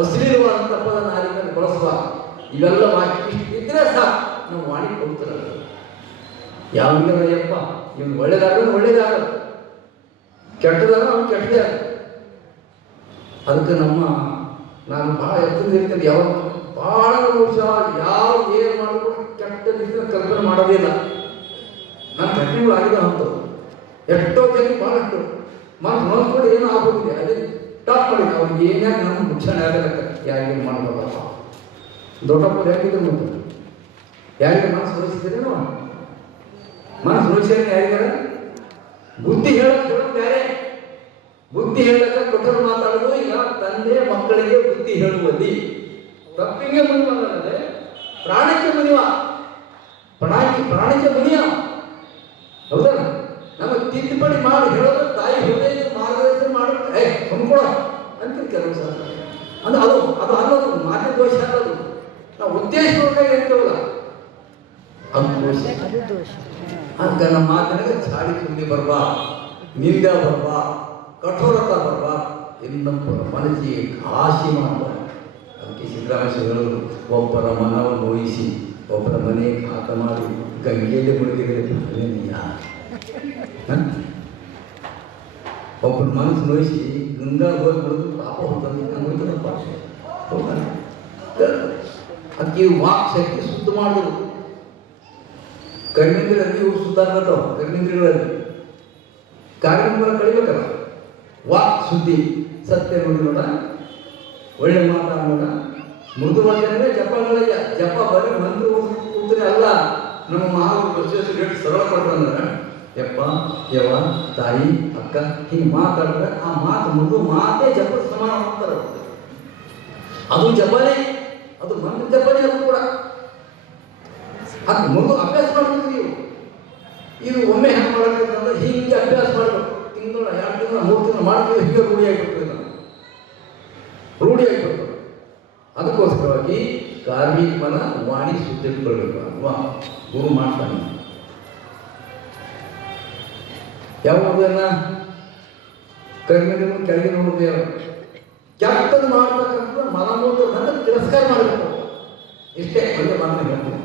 ಅಶ್ಲೀಲವಾದಂಥ ಪದ ನಾಲಿಗೆಯನ್ನು ಬಳಸಬಾರ್ದು. ಇವೆಲ್ಲ ವಾಕ್ಯ ಇಷ್ಟು ಇದ್ರೆ ಸಾಕು ನಾವು ವಾಣಿ ಕೊಡ್ತಿರಲ್ಲ. ಯಾವಪ್ಪ ಇವನು ಒಳ್ಳೇದಾಗಲ್ಲ, ಒಳ್ಳೇದಾಗಲ್ಲ, ಕೆಟ್ಟದಾಗ ಅವ್ನು ಕೆಟ್ಟದೇ ಆಗಲ್ಲ. ಅದಕ್ಕೆ ನಾನು ಭಾಳ ಎತ್ತರಿರ್ತೇನೆ. ಯಾವಾಗ ಭಾಳ ವರ್ಷ ಯಾವ ಏನು ಮಾಡಿದ್ರು ಕೆಟ್ಟ ರೀತಿಯ ಕಲ್ಪನೆ ಮಾಡೋದಿಲ್ಲ. ನನ್ನ ಘಟನೆಗಳು ಆಗಿದೆ ಅಂತವು. ಎಷ್ಟೋ ಜನ ಭಾಳಷ್ಟು ಮನಸ್ಸು ನೋಡ್ಕೊಂಡು ಏನೋ ಆಗೋಗಿದೆ. ಅದೇ ಟಾಪ್ ಮಾಡಿದೆ. ಅವ್ರಿಗೆ ಏನ್ಯಾಕ ನಮ್ಗೆ ಮುಚ್ಚಣೆ ಆಗಲಕ್ಕ ಯಾರಿಗೇನು ಮಾಡ್ಬೋದಪ್ಪ. ದೊಡ್ಡಪ್ಪರು ಹೇಗಿದ್ರು ಮತ್ತು ಯಾರಿಗೆ ಮನಸ್ಸು ಉಳಿಸಿದ್ರೇನೋ ಮನಸ್ಸು ಉಳಿಸಿದ್ರೆ ಯಾರಿಗಾರ ಬುದ್ಧಿ ಹೇಳೋದು ಬೇರೆ. ಬುದ್ಧಿ ಹೇಳಕ ಕಠೋರ ಮಾತಾಡೋದು. ಈಗ ತಂದೆ ಮಕ್ಕಳಿಗೆ ಬುದ್ಧಿ ಹೇಳುವಲ್ಲಿ ತಪ್ಪಿಗೆ ಮುನಿವಲ್ಲದೆ ಪ್ರಾಣಕ್ಕೆ ಮುನಿವ. ಪ್ರಾಣಕ್ಕೆ ಮುನಿಯ ಹೌದಲ್ಲ. ನಮಗೆ ತಿದ್ದುಪಡಿ ಮಾಡಿ ಹೇಳೋದು ತಾಯಿ ಹೃದಯ ಮಾರ್ಗದರ್ಶನ ಮಾಡುತ್ತೆ. ಕೊಂಡ್ಕೊಳ ಅಂತ ಕೆಲವು ಸಹ ಅಂದ್ರೆ ಅದು ಅನ್ನೋದು ಮಾತಿನ ದೋಷ ಅನ್ನೋದು ನಾವು ಉದ್ದೇಶಪೂರ್ವಕ ಹೇಳ್ತೇವಲ್ಲ ಅದು ದೋಷ. ಅಂತ ನಮ್ಮ ಮಾತಿನಾಗ ಚಾಡಿ ತುಂಬಿ ಬರ್ಬಾ, ನಿಂದ ಬರ್ಬಾ, ಕಠೋರತ ಬರ್ಬಾ, ಇನ್ನೊಬ್ಬರ ಮನಸ್ಸಿಗೆ ಘಾಸಿ ಮಾಡಬಾರ್ದು. ಅದಕ್ಕೆ ಸಿದ್ದರಾಮೇಶ್ವರ ಹೇಳಿದ್ರು, ಒಬ್ಬರ ಮನವನ್ನು ನೋಯಿಸಿ ಒಬ್ಬರ ಮನೆಗೆ ಹಾಕ ಮಾಡಿ ಗಂಗೆಯಲ್ಲಿ ಮುಳುಗಿದರೆ ಒಬ್ಬನ ಮನಸ್ಸು ನೋಯಿಸಿ ಗಂಗಾ ಹೋಗ್ಬಿಡೋದು ಪಾಪ ಹೋಗ್ತದಪ್ಪ ಹೋಗಲ್ಲ. ಅದಕ್ಕೆ ವಾಕ್ ಶಕ್ತಿ ಶುದ್ಧ ಮಾಡೋದು. ಕರ್ಮೇಂದ್ರಿಯಲ್ಲಿ ಇವು ಸುತ್ತಾಗ್ತಾವ. ಕರ್ಮೇಂದ್ರಿಗಳಲ್ಲಿ ಕಾರ್ಯಕ್ರಮ ಕಳಿಬೇಕಲ್ಲ. ವಾಕ್ ಶುದ್ಧಿ, ಸತ್ಯ ನೋಡಿ ನೋಡ, ಒಳ್ಳೆ ಮಾತಾಡೋಣ, ಮೃದು ವಾಕ್ಯ ಜಪಗಳಯ್ಯ. ಜಪ ಬರೀ ಮಂತ್ರ ಕೂತ್ರೆ ಅಲ್ಲ. ನಮ್ಮ ಮಹಾಗುರು ಬಸವೇಶ್ವರ ಸರಳ ಕೊಟ್ಟಂದ್ರೆ ಯಪ್ಪ ಯವ್ವ ತಾಯಿ ಅಕ್ಕ ಹಿಂಗೆ ಮಾತಾಡಿದ್ರೆ ಆ ಮಾತು ಮೃದು ಮಾತೇ ಜಪ ಸಮಾನ ಮಾಡ್ತಾರೆ. ಅದು ಜಪನೇ, ಅದು ಮಂತ್ರ ಜಪನೇ. ಅದು ಕೂಡ ಅದು ಮೃದು ಅಭ್ಯಾಸ ಮಾಡ್ಬೇಕು. ನೀವು ಇದು ಒಮ್ಮೆ ಹೆಂಗೆ ಮಾಡಬೇಕಂದ್ರೆ ಹೀಗೆ ಅಭ್ಯಾಸ ಮಾಡಬೇಕು. ತಿಂಗಳ 2 ತಿಂಗಳ 3 ತಿಂಗಳು ಮಾಡ್ತೀವಿ, ಹೀಗೆ ರೂಢಿ ಆಗಿಬಿಡ್ತದೆ. ನಾವು ರೂಢಿ ಆಗಿಬಿಡ್ತದೆ. ಅದಕ್ಕೋಸ್ಕರವಾಗಿ ಕಾರ್ಮಿಕ ಮನ ವಾಣಿ ಶುದ್ಧ ಇಟ್ಕೊಳ್ಬೇಕು ಅಲ್ವಾ? ಗುರು ಮಾಡ್ತಾನೆ. ಯಾವುದನ್ನ ಕರ್ಮಿನ ಕೆಳಗೆ ನೋಡುದು ಯಾರು? ಕೆಟ್ಟದ್ದು ಮಾಡ್ತಕ್ಕಂಥ ಮನಮೂತ್ರವನ್ನು ತಿರಸ್ಕಾರ ಮಾಡಬೇಕು. ಇಷ್ಟೇ ಒಳ್ಳೆ ಮಾತ್ರ ಹೇಳ್ತೀನಿ.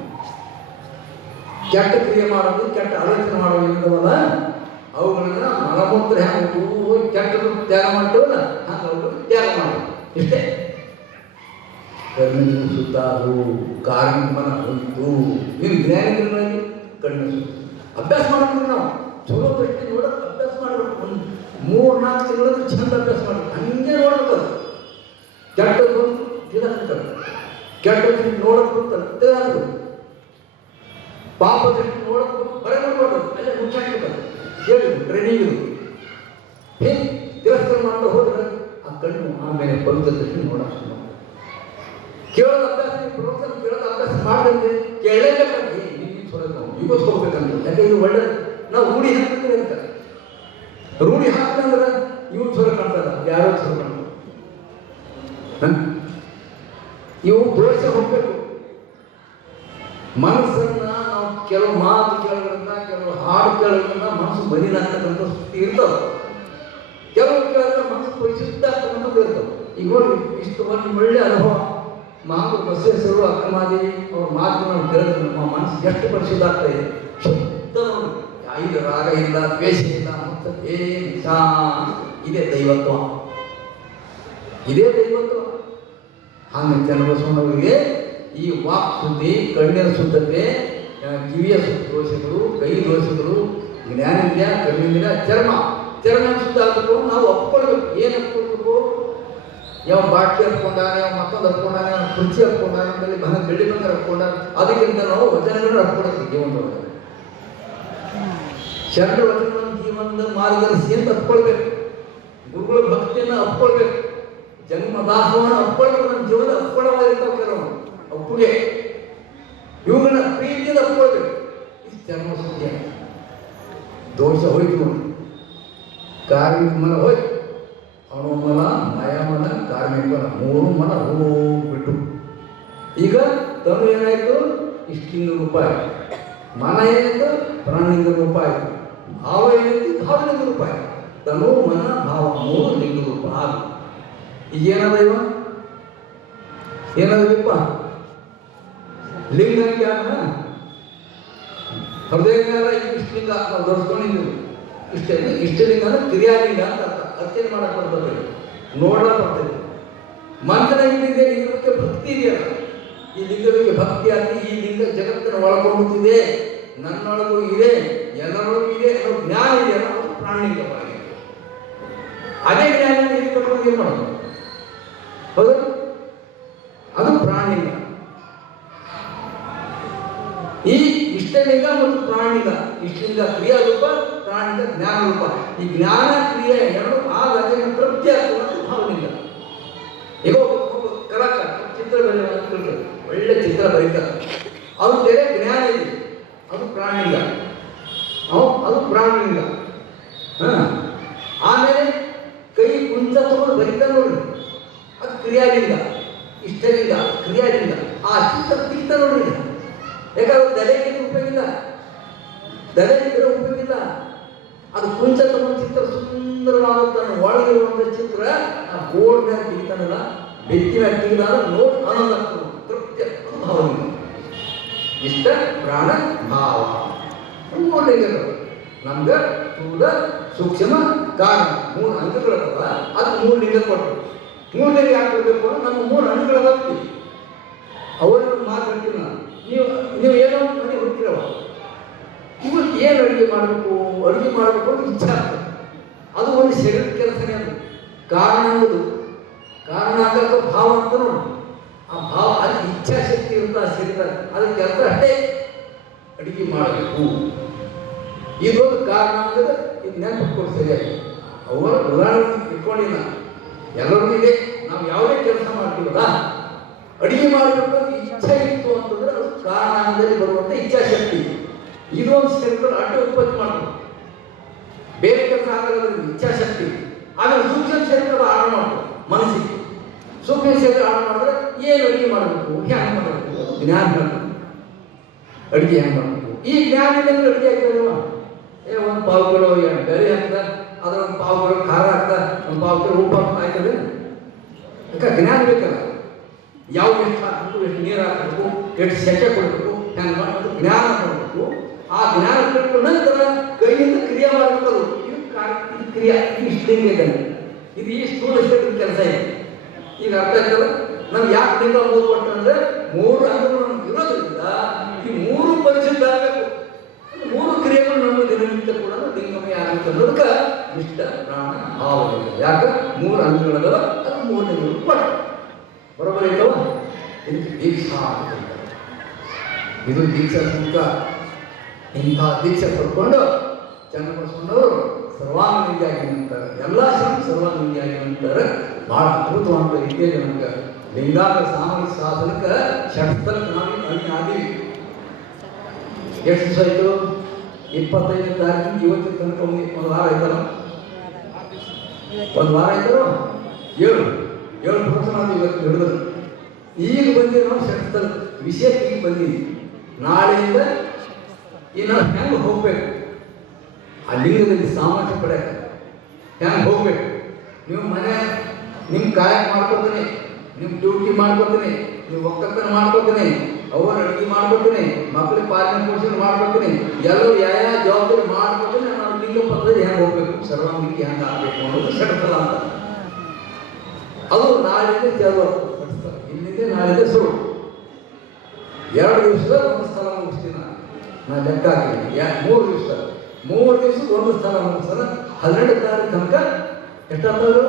ಕೆಟ್ಟ ಕ್ರಿಯೆ ಮಾಡೋದು, ಕೆಟ್ಟ ಆಲೋಚನೆ ಮಾಡೋದು ಇಲ್ಲವಲ್ಲ, ಅವುಗಳನ್ನ ಮಲಮೂತ್ರ ಹೆಂಗೆ ಕೆಟ್ಟದ್ದು ತ್ಯಾಗ ಮಾಡ್ತೇವಲ್ಲ ಹಂಗೆ ಅವುಗಳು ತ್ಯಾಗ ಮಾಡೋದು. ಇಷ್ಟೇ. ಕರ್ಮಿನ ಸುತ್ತಾರು, ಕಾರ್ಮಿಕ ಮನ ಹೋಯಿತು. ನೀವು ಜ್ಞಾನಿಗಳಾಗಿ ಕಣ್ಣು ಅಭ್ಯಾಸ ಮಾಡಬೇಕು. ನಾವು ಚಲೋ ದೃಷ್ಟಿ ನೋಡೋಕೆ ಅಭ್ಯಾಸ ಮಾಡಬೇಕು. ಒಂದು 3-4 ತಿಂಗಳು ಚಂದ ಅಭ್ಯಾಸ ಮಾಡಬೇಕು. ಹಂಗೆ ನೋಡ್ಬೇಕು. ಕೆಟ್ಟದ್ದು ತಿಳಕ್ತಾರೆ, ಕೆಟ್ಟ ದೃಷ್ಟಿ ನೋಡಕ್ ಬರ್ತಾರೆ ತಿಳಾಕ್ಬೇಕು. ಪಾಪ ದೃಷ್ಟಿ ನೋಡಕ್ ಬರ ಮಾಡ್ಬಾರ್ದು, ಅಲ್ಲೇ ಮುಚ್ಚಾಕ್ಬೇಕು. ಹೇಳಿ ಟ್ರೈನಿಂಗ್ ಇದು. ಹೇಗೆ ತಿರಸ್ಕಾರ ಮಾಡ್ತಾ ಹೋದ್ರೆ ಆ ಕಣ್ಣು ಆಮೇಲೆ ಪವಿತ್ರ ದೃಷ್ಟಿ ನೋಡೋಕೆ ಕೇಳೋದ ಅಭ್ಯಾಸ, ಪ್ರವಚನ ಕೇಳೋದ ಅಭ್ಯಾಸ ಮಾಡಿದ್ರೆ ಕೇಳಲೇಬೇಕಂತ ಯುಗೋಸ್ಕೋಬೇಕಂತ. ಯಾಕೆ ಇದು ಒಳ್ಳೆ ನಾವು ರೂಢಿ ಹಾಕ್ತೀವಿ ಅಂತ. ರೂಢಿ ಹಾಕ್ತಂದ್ರೆ ಇವ್ರು ಚಲೋ ಕಾಣ್ತಾರ, ಯಾರೋ ಚಲೋ ಕಾಣ್ತಾರೆ. ಇವು ದೋಷ ಹೋಗ್ಬೇಕು. ಮನಸ್ಸನ್ನ ನಾವು ಕೆಲವು ಮಾತು ಕೇಳೋದ್ರಿಂದ, ಕೆಲವು ಹಾಡು ಕೇಳೋದ್ರಿಂದ ಮನಸ್ಸು ಬಲಿನ ಆಗ್ತಕ್ಕಂಥ ಸ್ಥಿತಿ ಇರ್ತವೆ. ಕೆಲವು ಕೇಳಿದ್ರೆ ಮನಸ್ಸು ಪರಿಶುದ್ಧ ಆಗ್ತಕ್ಕಂಥದ್ದು ಇರ್ತವೆ. ಈಗ ನೋಡಿ, ಇಷ್ಟು ಒಂದು ಒಳ್ಳೆ ಅನುಭವ ಮಹಾಗುರು ಬಸವೇಶ್ವರರು ಅಕ್ಕಮಾದೇವಿ ಅವ್ರ ಮಾತು ನಾವು ಕೇಳಿದ್ರೆ ನಮ್ಮ ಮನಸ್ಸು ಎಷ್ಟು ಪರಿಶುದ್ಧ ಆಗ್ತಾ ಇದೆ. ಶುದ್ಧ ನೋಡಿ, ಐದು ರಾಗ ಇಲ್ಲ, ದ್ವೇಷ ಇಲ್ಲ, ಮತ್ತು ಇದೇ ದೈವತ್ವ, ಇದೇ ದೈವತ್ವ. ಹಾಗೆ ಚನ್ನಬಸವಣ್ಣವರಿಗೆ ಈ ವಾಕ್ ಶುದ್ಧಿ, ಕಣ್ಣಿನ ಶುದ್ಧತೆ, ಕಿವಿಯ ದೋಷಗಳು, ಕೈ ದೋಷಗಳು, ಜ್ಞಾನೇಂದ್ರಿಯ, ಕರ್ಮೇಂದ್ರಿಯ, ಚರ್ಮ ಶುದ್ಧ ಆಗಬೇಕು. ನಾವು ಒಪ್ಕೊಳ್ಬೇಕು. ಏನು ಒಪ್ಕೊಳ್ಬೇಕು? ಯಾವ ಬಾಟ್ಲಿ ಹತ್ಕೊಂಡಾಗ, ಯಾವ ಮತ್ತೊಂದು ಹತ್ಕೊಂಡಾಗ, ಕುರ್ಚಿ ಹತ್ಕೊಂಡಾಗ, ಆಮೇಲೆ ಬೆಳ್ಳಿ ಬಂಗಾರ ಹತ್ಕೊಂಡಾಗ, ಅದಕ್ಕಿಂತ ನಾವು ವಚನಗಳನ್ನು ಹತ್ಕೊಳ್ತೀವಿ ಜೀವನದೊಳಗೆ. ಶರಣ ವಚನವನ್ನು ಜೀವನದ ಮಾರ್ಗದರ್ಶಿ ಅಂತ ಹತ್ಕೊಳ್ಬೇಕು. ಗುರುಗಳ ಭಕ್ತಿಯನ್ನು ಹತ್ಕೊಳ್ಬೇಕು. ಜನ್ಮದಾಸವನ್ನು ಹತ್ಕೊಳ್ಬೇಕು. ನಮ್ಮ ಜೀವನ ಹತ್ಕೊಳ್ಳೋದಿರ್ತಾವೆ ಕೆಲವು ಒಪ್ಪುಗೆ. ಇವುಗಳನ್ನ ಪ್ರೀತಿಯಿಂದ ಹತ್ಕೊಳ್ಬೇಕು. ಇದು ಚರ್ಮ ಸತ್ಯ. ದೋಷ ಹೋಯ್ತು ನೋಡಿ. ಕಾರ್ಮಿಕ ಮನ ಹೋಯ್ತು, ಅಣುಮನ, ಮಯಮನ, ಕಾರ್ಮಿಕ ಮನ, 3 ಮನ ಹೋಗ್ಬಿಟ್ಟು ಈಗ ತನು ಏನಾಯ್ತು? ಇಷ್ಟಿಂಗ ರೂಪ ಆಯ್ತು. ಮನ ಏನಾಯ್ತು? ಪ್ರಾಣಿಂಗ ರೂಪ ಆಯ್ತು. ಭಾವ ಏನಾಯ್ತು? ಭಾವಲಿಂಗ ರೂಪ ಆಯ್ತು. ತನು, ಮನ, ಭಾವ 3 ಲಿಂಗ ರೂಪ ಆಗ. ಈಗ ಏನದ ಇವ? ಏನದಪ್ಪ? ಲಿಂಗ ಯಾರ? ಹೃದಯ ಇಷ್ಟಲಿಂಗ ನಾವು ದೊರಸ್ಕೊಂಡಿದ್ದೀವಿ. ಇಷ್ಟಲಿಂಗ ಅಂದ್ರೆ ಕ್ರಿಯಾಲಿಂಗ ಅಂತ ಅರ್ಥ. ಅರ್ಚನೆ ಮಾಡಕ್ಕೆ ಬರ್ತದೆ, ನೋಡಕ್ಕೆ ಬರ್ತದೆ. ಮಂತ್ರ ಏನಿದೆ, ಇದ್ರ ಬಗ್ಗೆ ಭಕ್ತಿ ಇದೆಯಲ್ಲ, ಈ ಲಿಂಗಗಳಿಗೆ ಭಕ್ತಿ ಆಗಿ ಈ ಲಿಂಗ ಜಗತ್ತನ್ನು ಒಳಗೊಂಡಿದೆ, ನನ್ನೊಳಗೂ ಇದೆ, ಎಲ್ಲರೊಳಗೂ ಇದೆ ಅನ್ನೋ ಜ್ಞಾನ ಇದೆಯಲ್ಲ, ಅದು ಪ್ರಾಣಿಲಿಂಗವಾಗಿದೆ. ಅದೇ ಜ್ಞಾನ ಕಟ್ಕೊಂಡು ಏನು ಮಾಡೋದು? ಹೌದು, ಅದು ಪ್ರಾಣಿಲಿಂಗ. ಈ ಇಷ್ಟಲಿಂಗ ಮತ್ತು ಪ್ರಾಣಿಲಿಂಗ, ಇಷ್ಟಲಿಂಗ ಕ್ರಿಯಾ ರೂಪ, ಪ್ರಾಣಿಲಿಂಗ ಜ್ಞಾನ ರೂಪ. ಈ ಜ್ಞಾನ ಕ್ರಿಯೆ ಎರಡು ಆಗ ತೃಪ್ತಿ ಆಗ್ತದೆ ಭಾವಲಿಂಗ. ಈಗ ಒಬ್ಬ ಕಲಾಕಾರ ಚಿತ್ರ ಬರೆಯುವ, ಒಳ್ಳೆ ಚಿತ್ರ ಬರೀತಾರೆ, ಅದು ಬೇರೆ ಜ್ಞಾನ ಇದೆ, ಅದು ಪ್ರಾಣಿಲಿಂಗ. ಅದು ಪ್ರಾಣಿಲಿಂಗ. ಆಮೇಲೆ ಕೈ ಕುಂಚ ತಗೊಂಡು ಬರೀತಾರೆ ನೋಡಿ, ಅದು ಕ್ರಿಯಾಲಿಂಗ. ಇಷ್ಟಲಿಂಗ ಕ್ರಿಯಾಲಿಂಗ. ಆ ಚಿತ್ರ ನೋಡಿ, ಯಾಕಂದ್ರೆ ದಲೆಗೆ ಉಪಯೋಗಿಲ್ಲ, ದಲೆಗೆ ಉಪಯೋಗಿಲ್ಲ. ಅದು ಕುಂಚ ತಗೊಂಡು ಚಿತ್ರ ಸುಂದರವಾದ ಒಳಗಿರುವಂಥ ಚಿತ್ರ ಆ ಬೋರ್ಡ್ ಮೇಲೆ ತೆಗಿತಾನಲ್ಲ, ಬೆತ್ತಿ ಮೇಲೆ ತೆಗೆದಾಗ ನೋಡಿ ಆನಂದ ತೃಪ್ತಿ ಭಾವಲಿಂಗ. ಇಷ್ಟ ಪ್ರಾಣ ಭಾವ ಮೂಲಿಂಗಗಳು. ನಮ್ಗೆ ಸ್ಥೂಲ ಸೂಕ್ಷ್ಮ ಕಾರಣ 3 ಅಂಗಗಳದವ. ಅದು 3 ಲಿಂಗ ಕೊಟ್ಟರು. 3 ಲಿಂಗ ಯಾಕೆ ಕೊಡಬೇಕು ಅಂದ್ರೆ ನಮ್ಮ 3 ಅಂಗಗಳದಾಗ್ತೀವಿ. ಅವ್ರಿಗೆ ಮಾತಾಡ್ತೀವಿ ನಾನು. ನೀವು ಏನೋ ಮನೆ ಹುಟ್ಟಿರವ ಇವತ್ತು ಏನು ಅಡುಗೆ ಮಾಡಬೇಕು ಅಂತ ಇಚ್ಛೆ ಆಗ್ತದೆ. ಅದು ಒಂದು ಶರೀರದ ಕೆಲಸನೇ. ಅದು ಕಾರಣ ಅನ್ನೋದು ಕಾರಣ ಆಗಕ್ಕೆ ಭಾವ ಅಂತ ನೋಡಿ. ಆ ಭಾವ ಅದು ಇಚ್ಛಾಶಕ್ತಿ ಇರುತ್ತೆ ಆ ಶರೀರ. ಅದರ ಕೆಲಸ ಅಷ್ಟೇ ಅಡುಗೆ ಮಾಡಬೇಕು. ಇದೊಂದು ಕಾರಣ ಅಂದರೆ ಇದು ನೆನಪು ಸರಿಯಾಗಿ ಅವರ ಉದಾಹರಣೆ ಇಟ್ಕೊಂಡಿಲ್ಲ. ಎಲ್ಲರಿಗೂ ಇದೆ. ನಾವು ಯಾವುದೇ ಕೆಲಸ ಮಾಡ್ತೀವಲ್ಲ ಅಡುಗೆ ಮಾಡಬೇಕು ಅಂತ ಇಚ್ಛೆ ಇತ್ತು ಅಂತಂದ್ರೆ ಅದು ಕಾರಣದಲ್ಲಿ ಬರುವಂಥ ಇಚ್ಛಾಶಕ್ತಿ. ಇದೊಂದು ಶರೀರ ಅಡ್ಡ ಉತ್ಪತ್ತಿ ಮಾಡಬೇಕು. ಬೇರೆ ಕೆಲಸ ಆಗಲ್ಲ ಇಚ್ಛಾಶಕ್ತಿ. ಆಮೇಲೆ ಸೂಕ್ಷ್ಮ ಶರೀರದ ಆರ್ಡರ್ ಮಾಡಬೇಕು. ಮನಸ್ಸಿಗೆ ಸೂಕ್ಷ್ಮ ಶರೀರ ಆರ್ಡರ್ ಮಾಡಿದ್ರೆ ಏನು ಅಡುಗೆ ಮಾಡಬೇಕು, ಹ್ಯಾಂಗೆ ಮಾಡಬೇಕು, ಜ್ಞಾನ ಮಾಡಬೇಕು. ಅಡುಗೆ ಹೆಂಗೆ ಮಾಡಬೇಕು ಈ ಜ್ಞಾನ ಇದ್ದಂಗೆ ಅಡುಗೆ ಆಗ್ತದಲ್ವ. ಒಂದು ಪಾವು ಕಿಲೋ ಬೆಳೆ ಹಾಕ್ತ ಅದ್ರ ಒಂದು ಪಾವು ಕಿಲೋ ಖಾರ ಹಾಕ್ತ ಒಂದು ಪಾವು ಕಿಲೋ ಉಪ್ಪು ಹಾಕ್ತಾ ಆಯ್ತದೆ. ಯಾಕೆ ಜ್ಞಾನ ಬೇಕಲ್ಲ. ಯಾವ್ದು ಎಷ್ಟು ಹಾಕಬೇಕು, ಎಷ್ಟು ನೀರು ಹಾಕಬೇಕು, ಎಷ್ಟು ಸೆಕೆ ಕೊಡಬೇಕು, ಹೆಂಗೆ ಮಾಡಬೇಕು ಜ್ಞಾನ ಮಾಡಬೇಕು. ಆ ಜ್ಞಾನ ಕೊಟ್ಟು ನಂತರ ಕೈಯಿಂದ ಕ್ರಿಯೆ ಮಾಡಬೇಕು. ಇದು ಕ್ರಿಯೆ ಇಷ್ಟು ಲಿಂಗ ಇದ್ದಾನೆ. ಇದು ಈ ಸ್ಥೂಲ ಶರೀರದ ಕೆಲಸ ಇದೆ. ಈಗ ಅರ್ಥ ಆಗ್ತದೆ. ನಾವು ಯಾಕೆ ಲಿಂಗ 3 ಕೊಟ್ಟರೆ ಅಂದರೆ 3 ಅಂಗಗಳು ನಮ್ಗೆ ಇರೋದ್ರಿಂದ ಈ 3 ಪರಿಶುದ್ಧ ಆಗಬೇಕು. 3 ಕ್ರಿಯೆಗಳು ನಮ್ಮ ದಿನನಿತ್ಯ ಕೂಡ ಲಿಂಗಮಯ ಆಗುತ್ತೆ ಅನ್ನೋದಕ್ಕೆ ಇಷ್ಟ ಪ್ರಾಣ ಭಾವ ಇದೆ. ಯಾಕೆ 3 ಅಂಗಗಳದವ ಅದು 3 ಲಿಂಗಗಳು ಕೊಟ್ಟ ಬರೋಬರಿ ಇಲ್ಲವ. ಇದಕ್ಕೆ ದೀಕ್ಷಾ ಅಂತ. ಇದು ದೀಕ್ಷಾ ಸೂತ್ರ. ಇಂಥ ದೀಕ್ಷೆ ಪಡ್ಕೊಂಡು ಚನ್ನಬಸವಣ್ಣವರು ಸರ್ವಾಂಗೀಯಾಗಿ ನಿಂತಾರೆ. ಎಲ್ಲ ಸರ್ವಾಂಗೀಯಾಗಿ ನಿಂತಾರೆ. ಭಾಳ ಅದ್ಭುತವಾದ ರೀತಿಯಲ್ಲಿ ನಮ್ಗೆ ಲಿಂಗಾಂಗ ಸಾಮಾಜಿಕ ಸಾಧನಕ್ಕೆ ಷಟ್ಸ್ಥಳಕ್ಕೆ ನಾವು ಆದೀವಿ. ಎಷ್ಟು ದಿವಸ ಆಯಿತು? 25ನೇ ತಾರೀಕು ಇವತ್ತಿನ ತನಕ ಒಂದು ವಾರ ಆಯ್ತಲ್ಲ. ಒಂದು ವಾರ ಆಯ್ತಲ್ಲ. 7 ಪ್ರವಚನ ಇವತ್ತು ಹಿಡಿದ್ರು. ಈಗ ಬಂದು ನಾವು ಷಟ್ಸ್ಥಳ ವಿಷಯಕ್ಕೆ ಬಂದೀವಿ. ನಾಳೆಯಿಂದ ಇನ್ನು ಹೆಂಗೆ ಹೋಗ್ಬೇಕು ಆ ಲಿಂಗದಲ್ಲಿ ಸಾಮರ್ಥ್ಯ ಪಡೆಯಕ್ಕೆ ಹೆಂಗೆ ಹೋಗ್ಬೇಕು. ನೀವು ಮನೆ ನಿಮ್ಮ ಕಾಯಕ ಮಾಡ್ಕೊತೀನಿ, ನಿಮ್ಮ ಡ್ಯೂಟಿ ಮಾಡ್ಕೊತೀನಿ, ನೀವು ಒಕ್ಕತ್ತನ ಮಾಡ್ಕೊತೀನಿ, ಅವ್ರ ಅಡುಗೆ ಮಾಡ್ಕೊತೀನಿ, ಮಕ್ಕಳಿಗೆ ಪಾಲನೆ ಪೋಷಣೆ ಮಾಡ್ಕೊತೀನಿ, ಎಲ್ಲರೂ ಯಾವ ಜವಾಬ್ದಾರಿ ಮಾಡ್ಕೊತೀನಿ. ನಾವು ಲಿಂಗ ಪದ್ಧತಿ ಹೆಂಗೆ ಹೋಗ್ಬೇಕು, ಸರ್ವಾಂಗಿಗೆ ಹೆಂಗೆ ಆಗಬೇಕು ಅನ್ನೋದು ಷಟ್ಸ್ಥಳ ಅಂತ. ಅದು ನಾಳಿಂದ ಚಾಲು ಆಗ್ತದೆ. ಇಲ್ಲಿಂದ ನಾಳಿಂದ ಶುರು. 2 ದಿವಸದ ಒಂದು ಸ್ಥಳ ಮುಗಿಸ್ತೀನಿ ನಾನು ಲೆಕ್ಕ ಹಾಕಿದ್ದೀನಿ. 3 ದಿವಸಕ್ಕೆ ಒಂದು ಸ್ಥಳ ಮುಗಿಸ್ತಾನ. 12 ತಾರೀಕು ತನಕ ಎಷ್ಟಾಗ್ತದೆ?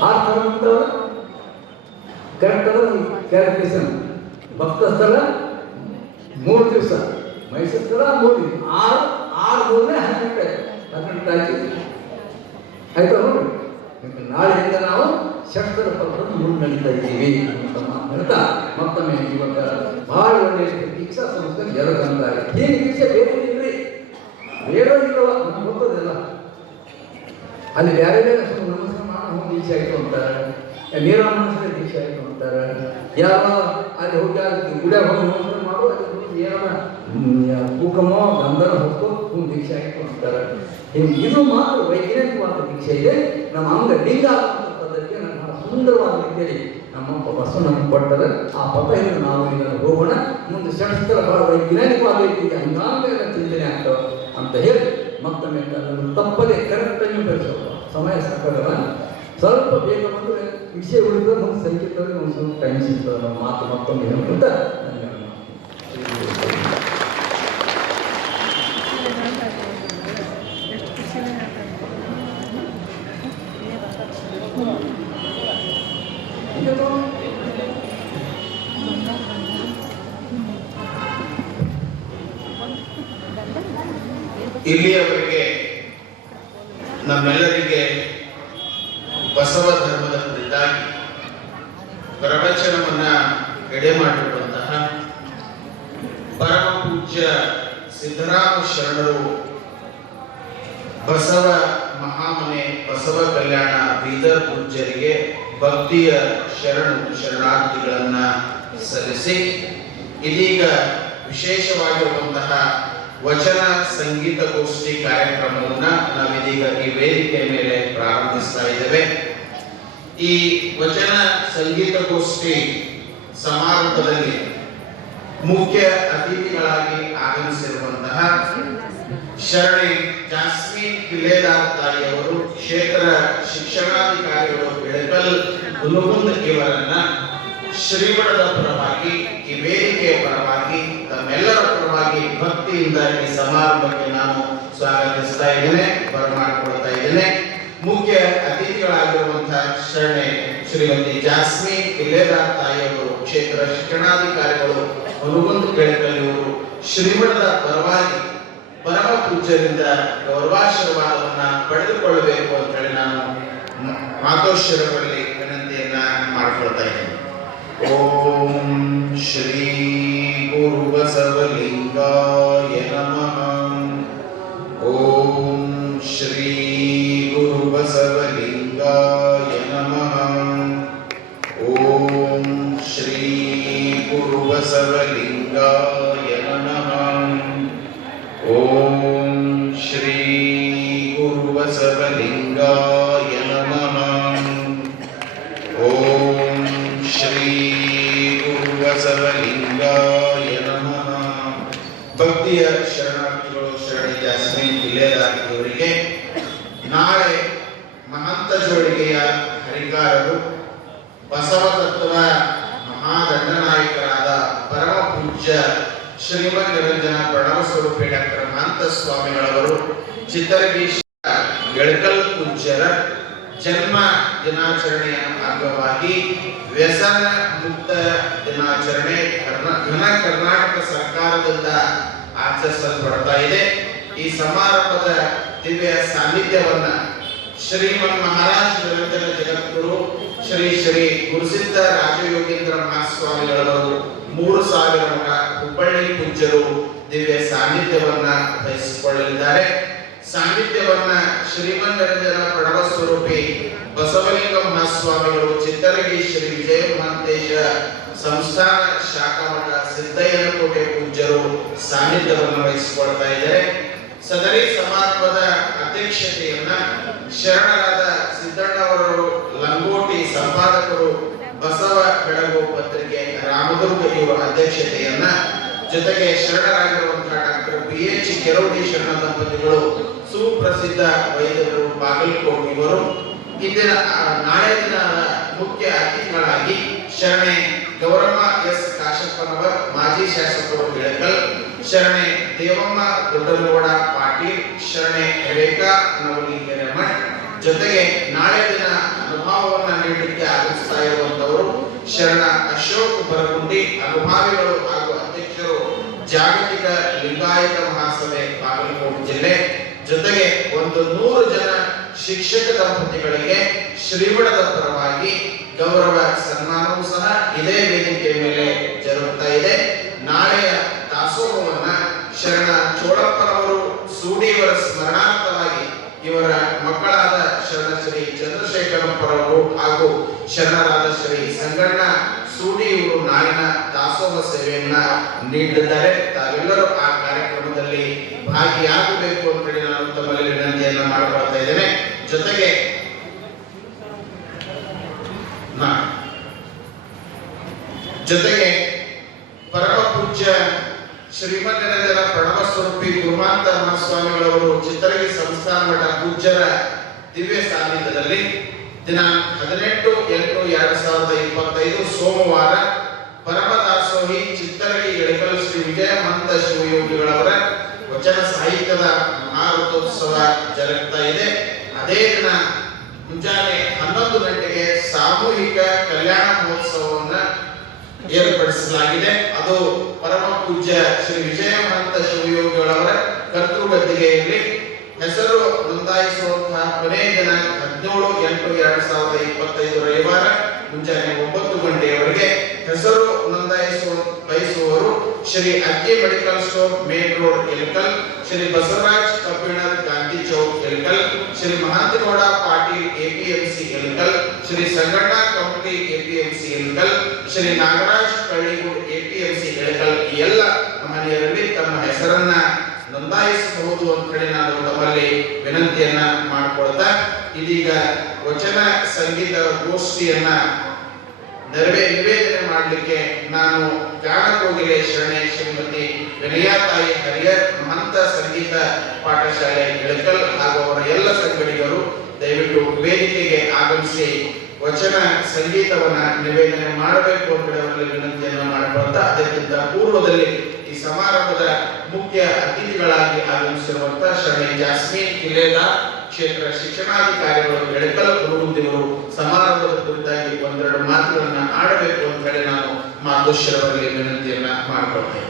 6 ಸ್ಥಳ ಮುಗ್ತಾವ. ಕರೆಕ್ಟ್ ಅದ ಕ್ಯಾಲ್ಕುಲೇಷನ್. ಭಕ್ತ ಸ್ಥಳ 3 ದಿವಸ, ಮೈಸೂರು ಸ್ಥಳ 3 ದಿವಸ, 6 12 ತಾರೀಕು ಆಯ್ತಾ ನೋಡಿ. ನಾಳೆಯಿಂದ ನಾವು ಷಟ್ಸ್ಥಳ ಪರ್ವದ ಮುನ್ನಡೀತಾ ಇದ್ದೀವಿ ಅಂತ ಹೇಳ್ತಾ ಮತ್ತೊಮ್ಮೆ ಇವಾಗ ಬಹಳ ಒಳ್ಳೆಯ ದೀಕ್ಷಾ ಸಂಸ್ಥೆ ಜರುಗಂತಾರೆ. ಹೀಗೆ ದೀಕ್ಷೆ ಬೇರೆ ಇಲ್ರಿ, ಬೇರೆ ಇಲ್ಲವ ನಮ್ಗೆ ಗೊತ್ತದೆಲ್ಲ. ಅಲ್ಲಿ ಬೇರೆ ಬೇರೆ ನಮಸ್ಕಾರ ಮಾಡಿ ದೀಕ್ಷೆ ಆಯಿತು ಅಂತಾರೆ, ನೀರಾಮನಸ್ಸೇ ದೀಕ್ಷೆ ಆಯಿತು ಅಂತಾರೆ. ಯಾವ ಅಲ್ಲಿ ಹೋಗಿ ಗುಡಿಯಾಗ ಹೋಗಿ ನಮಸ್ಕಾರ ಮಾಡು, ಅಲ್ಲಿ ಏನಾರ ಕೂಕಮೋ ಗಂಧನ ಹೊತ್ತು ದೀಕ್ಷೆ ಆಯಿತು ಅಂತಾರೆ. ಇದು ಮಾತ್ರ ವೈಜ್ಞಾನಿಕವಾದ ದೀಕ್ಷೆ ಇದೆ. ನಮ್ಮ ಅಂಗ ಲಿಂಗ ಪದ್ಧತಿಗೆ ನಮ್ಮ ಸುಂದರವಾದ ರೀತಿಯಲ್ಲಿ ನಮ್ಮ ಬಸವ ನಮ್ಗೆ ಕೊಟ್ಟರೆ ಆ ಪದ್ಧತಿಯಿಂದ ನಾವು ಇದನ್ನು ಹೋಗೋಣ. ಮುಂದೆ ಷಟ್ಸ್ಥಳ ಬಹಳ ವೈಜ್ಞಾನಿಕವಾದ ರೀತಿಗೆ ಅಂಗಾಂಗ ಚಿಂತನೆ ಆಗ್ತವೆ ಅಂತ ಹೇಳಿ ಮತ್ತೊಮ್ಮೆ ತಪ್ಪದೆ ಕರೆಕ್ಟಾಗಿ ಬೆಳೆಸೋಣ. ಸಮಯ ಸಾಕಾಗಲ್ಲ, ಸ್ವಲ್ಪ ಬೇಗ ಬಂದರೆ ವಿಷಯ ಉಳಿದ ಮುಂದೆ ಸಂಕೇತವಾಗಿ ಒಂದು ಸ್ವಲ್ಪ ಟೈಮ್ ಸಿಗ್ತದೆ. ನಮ್ಮ ಮಾತು ಮತ್ತೊಮ್ಮೆ ಹೇಳ್ಕೊಂತ ಇಲ್ಲಿಯವರೆಗೆ ನಮ್ಮೆಲ್ಲರಿಗೆ ಬಸವ ಧರ್ಮದ ಕುರಿತಾಗಿ ಪ್ರವಚನವನ್ನ ಎಡೆ ಮಾಡಿರುವಂತಹ ಪರಮ ಪೂಜ್ಯ ಸಿದ್ದರಾಮ ಶರಣರು ಬಸವ ಮಹಾಮನೆ ಬಸವ ಕಲ್ಯಾಣ ಬೀದರ್ ಪೂಜ್ಯರಿಗೆ ಭಕ್ತಿಯ ಶರಣಾರ್ಥಿಗಳನ್ನ ಸಲ್ಲಿಸಿ ಇದೀಗ ವಿಶೇಷವಾಗಿರುವಂತಹ ವಚನ ಸಂಗೀತಗೋಷ್ಠಿ ಕಾರ್ಯಕ್ರಮವನ್ನ ನಾವಿದೀಗ ಈ ವೇದಿಕೆಯ ಮೇಲೆ ಪ್ರಾರಂಭಿಸ್ತಾ ಇದ್ದೇವೆ. ಈ ವಚನ ಸಂಗೀತಗೋಷ್ಠಿ ಸಮಾರಂಭದಲ್ಲಿ ಮುಖ್ಯ ಅತಿಥಿಗಳಾಗಿ ಆಗಮಿಸಿರುವಂತಹ ಶರಣೆ ಜಾಸ್ಮಿನ್ ಕಿಲ್ಲೇದಾರ್ ತಾಯಿಯವರು ಕ್ಷೇತ್ರ ಶಿಕ್ಷಣಾಧಿಕಾರಿಗಳು ಬೆಳಕಲ್ ಹುನಗುಂದ ಇವರನ್ನ ಶ್ರೀಮಠದ ಪರವಾಗಿ ಈ ವೇದಿಕೆಯ ಪರವಾಗಿ ತಮ್ಮೆಲ್ಲರ ಪರವಾಗಿ ಭಕ್ತಿಯಿಂದ ಈ ಸಮಾರಂಭಕ್ಕೆ ನಾನು ಸ್ವಾಗತಿಸ್ತಾ ಇದ್ದೇನೆ, ಬರಮಾಡಿಕೊಳ್ತಾ ಇದ್ದೇನೆ. ಮುಖ್ಯ ಅತಿಥಿಗಳಾಗಿರುವಂತಹ ಶರಣೆ ಶ್ರೀಮತಿ ಜಾಸ್ಮಿನ್ ಕಿಲ್ಲೇದಾರ್ ತಾಯಿಯವರು ಕ್ಷೇತ್ರ ಶಿಕ್ಷಣಾಧಿಕಾರಿಗಳು ಹುನಗುಂದ ಬೆಳಕಲ್ ಇವರು ಶ್ರೀಮಠದ ಪರವಾಗಿ ಪರಮ ಪೂಜ್ಯರಿಂದ ಗೌರವಾಶೀರ್ವಾದವನ್ನ ಪಡೆದುಕೊಳ್ಳಬೇಕು ಅಂತ ಹೇಳಿ ನಾನು ಮಾತೋಶ್ವರರಲ್ಲಿ ವಿನಂತಿಯನ್ನ ಮಾಡಿಕೊಳ್ತಾ ಇದ್ದೇನೆ. ಓಂ ಶ್ರೀ ಗುರು ಬಸವಲಿಂಗಾಯ ನಮಃ. ಓಂ ಶ್ರೀ ಗುರು ಬಸವಲಿಂಗಾಯ ನಮಃ. ಓಂ ಶ್ರೀ ಗುರು ಬಸವಲಿಂಗಾಯ ನಮಃ. ಓಂ ಶ್ರೀ ಗುರು ಬಸವಲಿಂಗಾಯ ನಮಃ. ಓಂ ಶ್ರೀ ಗುರು ಬಸವಲಿಂಗಾಯ ನಮಃ. ಭಕ್ತಿಯ ಶರಣಾರ್ಥಿಗಳು ಶರಣಿ ಜಾಸ್ಮಿನ್ ಕಿಲ್ಲೇದಾರ್ ಅವರಿಗೆ ನಾಳೆ ಮಹಂತ ಜೋಡಿಗೆಯ ಹರಿಕಾರರು ಬಸವ ತತ್ವ ಮಹಾದಂಡನಾಯಕರಾದ ಪರಮ ಪೂಜ್ಯ ಶ್ರೀಮನ್ ನಿರಂಜನ ಪ್ರಣವ ಸ್ವರೂಪಿ ಡಾಕ್ಟರ್ ಮಹಂತ ಸ್ವಾಮಿಗಳವರು ಚಿತ್ತರಗಿ ಎಳಕಲ್ ಪೂಜ್ಯರ ಜನ್ಮ ದಿನಾಚರಣೆಯ ಅಂಗವಾಗಿ ವ್ಯಸನ ಮುಕ್ತ ದಿನಾಚರಣೆ ಘನ ಕರ್ನಾಟಕ ಸರ್ಕಾರದಿಂದ ಆಚರಿಸಲ್ಪಡ್ತಾ ಇದೆ. ಈ ಸಮಾರಂಭದ ದಿವ್ಯ ಸಾನ್ನಿಧ್ಯವನ್ನ ಶ್ರೀಮನ್ ಮಹಾರಾಜ್ ನಿರಂಜನ ಜಗದ್ಗುರು ಶ್ರೀ ಶ್ರೀ ಗುರುಸಿದ್ಧ ರಾಜಯೋಗೀಂದ್ರ ಮಹಾಸ್ವಾಮಿಗಳವರು 3000 ಮಠ ಹುಬ್ಬಳ್ಳಿ ಪೂಜ್ಯರು ದಿವ್ಯ ಸಾನ್ನಿಧ್ಯವನ್ನ ವಹಿಸಿಕೊಳ್ಳಲಿದ್ದಾರೆ. ಸಾನ್ನಿಧ್ಯವನ್ನ ಶ್ರೀಮನ್ ನಿರಂಜನ ಪ್ರಣವ ಸ್ವರೂಪಿ ಬಸವಲಿಂಗ ಮಹಾಸ್ವಾಮಿಗಳು ಚಿತ್ತರಗಿ ಶ್ರೀ ವಿಜಯ ಮಹಾಂತೇಶ ಸಂಸ್ಥಾನ ಶಾಖಾ ಮಠ ಸಿದ್ದಯ್ಯನಕೋಟೆ ಪೂಜ್ಯರು ಸಾನ್ನಿಧ್ಯವನ್ನು ವಹಿಸಿಕೊಳ್ತಾ ಇದ್ದಾರೆ. ಸದರಿ ಸಮಾರಂಭದ ಅಧ್ಯಕ್ಷತೆಯನ್ನ ಶರಣರಾದ ಸಿದ್ದಣ್ಣವರು ಲಂಗೋಟಿ ಸಂಪಾದಕರು ಬಸವ ಬೆಳಗು ಪತ್ರಿಕೆ ರಾಮದುರ್ಗ ಇವರ ಅಧ್ಯಕ್ಷತೆಯನ್ನ, ಜೊತೆಗೆ ಶರಣರಾಗಿರುವಂತಹ ಡಾಕ್ಟರ್ PH ಕೆರವಡಿ ಶರಣ ದಂಪತಿಗಳು ಸುಪ್ರಸಿದ್ಧ ವೈದ್ಯರು ಬಾಗಲಕೋಟ್ ಇವರು ಇಂದಿನ ನಾಳೆ ದಿನದ ಮುಖ್ಯ ಅತಿಥಿಗಳಾಗಿ ಶರಣೆ ಗೌರಮ್ಮ S ಕಾಶಪ್ಪನವರ್ ಮಾಜಿ ಶಾಸಕರು ಬೆಳಕಲ್, ಶರಣೆ ದೇವಮ್ಮ ದೊಡ್ಡನಗೌಡ ಪಾಟೀಲ್, ಶರಣೆ ರೇಖಾ ನವಲಿಂಗೇರಮಠ್, ಜೊತೆಗೆ ನಾಳೆ ದಿನ ಅನುಭವವನ್ನ ನೀಡಲಿಕ್ಕೆ ಆಗಮಿಸ್ತಾ ಇರುವಂತವರು ಶರಣ ಅಶೋಕ್ ಬರಗುಂಡಿ, ಅನುಭಾವಿಗಳು ಹಾಗೂ ಅಧ್ಯಕ್ಷರು ಜಾಗತಿಕ ಲಿಂಗಾಯತ ಮಹಾಸಭೆ ಬಾಗಲಕೋಟೆ ಜಿಲ್ಲೆ, ಜೊತೆಗೆ 100 ಜನ ಶಿಕ್ಷಕ ದಂಪತಿಗಳಿಗೆ ಶ್ರೀಮಠದ ಪರವಾಗಿ ಗೌರವ ಸನ್ಮಾನವೂ ಸಹ ಇದೇ ವೇದಿಕೆ ಮೇಲೆ ಜರುಗುತ್ತಾ ಇದೆ. ನಾಳೆಯ ದಾಸೋಹವನ್ನ ಶರಣ ಚೋಳಪ್ಪನವರು ಸೂಡಿಯವರ ಸ್ಮರಣಾರ್ಥವಾಗಿ ಇವರ ಮಕ್ಕಳಾದ ಶರಣ ಶ್ರೀ ಚಂದ್ರಶೇಖರಪ್ಪರವರು ಹಾಗೂ ಶರಣರಾದ ಶ್ರೀ ಸಂಗಣ್ಣ ಸೂಡಿ ಇವರು ನಾಳಿನ ದಾಸೋಹ ಸೇವೆಯನ್ನ ನೀಡಿದ್ದಾರೆ. ತಾವೆಲ್ಲರೂ ಆ ಕಾರ್ಯಕ್ರಮದಲ್ಲಿ ಭಾಗಿಯಾಗಬೇಕು ಅಂತ ಹೇಳಿ ನಾನು ತಮ್ಮಲ್ಲಿ ವಿನಂತಿಯನ್ನ ಮಾಡಿಕೊಳ್ತಾ ಇದ್ದೇನೆ. ಜೊತೆಗೆ ಪರಮ ಪೂಜ್ಯ ಶ್ರೀಮನ್ ನಿರಂಜನ ಪ್ರಣವ ಸ್ವರೂಪಿ ಗುರುಮಾಂತ ಮಹಾಸ್ವಾಮಿಗಳವರು ಚಿತ್ತರಗಿ ಸಂಸ್ಥಾನ ಮಠ ಪೂಜ್ಯರ ದಿವ್ಯ ಸಾನ್ನಿಧ್ಯದಲ್ಲಿ ದಿನಾಂಕ 18/8/2025 ಸೋಮವಾರ ಪರಮದಾಸೋಹಿ ಚಿತ್ತರಗಿ ಎಳಕಲ್ ಶ್ರೀ ವಿಜಯ ಮಹಂತ ಶಿವಯೋಗಿಗಳವರ ವಚನ ಸಾಹಿತ್ಯದ ಮಹಾರಥೋತ್ಸವ ಜರುಗ್ತಾ ಇದೆ. ಅದೇ ದಿನ ಮುಂಜಾನೆ 11 ಗಂಟೆಗೆ ಸಾಮೂಹಿಕ ಕಲ್ಯಾಣ ಮಹೋತ್ಸವವನ್ನ ಏರ್ಪಡಿಸಲಾಗಿದೆ. ಅದು ಪರಮ ಪೂಜ್ಯ ಶ್ರೀ ವಿಜಯ ಮಹಂತ ಶಿವಯೋಗಿಗಳವರ ಕರ್ತೃಗದ್ದಿಗೆಯಲ್ಲಿ ಹೆಸರು ನೋಂದಾಯಿಸುವಂತಹ ಕೊನೆಯ ದಿನ 17/8/2025 ರವಿವಾರ ಮುಂಜಾನೆ 9 ಗಂಟೆಯವರೆಗೆ ಹೆಸರು ಬಯಸುವವರು Shri Akki medical store main road Elkal, Shri Basavaraj Kabbinar Gandhi Chowk Elkal, Shri Mahantagouda Patil APMC Elkal, Shri Sanganna company APMC Elkal, Shri Nagaraj Kalligud APMC Elkal ಈ ಎಲ್ಲ ಮಹನೀಯರಲ್ಲಿ ತಮ್ಮ ಹೆಸರನ್ನ ನೋಂದಾಯಿಸಬಹುದು ಅಂತ ಹೇಳಿ ನಾನು ತಮ್ಮಲ್ಲಿ ವಿನಂತಿಯನ್ನ ಮಾಡಿಕೊಳ್ತಾ ಇದೀಗ ವಚನ ಸಂಗೀತ ಗೋಷ್ಠಿಯನ್ನ ನಿವೇದನೆ ಮಾಡಲಿಕ್ಕೆ ನಾನು ಗಾನಕೋಗಿಲೆ ಶರಣೆ ಶ್ರೀಮತಿ ವಿನಯಾತಾಯಿ ಹರಿಯರ್ ಮಂತ ಸಂಗೀತ ಪಾಠಶಾಲೆ ಇಳಕಲ್ ಹಾಗೂ ಅವರ ಎಲ್ಲ ಸಂಗಡಿಗರು ದಯವಿಟ್ಟು ವೇದಿಕೆಗೆ ಆಗಮಿಸಿ ವಚನ ಸಂಗೀತವನ್ನ ನಿವೇದನೆ ಮಾಡಬೇಕು ಅಂತ ಅವರಲ್ಲಿ ವಿನಂತಿಯನ್ನು ಮಾಡಿಕೊಳ್ತಾ, ಅದಕ್ಕಿಂತ ಪೂರ್ವದಲ್ಲಿ ಈ ಸಮಾರಂಭದ ಮುಖ್ಯ ಅತಿಥಿಗಳಾಗಿ ಆಗಮಿಸಿರುವಂತಹ ಶರಣೆ ಜಾಸ್ಮಿನ್ ಕಿಲೇದಾರ್ ಕ್ಷೇತ್ರ ಶಿಕ್ಷಣಾಧಿಕಾರಿಗಳು ಎಳಕಲ್ ಗುರುಗುಂದಿಯವರು ಸಮಾರಂಭದ ಕುರಿತಾಗಿ ಒಂದೆರಡು ಮಾತುಗಳನ್ನ ಆಡಬೇಕು ಅಂತ ಹೇಳಿ ನಾನು ಮಾತೋಶ್ವರವರಲ್ಲಿ ವಿನಂತಿಯನ್ನ ಮಾಡಿಕೊಳ್ತೇನೆ.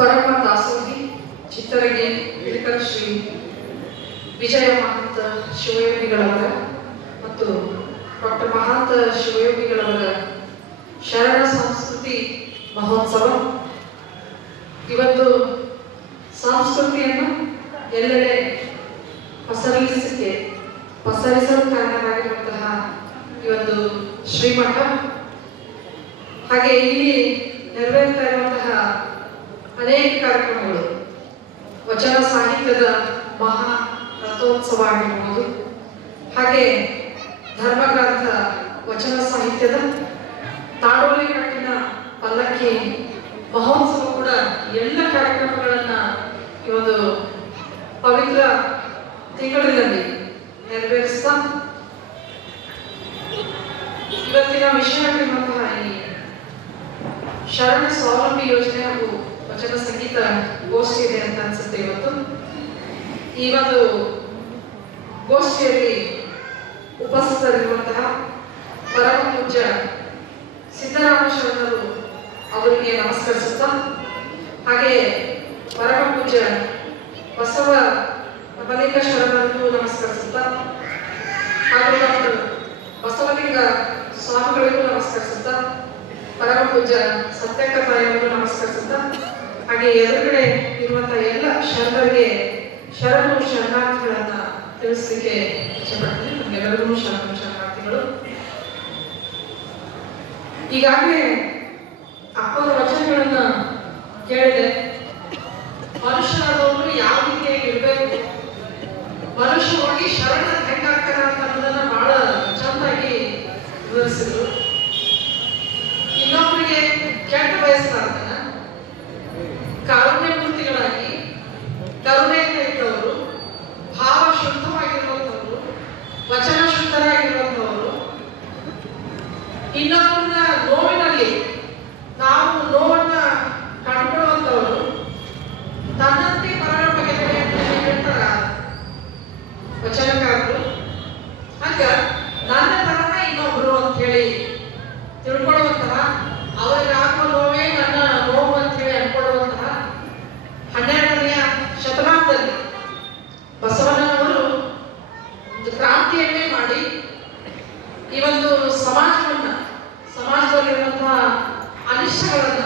ಪರಮ ದಾಸೋಹಿ ಚಿತ್ತರಗಿ ಇಳಕಲ್ ಶ್ರೀ ವಿಜಯ ಮಹಂತ ಶಿವಯೋಗಿಗಳವರ ಮತ್ತು ಡಾಕ್ಟರ್ ಮಹಾಂತ ಶಿವಯೋಗಿಗಳವರ ಶರಣ ಸಂಸ್ಕೃತಿ ಮಹೋತ್ಸವ. ಇವತ್ತು ಸಂಸ್ಕೃತಿಯನ್ನು ಎಲ್ಲೆಡೆ ಪಸರಿಸಲು ಕಾರಣರಾಗಿರುವಂತಹ ಇವತ್ತು ಶ್ರೀಮಠ, ಹಾಗೆ ಇಲ್ಲಿ ನೆರವೇರ್ತಾ ಇರುವಂತಹ ಅನೇಕ ಕಾರ್ಯಕ್ರಮಗಳು, ವಚನ ಸಾಹಿತ್ಯದ ಮಹಾ ರಥೋತ್ಸವ ಆಗಿರ್ಬೋದು, ಹಾಗೆ ಧರ್ಮಗ್ರಂಥ ವಚನ ಸಾಹಿತ್ಯದ ತಾಡೋಲಿ ಕಟ್ಟಿನ ಪಲ್ಲಕ್ಕಿ ಮಹೋತ್ಸವ ಕೂಡ ಎಲ್ಲ ಕಾರ್ಯಕ್ರಮಗಳನ್ನ ಈ ಒಂದು ಪವಿತ್ರ ತಿಂಗಳಿನಲ್ಲಿ ನೆರವೇರಿಸ್ತಾ ಇವತ್ತಿನ ವಿಷಯವಾಗಿರುವಂತಹ ಈ ಶರಣ ಸ್ವಾವಲಂಬಿ ಯೋಜನೆ ಹಾಗೂ ವಚನ ಸಂಗೀತ ಗೋಷ್ಠಿ ಇದೆ ಅಂತ ಅನ್ಸುತ್ತೆ. ಇವತ್ತು ಈ ಒಂದು ಗೋಷ್ಠಿಯಲ್ಲಿ ಉಪಸ್ಥಿತರಿರುವಂತಹ ಪರಮ ಪೂಜ್ಯ ಸಿದ್ದರಾಮ ಶರಣರು ಅವರಿಗೆ ನಮಸ್ಕರಿಸುತ್ತಾ, ಹಾಗೆ ಪರಮ ಪೂಜ್ಯ ಬಸವ ಬಲಿಂಗ ಶರಣರಿಗೂ ನಮಸ್ಕರಿಸುತ್ತಾ, ಹಾಗೂ ಡಾಕ್ಟರ್ ಬಸವಲಿಂಗ ಸ್ವಾಮಿಗಳಿಗೂ ನಮಸ್ಕರಿಸುತ್ತಾ, ಪರಮ ಪೂಜ್ಯ ಸತ್ಯಕ್ಕ ತಾಯಿಯವರಿಗೂ ನಮಸ್ಕರಿಸುತ್ತಾ, ಹಾಗೆ ಎದುರುಗಡೆ ಇರುವಂತಹ ಎಲ್ಲ ಶರಣರಿಗೆ ಶರಣು ಶರಣಾರ್ಥಿಗಳನ್ನ ತಿಳಿಸ್ಲಿಕ್ಕೆ ಇಷ್ಟಪಡ್ತೀನಿ. ನಮ್ಗೆಲ್ಲರಿಗೂ ಶರಣು ಶರಣಾರ್ಥಿಗಳು. ಈಗಾಗಲೇ ಅಪ್ಪನ ವಚನಗಳನ್ನ ಕೇಳಿದೆ. ಮನುಷ್ಯನಾದವನು ಯಾವ ರೀತಿಯಾಗಿ ಇರಬೇಕು, ಮನುಷ್ಯ ಹೋಗಿ ಶರಣ ಹೆಂಗಾಗ್ತಾರ ಅಂತ ಅನ್ನೋದನ್ನ ಬಹಳ ಚೆನ್ನಾಗಿ ವಿವರಿಸಿದ್ರು. ಇನ್ನೊಬ್ಬರಿಗೆ ಕೆಟ್ಟ ಬಯಸಲಾರ್ದನ ಕಾರುಣ್ಯ ಮೂರ್ತಿಗಳಾಗಿ ಕರುಣೆಯಿಂದ ಇದ್ದವರು, ಭಾವ ಶುದ್ಧವಾಗಿರುವಂಥವರು, ವಚನ ಶುದ್ಧರಾಗಿರುವಂಥವರು, ಇನ್ನೊಬ್ಬರನ್ನ ನೋವಿನಲ್ಲಿ ನಾವು ನೋವನ್ನ ಕಂಡುಕೊಳ್ಳುವಂಥವರು, ತನ್ನಂತೆ ಪರರ ಬಗೆದರೆ ಹೇಳ್ತಾರ ವಚನಕಾರರು. ಹಂಗ ನನ್ನ ತರನ ಇನ್ನೊಬ್ರು ಅಂತ ಹೇಳಿ ತಿಳ್ಕೊಳ್ಳುವಂತಹ, ಅವರಿಗೆ ಆತ್ಮ ನೋವೇ ನನ್ನ ನೋವು ಅಂತ ಹೇಳಿ ಅನ್ಕೊಳ್ಳುವಂತಹ 12ನೇ ಶತಮಾನದಲ್ಲಿ ಬಸವಣ್ಣನವರು ಒಂದು ಕ್ರಾಂತಿಯನ್ನೇ ಮಾಡಿ ಈ ಒಂದು ಸಮಾಜದಲ್ಲಿರುವಂತಹ ಅನಿಷ್ಟಗಳನ್ನ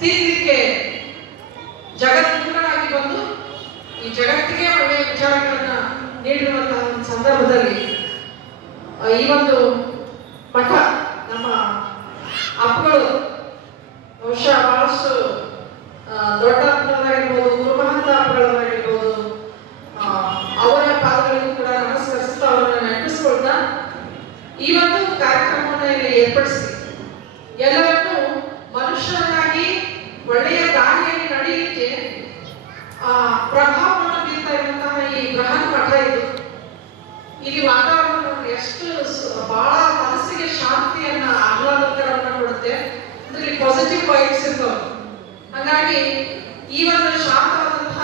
ತೀರ್ಲಿಕ್ಕೆ ಜಗದ್ಗುರುಗಳಾಗಿ ಬಂದು ಈ ಜಗತ್ತಿಗೆ ಒಳ್ಳೆಯ ವಿಚಾರಗಳನ್ನ ನೀಡಿರುವಂತಹ ಒಂದು ಸಂದರ್ಭದಲ್ಲಿ ಈ ಒಂದು ಮಠ ನಮ್ಮ ಅಪ್ಪಗಳು ಬಹುಶಃ ಬಹಳಷ್ಟು ದೊಡ್ಡ ಅಪ್ಪಗಳಾಗಿರ್ಬೋದು, ಗುರುಮಹಂತ ಅಪ್ಪಗಳಾಗಿರ್ಬೋದು, ಅವರ ಪಾದಗಳಿಗೂ ಕೂಡ ನಮಸ್ಕರಿಸುತ್ತಾ ಅವರನ್ನ ನೆನಪಿಸ್ಕೊಳ್ತಾ ಈ ಒಂದು ಕಾರ್ಯಕ್ರಮವನ್ನು ಇಲ್ಲಿ ಏರ್ಪಡಿಸಿ ಎಲ್ಲರನ್ನೂ ಮನುಷ್ಯರನ್ನಾಗಿ ಒಳ್ಳೆಯ ದಾರಿಯಲ್ಲಿ ನಡೆಯಲಿಕ್ಕೆ ಪ್ರಭಾವವನ್ನು ಬೀರ್ತಾ ಇರುವಂತಹ ಈ ಬೃಹತ್ ಮಠ ಇದು. ಇಲ್ಲಿ ವಾತಾವರಣ ನೋಡಿ ಎಷ್ಟು ಬಹಳ ಮನಸ್ಸಿಗೆ ಶಾಂತಿಯನ್ನ ಆಹ್ಲಾದಕರವನ್ನ ಕೊಡುತ್ತೆ. ಅಂದ್ರೆ ಪಾಸಿಟಿವ್ ವೈಬ್ಸ್ ಇರ್ತವೆ. ಹಾಗಾಗಿ ಈ ಒಂದು ಶಾಂತವಾದಂತಹ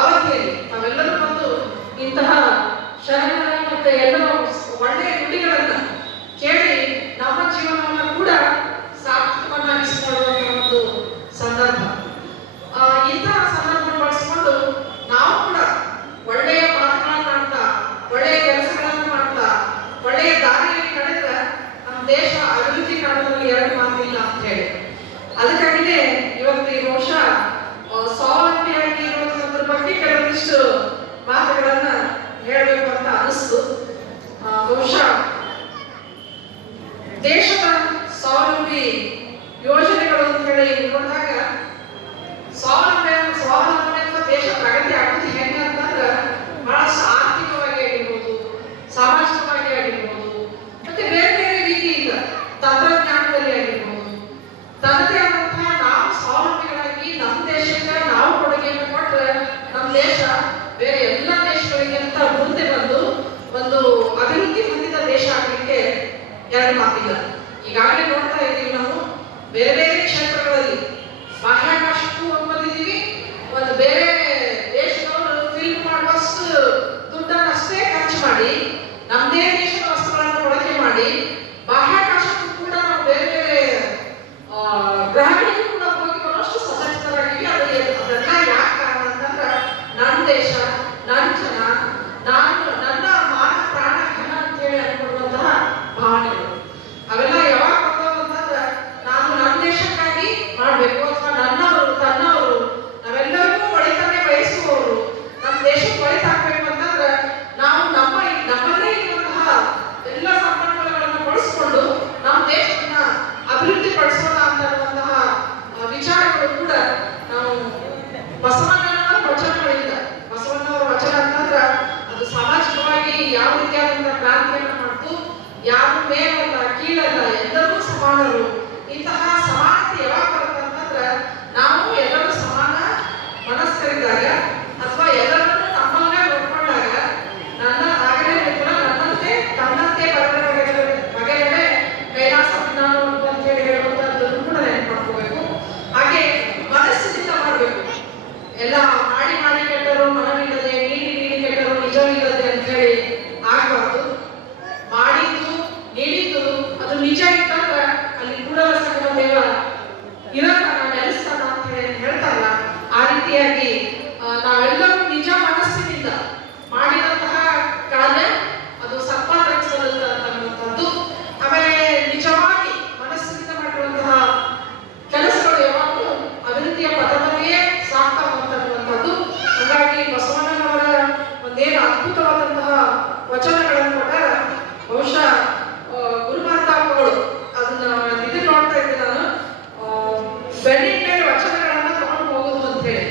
ಅವಧಿಯಲ್ಲಿ ನಾವೆಲ್ಲರೂ ಬಂದು ಇಂತಹ ಶರಣರ ಮತ್ತೆ ಎಲ್ಲರ ಒಳ್ಳೆಯ ನುಡಿಗಳನ್ನ ಕೇಳಿ ನಮ್ಮ ಜೀವನವನ್ನು ಕೂಡ ಸಾರ್ಥಕವನ್ನಾಗಿಸಿಕೊಳ್ಳುವಂತಹ ಒಂದು ಸಂದರ್ಭ. ಇಂತಹ ಸಂದರ್ಭವನ್ನು ಬಳಸಿಕೊಂಡು ನಾವು ಕೂಡ ಒಳ್ಳೆಯ ಮಾತುಗಳನ್ನು ಮಾಡ್ತಾ, ಒಳ್ಳೆಯ ಕೆಲಸಗಳನ್ನು ಮಾಡ್ತಾ, ಒಳ್ಳೆಯ ದಾರಿಯಲ್ಲಿ ನಡೆದ್ರೆ ನಮ್ಮ ದೇಶ ಅಭಿವೃದ್ಧಿ ಕಾಣೋದ್ರಲ್ಲಿ ಎರಡು ಮಾತಿಲ್ಲ ಅಂತ ಹೇಳಿ ಅದಕ್ಕಾಗಿಯೇ ಇವತ್ತು ಈ ಬಹುಶಃ ಸ್ವಾವಲಂಬಿಯಾಗಿ ಬಹುಶಃ ದೇಶದ ಸ್ವಾವಲಂಬಿ ಯೋಜನೆಗಳು ಅಂತ ಹೇಳಿ ನೋಡಿದಾಗ ಸ್ವಾವಲಂಬನೆ ಅಥವಾ ದೇಶ ಪ್ರಗತಿ ಆಗೋದು ಹೆಂಗೆ ಅಂತಂದ್ರೆ ಬಹಳಷ್ಟು ಆರ್ಥಿಕವಾಗಿ ಆಗಿರ್ಬೋದು, ಸಾಮಾಜಿಕವಾಗಿ ಆಗಿರ್ಬೋದು, ಮತ್ತೆ ಬೇರೆ ಬೇರೆ ರೀತಿಯಿಂದ ತಂತ್ರಜ್ಞಾನದಲ್ಲಿ ಆಗಿರ್ಬೋದು, ತನ್ನದೇ ಆದಂತಹ ನಾವು ಸ್ವಾವಲಂಬಿಗಳಾಗಿ ನಮ್ಮ ದೇಶಕ್ಕೆ ನಾವು ಕೊಡುಗೆಯನ್ನು ಕೊಟ್ಟರೆ ನಮ್ಮ ದೇಶ ಬೇರೆ ಎಲ್ಲ ದೇಶಗಳಿಗಿಂತ ಮುಂದೆ ಬಂದು ಒಂದು ಅಭಿವೃದ್ಧಿ ಹೊಂದಿದ ದೇಶ ಆಗಲಿಕ್ಕೆ ಎರಡು ಮಾತಿಲ್ಲ. ಈಗಾಗಲೇ ನೋಡ್ತಾ ಇದ್ದೀವಿ ನಾವು ಬೇರೆ ಬೇರೆ ಕ್ಷೇತ್ರಗಳಲ್ಲಿ ಬಾಹ್ಯಾಕಾಶಕ್ಕೂ ಬಂದಿದ್ದೀವಿ. ಒಂದು ಬೇರೆ ದೇಶದವರು ಫಿಲ್ಮ್ ಮಾಡುವಷ್ಟು ದುಡ್ಡನ್ನು ಅಷ್ಟೇ ಖರ್ಚು ಮಾಡಿ ನಮ್ಮದೇ ದೇಶದ ವಸ್ತುಗಳನ್ನು ಬಳಕೆ ಮಾಡಿ ಬಾಹ್ಯಾಕಾಶಕ್ಕೂ ಕೂಡ ನಾವು ಬೇರೆ ಬೇರೆ ಗ್ರಹಗಳಿಗೂ ಕೂಡ ಹೋಗಿ ಬರೋಷ್ಟು ಸಶಕ್ತರಾಗಿವಿ. ಅದೆಲ್ಲ ಯಾಕೆ ಕಾರಣ ಅಂತಂದ್ರೆ ನನ್ನ ದೇಶ, ನನ್ನ ಜನ, ನನ್ನ ಮಾನ ಪ್ರಾಣ ಘನ ಅಂತ ಹೇಳಿ ಅನ್ಕೊಳ್ಳುವಂತಹ ಭಾವನೆಗಳು ಅವೆಲ್ಲ ಯಾವಾಗ ಬರ್ತಾವ ಅಂತಂದ್ರೆ ನಾನು ನನ್ನ ದೇಶಕ್ಕಾಗಿ ಮಾಡಬೇಕು ಅಥವಾ ನನ್ನವರು ತನ್ನವರು ನಾವೆಲ್ಲರಿಗೂ ಒಳಿತನ್ನೇ ಬಯಸುವವರು ನಮ್ಮ ದೇಶಕ್ಕೆ ಒಳಿತಾಗಬೇಕು ಅಂತಂದ್ರೆ ನಾವು ನಮ್ಮಲ್ಲೇ ಇರುವಂತಹ ಎಲ್ಲ ಸಂಪನ್ಮೂಲಗಳನ್ನು ಬಳಸಿಕೊಂಡು ನಮ್ಮ ದೇಶವನ್ನ ಅಭಿವೃದ್ಧಿ ಪಡಿಸೋಣ ಅಂತನ್ನುವಂತಹ ವಿಚಾರಗಳು ಕೂಡ ನಾವು ಬಸವಣ್ಣನವರ ವಚನಗಳಿಂದ, ಬಸವಣ್ಣವರ ವಚನ ಅಂತಂದ್ರೆ ಅದು ಸಾಮಾಜಿಕವಾಗಿ ಯಾವ ರೀತಿಯಾದಂತಹ ಕ್ರಾಂತಿಯನ್ನು ಮಾಡ್ತು, ಯಾರು ಮೇಲಲ್ಲ ಕೀಳಲ್ಲ ಎಲ್ಲರೂ ಸಮಾನರು. ಇಂತಹ ಸಮಾನತೆ ಯಾವಾಗ ಬರುತ್ತೆ ಅಂತಂದ್ರೆ ನಾವು ಎಲ್ಲರೂ ಸಮಾನ ಮನಸ್ಕರಿದ್ದಾಗ ಅಥವಾ ಎಲ್ಲರನ್ನೂ ನಮ್ಮನ್ನ ನೋಡ್ಕೊಂಡಾಗ ನನ್ನ ಆಗಲೇ ಕೂಡ ನನ್ನಂತೆ ತನ್ನಂತೆ ಬಗೆಗಡೆ ಕೈಲಾಸ ನಾನು ಅಂತ ಹೇಳಿ ಹೇಳುವಂತದ್ದನ್ನು ಕೂಡ ನೆನಪು ಮಾಡ್ಕೋಬೇಕು. ಹಾಗೆ ಮನಸ್ಸಿನಿಂದ ಮಾಡಬೇಕು. ಎಲ್ಲ ಮಾಡಿ ಮಾಡಿ ಕೆಟ್ಟರು ಮನವಿಲ್ಲದೆ, ನೀಡಿ ನೀಡಿ ಕೆಟ್ಟರು ನಿಜವಿಲ್ಲದೆ ಅಂತ ಹೇಳಿ ಆಗಬಾರ್ದು. ಮಾಡಿದ್ದು ನೀಡಿದ್ದು ಅದು ನಿಜ ಇತ್ತಂದ್ರೆ ಅಲ್ಲಿ ಕೂಡಲ ಸಂಗಮ ದೇವ ಇರಲ್ಲ, ನಾನು ನೆಲೆಸ್ತಾನ ಅಂತ ಹೇಳಿ ಹೇಳ್ತಾರಲ್ಲ, ಆ ರೀತಿಯಾಗಿ ನಾವೆಲ್ಲರೂ ನಿಜ ಮನಸ್ಸಿನಿಂದ ಮಾಡಿದಂತಹ ಕಾರ್ಯ ಅದು ಸತ್ಪಾತ್ರಕ್ಕೆ ಸಲ್ಲುತ್ತೆ ಅಂತಕ್ಕಂಥದ್ದು. ಆಮೇಲೆ ನಿಜವಾಗಿ ಮನಸ್ಸಿನಿಂದ ಮಾಡಿರುವಂತಹ ಕೆಲಸಗಳು ಯಾವಾಗಲೂ ಅಭಿವೃದ್ಧಿಯ ಪಥದಲ್ಲಿಯೇ ಸಾಕ್ತಾ ಅಂತಕ್ಕಂಥದ್ದು. ಹಾಗಾಗಿ ಬಸವಣ್ಣನವರ ಒಂದೇನು ಅದ್ಭುತವಾದಂತಹ ವಚನಗಳನ್ನು ಕೊಟ್ಟಾರ. ಬಹುಶಃ ಗುರುಮಾತಾಪಗಳು ಅದನ್ನ ಇದು ನೋಡ್ತಾ ಇದ್ದೆ ನಾನು, ಬೆನ್ನಿನ ಮೇಲೆ ವಚನಗಳನ್ನ ತಗೊಂಡು ಹೋಗುದು ಅಂತ ಹೇಳಿ.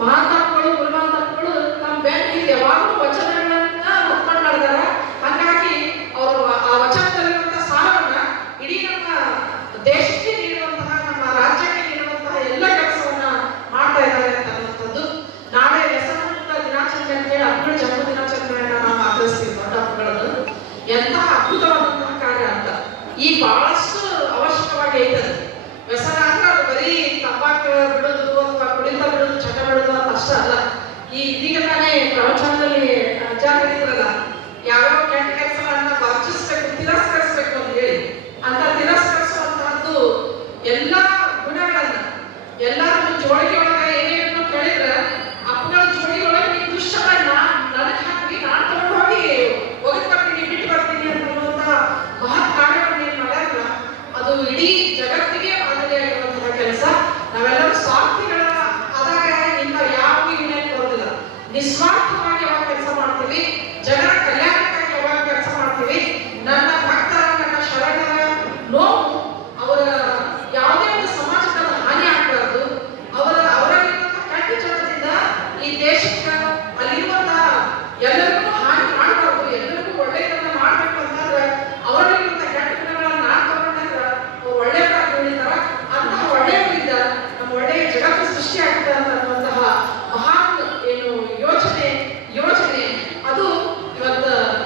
ಮಹಾತಾಪಗಳು ಗುರುಮಾತಾಪಗಳು ನಮ್ಮ ಬೆನ್ನಿಗೆ ಯಾವಾಗಲೂ ವಚನಗಳನ್ನ ಹೊತ್ಕೊಂಡು ನಡೆದಾರ. ಹಾಗಾಗಿ ಅವರು ಆ ವಚನದಲ್ಲಿರುವಂತಹ ಸಾರವನ್ನ ಇಡೀ ನಮ್ಮ ದೇಶಕ್ಕೆ ನೀಡುವಂತಹ, ನಮ್ಮ ರಾಜ್ಯಕ್ಕೆ ನೀಡುವಂತಹ ಎಲ್ಲ ಕೆಲಸವನ್ನ ಮಾಡ್ತಾ ಇದ್ದಾರೆ ಅಂತಕ್ಕಂಥದ್ದು. ನಾಳೆ ವ್ಯಸನಮುಕ್ತ ದಿನಾಚರಣೆ ಅಂತ ಹೇಳಿ ಹಬ್ಬಗಳ ಜನ್ಮ ದಿನಾಚರಣೆಯನ್ನ ನಾವು ಆಚರಿಸ್ತೀವಿ. ದೊಡ್ಡ ಹಬ್ಬಗಳನ್ನು ಎಂತಹ ಅದ್ಭುತವಾದಂತಹ ಕಾರ್ಯ ಅಂತ ಈಗ ಬಹಳಷ್ಟು ಅವಶ್ಯಕವಾಗಿ ಐತದೆ. ವ್ಯಸನ ಅಂದ್ರೆ ಅದು ಬರೀ ತಂಬಾಕು ಬಿಡೋದು ಅಥವಾ ಕುಡಿತ ಬಿಡೋದು, ಚಟ ಬಿಡೋದು ಅಂತ ಅಷ್ಟೇ ಅಲ್ಲ. ಇದೀಗ ತಾನೇ ಪ್ರವಚನದಲ್ಲಿ ವಿಚಾರ ಹೇಳಿದ್ರಲ್ಲ, ಯಾವ್ಯಾವ ಕೆಟ್ಟ ಕೆಲಸಗಳನ್ನ ವರ್ಜಿಸ್ಬೇಕು, ತಿರಸ್ಕರಿಸ್ಬೇಕು ಅಂತ ಹೇಳಿ. ಅಂತ ತಿರಸ್ಕರಿಸುವಂತಹದ್ದು ಎಲ್ಲ ಗುಣಗಳನ್ನ ಎಲ್ಲರೂ ಜೋಳಿಗೆ ಒಳಗೆ ಏನೇನು ಕೇಳಿದ್ರೆ ಅಪ್ಪಗಳ ಜೋಡಿ ಒಳಗೆ ನೀವು ದುಶ್ಚಟ ನನಗೆ ಹಾಕಿ ನಾನು ತಗೊಂಡು ಹೋಗಿ ಒಗದು ಬರ್ತೀನಿ, ಬಿಟ್ಟು ಬರ್ತೀನಿ ಅನ್ನುವಂತ ಮಹತ್ ಕಾರ್ಯವನ್ನು ಏನ್ ಮಾಡ್ಯಾರಲ್ಲ, ಅದು ಇಡೀ ಜಗತ್ತಿಗೆ ಮಾದರಿಯಾಗಿರುವಂತಹ ಕೆಲಸ. ನಾವೆಲ್ಲರೂ ಸ್ವಾರ್ಥಿಗಳ ಆದಾಗ ಇಂಥ ಯಾವ ಯೂನಿಯನ್ ಬರೋದಿಲ್ಲ. ನಿಸ್ವಾರ್ಥವಾಗಿ ಯಾವಾಗ ಕೆಲಸ ಮಾಡ್ತೀವಿ, ಜನರ ಕಲ್ಯಾಣಕ್ಕಾಗಿ ಯಾವಾಗ ಕೆಲಸ ಮಾಡ್ತೀವಿ, ನನ್ನ ಭಕ್ತರ, ನನ್ನ ಶರಣರ ನೋವು, ಅವರ ಯಾವುದೇ ಒಂದು ಸಮಾಜದ ಹಾನಿ ಆಗಬಾರ್ದು, ಅವರಲ್ಲಿರುವಂತಹ ಕೆಟ್ಟ ಜನದಿಂದ ಈ ದೇಶಕ್ಕೆ ಅಲ್ಲಿರುವಂತಹ ಎಲ್ಲರಿಗೂ ಹಾನಿ ಮಾಡಬಾರ್ದು, ಎಲ್ಲರಿಗೂ ಒಳ್ಳೆಯದನ್ನ ಮಾಡ್ಬೇಕು ಅಂತಂದ್ರೆ ಅವರಲ್ಲಿರುವಂತಹ ಕೆಟ್ಟ ಗುಣಗಳನ್ನ ನಾನು ತಗೊಂಡಂದ್ರೆ ಅವ್ರು ಒಳ್ಳೆಯವರಾಗಿ ಉಳಿತಾರ. ಅಂತಹ ಒಳ್ಳೆಯವರಿಂದ ನಮ್ಮ ಒಳ್ಳೆಯ ಜಗತ್ತು ಸೃಷ್ಟಿ ಆಗ್ತದೆ ಅನ್ನುವಂತಹ ಮಹಾನ್ ಏನು ಯೋಚನೆ ಅದು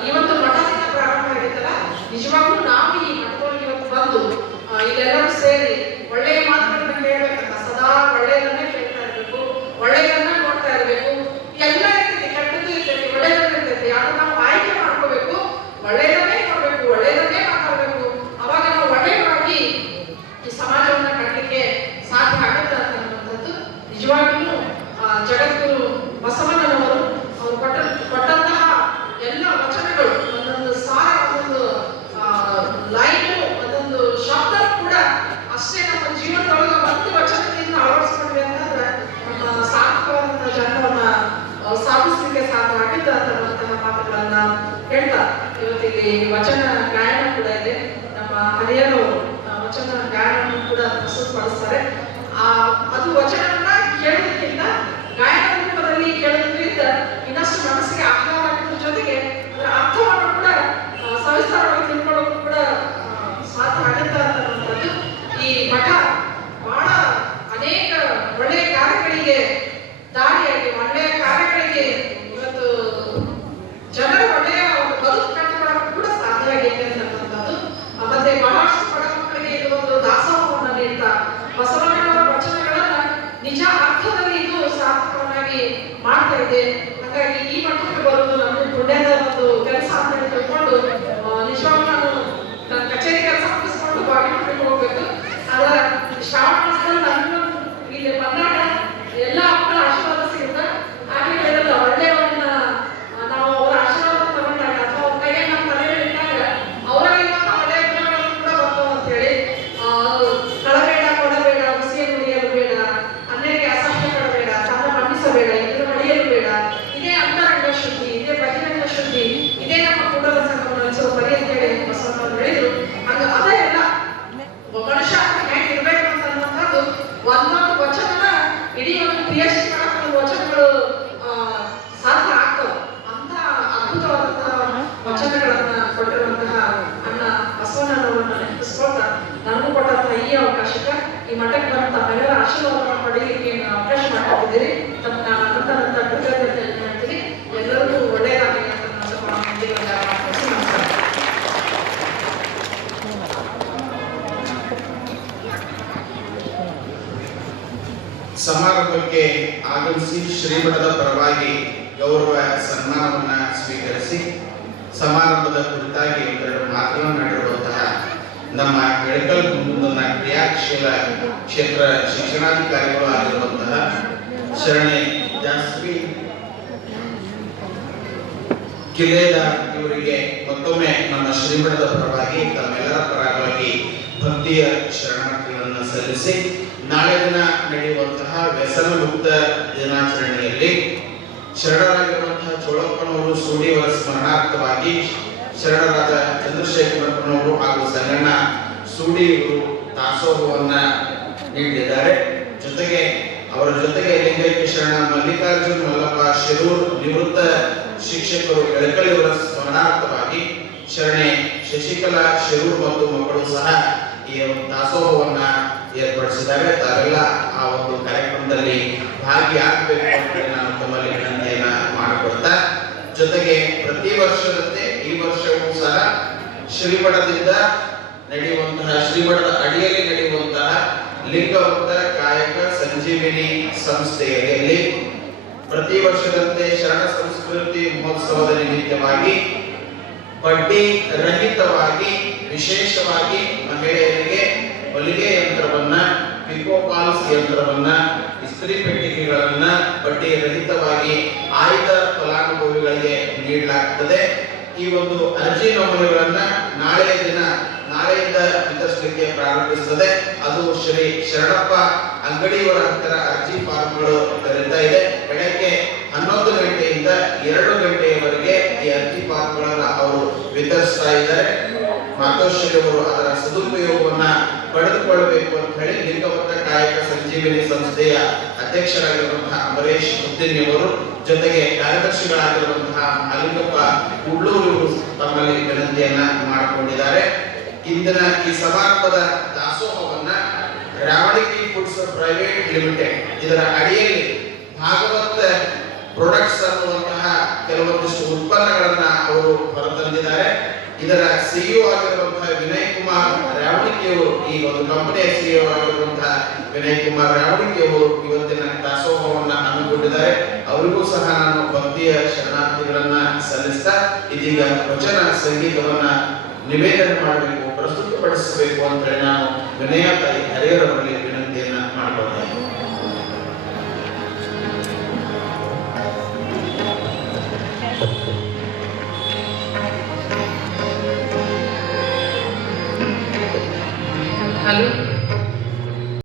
ಇವತ್ತು ಮಠದಿಂದ ಪ್ರಾರಂಭ ಆಗಿತ್ತಲ್ಲ. ನಿಜವಾಗ್ಲೂ ನಾವು ಈ ಮಠದೊಳಗೆ ಇವತ್ತು ಬಂದು ಇಲ್ಲೆಲ್ಲರೂ ಸೇರಿ ಒಳ್ಳೆಯ ಮಾತುಗಳನ್ನ ಕೇಳಬೇಕಂತ, ಸದಾ ಒಳ್ಳೆಯದನ್ನೇ ಕೇಳ್ತಾ ಇರಬೇಕು, ಒಳ್ಳೆಯದನ್ನ ನೋಡ್ತಾ ಇರಬೇಕು. ಎಲ್ಲ ಇರ್ತೈತಿ, ಕೆಟ್ಟದ್ದು ಇರ್ತೈತಿ, ಒಳ್ಳೆಯದನ್ನ ಇರ್ತೈತಿ. ಅದನ್ನ ನಾವು ಆಯ್ಕೆ ಮಾಡ್ಕೋಬೇಕು, ಒಳ್ಳೆಯದನ್ನೇ ನೋಡ್ಬೇಕು, ಒಳ್ಳೆಯದನ್ನೇ ಮಾತಾಡಬೇಕು. ಅವಾಗ ನಾವು ಒಳ್ಳೆಯವಾಗಿ ಈ ಸಮಾಜವನ್ನ ಕಟ್ಟಲಿಕ್ಕೆ ಸಾಧ್ಯ ಆಗುತ್ತೆ ಅಂತಕ್ಕಂಥದ್ದು ನಿಜವಾಗಿಯೂ ಜಗದ್ಗುರು ಬಸವಣ್ಣನವರು ಅವರು ಕೊಟ್ಟಂತಹ ಎಲ್ಲ ವಚನಗಳು, ಒಂದೊಂದು ಸಾರ, ಒಂದೊಂದು ಲೈನು, ಒಂದೊಂದು ಶಬ್ದ ಕೂಡ ಅಷ್ಟೇ ನಮ್ಮ ಜೀವನ ಇಲ್ಲಿ ವಚನ ಗಾಯನ ಕೂಡ ಇದೆ. ನಮ್ಮ ಹರಿಯರು ವಚನ ಗಾಯನ ಕೂಡ ಪ್ರಸ್ತುತಪಡಿಸ್ತಾರೆ. ಅದು ವಚನವನ್ನ ಕೇಳೋದಕ್ಕಿಂತ ಗಾಯನ ರೂಪದಲ್ಲಿ ಕೇಳೋದ್ರಿಂದ ಇನ್ನಷ್ಟು ಮನಸ್ಸಿಗೆ ಆಹ್ಲಾದ ಆಗೋದ್ರ ಜೊತೆಗೆ ಅದರ ಅರ್ಥವನ್ನು ಕೂಡ ಸವಿಸ್ತಾರವಾಗಿ ತಿಳ್ಕೊಳ್ಳೋದು ಕೂಡ ಸಾಧ್ಯ ಆಗುತ್ತೆ ಅನ್ನುವಂಥದ್ದು. ಈ ಮಠ ಬಹಳ ಅನೇಕ ಒಳ್ಳೆಯ ಕಾರ್ಯಗಳಿಗೆ ದಾರಿಯಾಗಿ, ಒಳ್ಳೆಯ ಕಾರ್ಯಗಳಿಗೆ ಇವತ್ತು ಜನರ ಒಳ್ಳೆಯ ಒಂದು ಬದುಕು ಕಟ್ಟಿಕೊಳ್ಳೋಕೆ ಕೂಡ ಸಾಧ್ಯ ಆಗಿದೆ ಅಂತಕ್ಕಂಥದ್ದು. ಮತ್ತೆ ಬಹಳಷ್ಟು ಬಡ ಮಕ್ಕಳಿಗೆ ಇದು ಒಂದು ದಾಸೋಹವನ್ನು ನೀಡ್ತಾ ಬಸವಣ್ಣನವರ ವಚನಗಳನ್ನ ನಿಜ ಅರ್ಥದಲ್ಲಿ ಇದು ಸಾರ್ಥಕವನ್ನಾಗಿ ಮಾಡ್ತಾ ಇದೆ. ಹಾಗಾಗಿ ಈ ಮಟ್ಟಕ್ಕೆ ಬರುವುದು ನಮ್ಮ ಪುಣ್ಯದ ಒಂದು ಕೆಲಸ ಅಂತ ಹೇಳಿ ತಿಳ್ಕೊಂಡು ನಿಜವಾಗ್ಲೂ ನಾನು ನನ್ನ ಕಚೇರಿ ಕೆಲಸ ಮುಗಿಸ್ಕೊಂಡು ಬಾಗಿಲು ಹೋಗ್ಬೇಕು. ಆದ್ರೆ ಶ್ರಾವಣ ಮಾಸದಲ್ಲಿ ನಾನು ಇಲ್ಲಿ ಬಂದಾಗ ಎಲ್ಲ ಮಕ್ಕಳ ಆಶೀರ್ವಾದ ಸಿಗುತ್ತೆ. ಹಾಗೆ ಹೇಳಿರಲ್ಲ, ಒಳ್ಳೆಯವನ್ನ ನಾವು ಅವರ ಆಶೀರ್ವಾದ ತಗೊಂಡಾಗ ಅಥವಾ ಅವ್ರ ಕೈಗೆ ನಮ್ಮ ತಲೆಯಲ್ಲಿ ಇಟ್ಟಾಗ ಅವರಲ್ಲಿ ಒಳ್ಳೆಯ ಗುಣಗಳನ್ನು ಕೂಡ ಬರ್ತಾವ ಅಂತ ಹೇಳಿ ಕಳಬೇಡ, ಕೊಡಬೇಡ, ಹುಸಿಯನ್ನು ಉಳಿಯಲು ಬೇಡ, ಅನ್ಯರಿಗೆ ಅಸಹ್ಯ ಪಡಬೇಡ, ತನ್ನ ಮನ್ನಿಸಬೇಡ, ಇದನ್ನು ಮಡಿಯಲು ಬೇಡ, ಇದೇ ಅಂತರಂಗ ಶುದ್ಧಿ, ಇದೇ ಬಹಿರಂಗ ಶುದ್ಧಿ, ಇದೇ ನಮ್ಮ ಕೂಡಲ ಸಂಗಮ ನಡೆಸುವ ಪರಿ ಅಂತ ಹೇಳಿ ಬಸವಣ್ಣವರು ಹೇಳಿದ್ರು. ಹಂಗ ಅದೇ ಎಲ್ಲ ಮನುಷ್ಯ ಹೇಗೆ ಇರ್ಬೇಕು ಅಂತ ಅನ್ನುವಂಥದ್ದು ಒಂದೊಂದು ವಚನನ ಇಡೀ ಒಂದು PhD ಮಾಡೋ ವಚನಗಳು ಸಾಧ್ಯ ಆಗ್ತವೆ. ಅಂತ ಅದ್ಭುತವಾದಂತಹ ವಚನಗಳನ್ನ ಕೊಟ್ಟಿರುವಂತಹ ಅಣ್ಣ ಬಸವಣ್ಣನವರನ್ನ ನೆನಪಿಸ್ಕೊಳ್ತಾ ನನಗೂ ಕೊಟ್ಟಂತಹ ಈ ಅವಕಾಶಕ್ಕೆ ಈ ಮಠಕ್ಕೆ ಬಂದ ತಮ್ಮೆಲ್ಲರ ಆಶೀರ್ವಾದವನ್ನು ಪಡೆಯಲಿಕ್ಕೆ ಅವಕಾಶ ಮಾಡಿಕೊಟ್ಟಿದ್ದೀರಿ. ತಮ್ಮ ಅನಂತ ಕೃತಜ್ಞತೆ ಮಾಡ್ತೀನಿ. ಎಲ್ಲರಿಗೂ ಒಳ್ಳೆಯದಾಗಲಿ ಅಂತ ನಮಸ್ಕಾರ. ಸಮಾರಂಭಕ್ಕೆ ಆಗಮಿಸಿ ಶ್ರೀಮಠದ ಪರವಾಗಿ ಗೌರವ ಸನ್ಮಾನವನ್ನ ಸ್ವೀಕರಿಸಿ ಸಮಾರಂಭದ ಕುರಿತಾಗಿ ಒಂದೆರಡು ಮಾತನಾಡಿರುವಂತಹ ನಮ್ಮ ಎಳಕಲ್ ಗುಂಪುನ ಕ್ರಿಯಾಶೀಲ ಕ್ಷೇತ್ರ ಶಿಕ್ಷಣಾಧಿಕಾರಿಗಳು ಆಗಿರುವಂತಹ ಶರಣೆ ಜಾಸ್ವಿ ಕಿಲೇದ ಇವರಿಗೆ ಮತ್ತೊಮ್ಮೆ ನಮ್ಮ ಶ್ರೀಮಠದ ಪರವಾಗಿ ತಮ್ಮೆಲ್ಲರ ಪರವಾಗಿ ಭಕ್ತಿಯ ಶರಣಾರ್ಥಿಗಳನ್ನು ಸಲ್ಲಿಸಿ ನಾಳೆ ದಿನ ನಡೆಯುವಂತಹ ವ್ಯಸನ ಮುಕ್ತ ದಿನಾಚರಣೆಯಲ್ಲಿ ಶರಣರಾಗಿರುವಂತಹ ಚೋಳಪ್ಪನವರು ಸೂಡಿಯವರ ಸ್ಮರಣಾರ್ಥವಾಗಿ ಶರಣರಾದ ಚಂದ್ರಶೇಖರಪ್ಪನವರು ಹಾಗೂ ಸಂಗಣ್ಣ ಸೂಡಿ ಇವರು ದಾಸೋಹವನ್ನ ನೀಡಿದ್ದಾರೆ. ಜೊತೆಗೆ ಅವರ ಜೊತೆಗೆ ಲಿಂಗೈಕ್ಯ ಶರಣ ಮಲ್ಲಿಕಾರ್ಜುನ್ ಮಲ್ಲಪ್ಪ ಶಿರೂರ್ ನಿವೃತ್ತ ಶಿಕ್ಷಕರು ಎಳಕಲ್ ಇವರ ಸ್ಮರಣಾರ್ಥವಾಗಿ ಶರಣೆ ಶಶಿಕಲಾ ಶಿರೂರ್ ಮತ್ತು ಮಕ್ಕಳು ಸಹ ಈ ದಾಸೋಹವನ್ನ ಏರ್ಪಡಿಸಿದ್ದಾರೆ. ತಾವೆಲ್ಲ ಆ ಒಂದು ಕಾರ್ಯಕ್ರಮದಲ್ಲಿ ಭಾಗಿಯಾಗಬೇಕು ಅಂತ ನಾನು ತಮ್ಮಲ್ಲಿ ವಿನಂತಿಯನ್ನ ಮಾಡಿಕೊಡ್ತಾ, ಜೊತೆಗೆ ಪ್ರತಿ ವರ್ಷದಂತೆ ಈ ವರ್ಷವೂ ಸಹ ಶ್ರೀಮಠದಿಂದ ನಡೆಯುವಂತಹ ಶ್ರೀಮಠದ ಅಡಿಯಲ್ಲಿ ನಡೆಯುವಂತಹ ಲಿಂಗವಂತ ಕಾಯಕ ಸಂಜೀವಿನಿ ಸಂಸ್ಥೆಯಲ್ಲಿ ಪ್ರತಿ ವರ್ಷದಂತೆ ಶರಣ ಸಂಸ್ಕೃತಿ ಮಹೋತ್ಸವದ ನಿಮಿತ್ತವಾಗಿ ಬಡ್ಡಿ ರಹಿತವಾಗಿ ವಿಶೇಷವಾಗಿ ಮಹಿಳೆಯರಿಗೆ ಹೊಲಿಗೆ ಯಂತ್ರವನ್ನ, ಪಿಕೋ ಫಾಲ್ಸ್ ಯಂತ್ರವನ್ನ, ಇಸ್ತ್ರಿ ಪೆಟ್ಟಿಗೆಗಳನ್ನ ಬಡ್ಡಿ ರಹಿತವಾಗಿ ಆಯ್ದ ಫಲಾನುಭವಿಗಳಿಗೆ ನೀಡಲಾಗುತ್ತದೆ. ಈ ಒಂದು ಅರ್ಜಿ ನಮೂನೆಗಳನ್ನ ನಾಳೆಯಿಂದ ವಿತರಿಸಲಿಕ್ಕೆ ಪ್ರಾರಂಭಿಸುತ್ತದೆ. ಅದು ಶ್ರೀ ಶರಣಪ್ಪ ಅಂಗಡಿಯವರ ಹತ್ತಿರ ಅರ್ಜಿ ಫಾರ್ಮ್ಗಳು ದೊರೆತಾ ಇದೆ. ಬೆಳಗ್ಗೆ 11 ಗಂಟೆಯಿಂದ 2 ಗಂಟೆಯವರೆಗೆ ಈ ಅರ್ಜಿ ಫಾರ್ಮ್ಗಳನ್ನ ಅವರು ವಿತರಿಸ್ತಾ ಇದ್ದಾರೆ. ಮಾತೋಶ್ರೀಯವರು ಅದರ ಸದುಪಯೋಗವನ್ನ ಪಡೆದುಕೊಳ್ಳಬೇಕು ಅಂತ ಹೇಳಿ ಲಿಂಗವಂತ ಕಾಯಕ ಸಂಜೀವಿನಿ ಸಂಸ್ಥೆಯ ಅಧ್ಯಕ್ಷರಾಗಿರುವಂತಹ ಅಮರೇಶ್ ಮುದ್ದಿನಿಯವರು ಜೊತೆಗೆ ಕಾರ್ಯದರ್ಶಿಗಳಾಗಿರುವಂತಹ ಅಲಿಂಗಪ್ಪ ಕುಡ್ಲೂರು ತಮ್ಮಲ್ಲಿ ವಿನಂತಿಯನ್ನ ಮಾಡಿಕೊಂಡಿದ್ದಾರೆ. ಇಂದಿನ ಈ ಸಮಾರಂಭದ ದಾಸೋಹವನ್ನ ರಾವಣಿಕಿ ಫುಡ್ಸ್ ಪ್ರೈವೇಟ್ ಲಿಮಿಟೆಡ್ ಇದರ ಅಡಿಯಲ್ಲಿ ಭಾಗವತ ಪ್ರಾಡಕ್ಟ್ಸ್ ಅನ್ನುವಂತಹ ಕೆಲವೊಂದಿಷ್ಟು ಉತ್ಪನ್ನಗಳನ್ನ ಅವರು ಹೊರತಂದಿದ್ದಾರೆ. ಇದರ ಸಿಇಒ ಆಗಿರುವಂತಹ ವಿನಯ್ ಕುಮಾರ್ ರಾವಣಿಕಿಯವರು, ಈ ಒಂದು ಕಂಪನಿಯ ಸಿಇಒ ಆಗಿರುವಂತಹ ವಿನಯ್ ಕುಮಾರ್ ರಾವಣಿಕಿಯವರು ಇವತ್ತಿನ ದಾಸೋಹವನ್ನ ಹಮ್ಮಿಕೊಂಡಿದ್ದಾರೆ. ಅವರಿಗೂ ಸಹ ನಾನು ಭಕ್ತಿಯ ಶರಣಾರ್ಥಿಗಳನ್ನ ಸಲ್ಲಿಸ್ತಾ ಇದೀಗ ವಚನ ಸಂಗೀತವನ್ನ ನಿವೇದನೆ ಮಾಡಬೇಕು, ಪ್ರಸ್ತುತಪಡಿಸಬೇಕು ಅಂತ ಹೇಳಿ ನಾನು ವಿನಯ ತಾಯಿ ಹರಿಯರವರಲ್ಲಿ ವಿನಂತಿಯನ್ನ ಮಾಡಿಕೊಳ್ತೇನೆ. ಹಲೋ.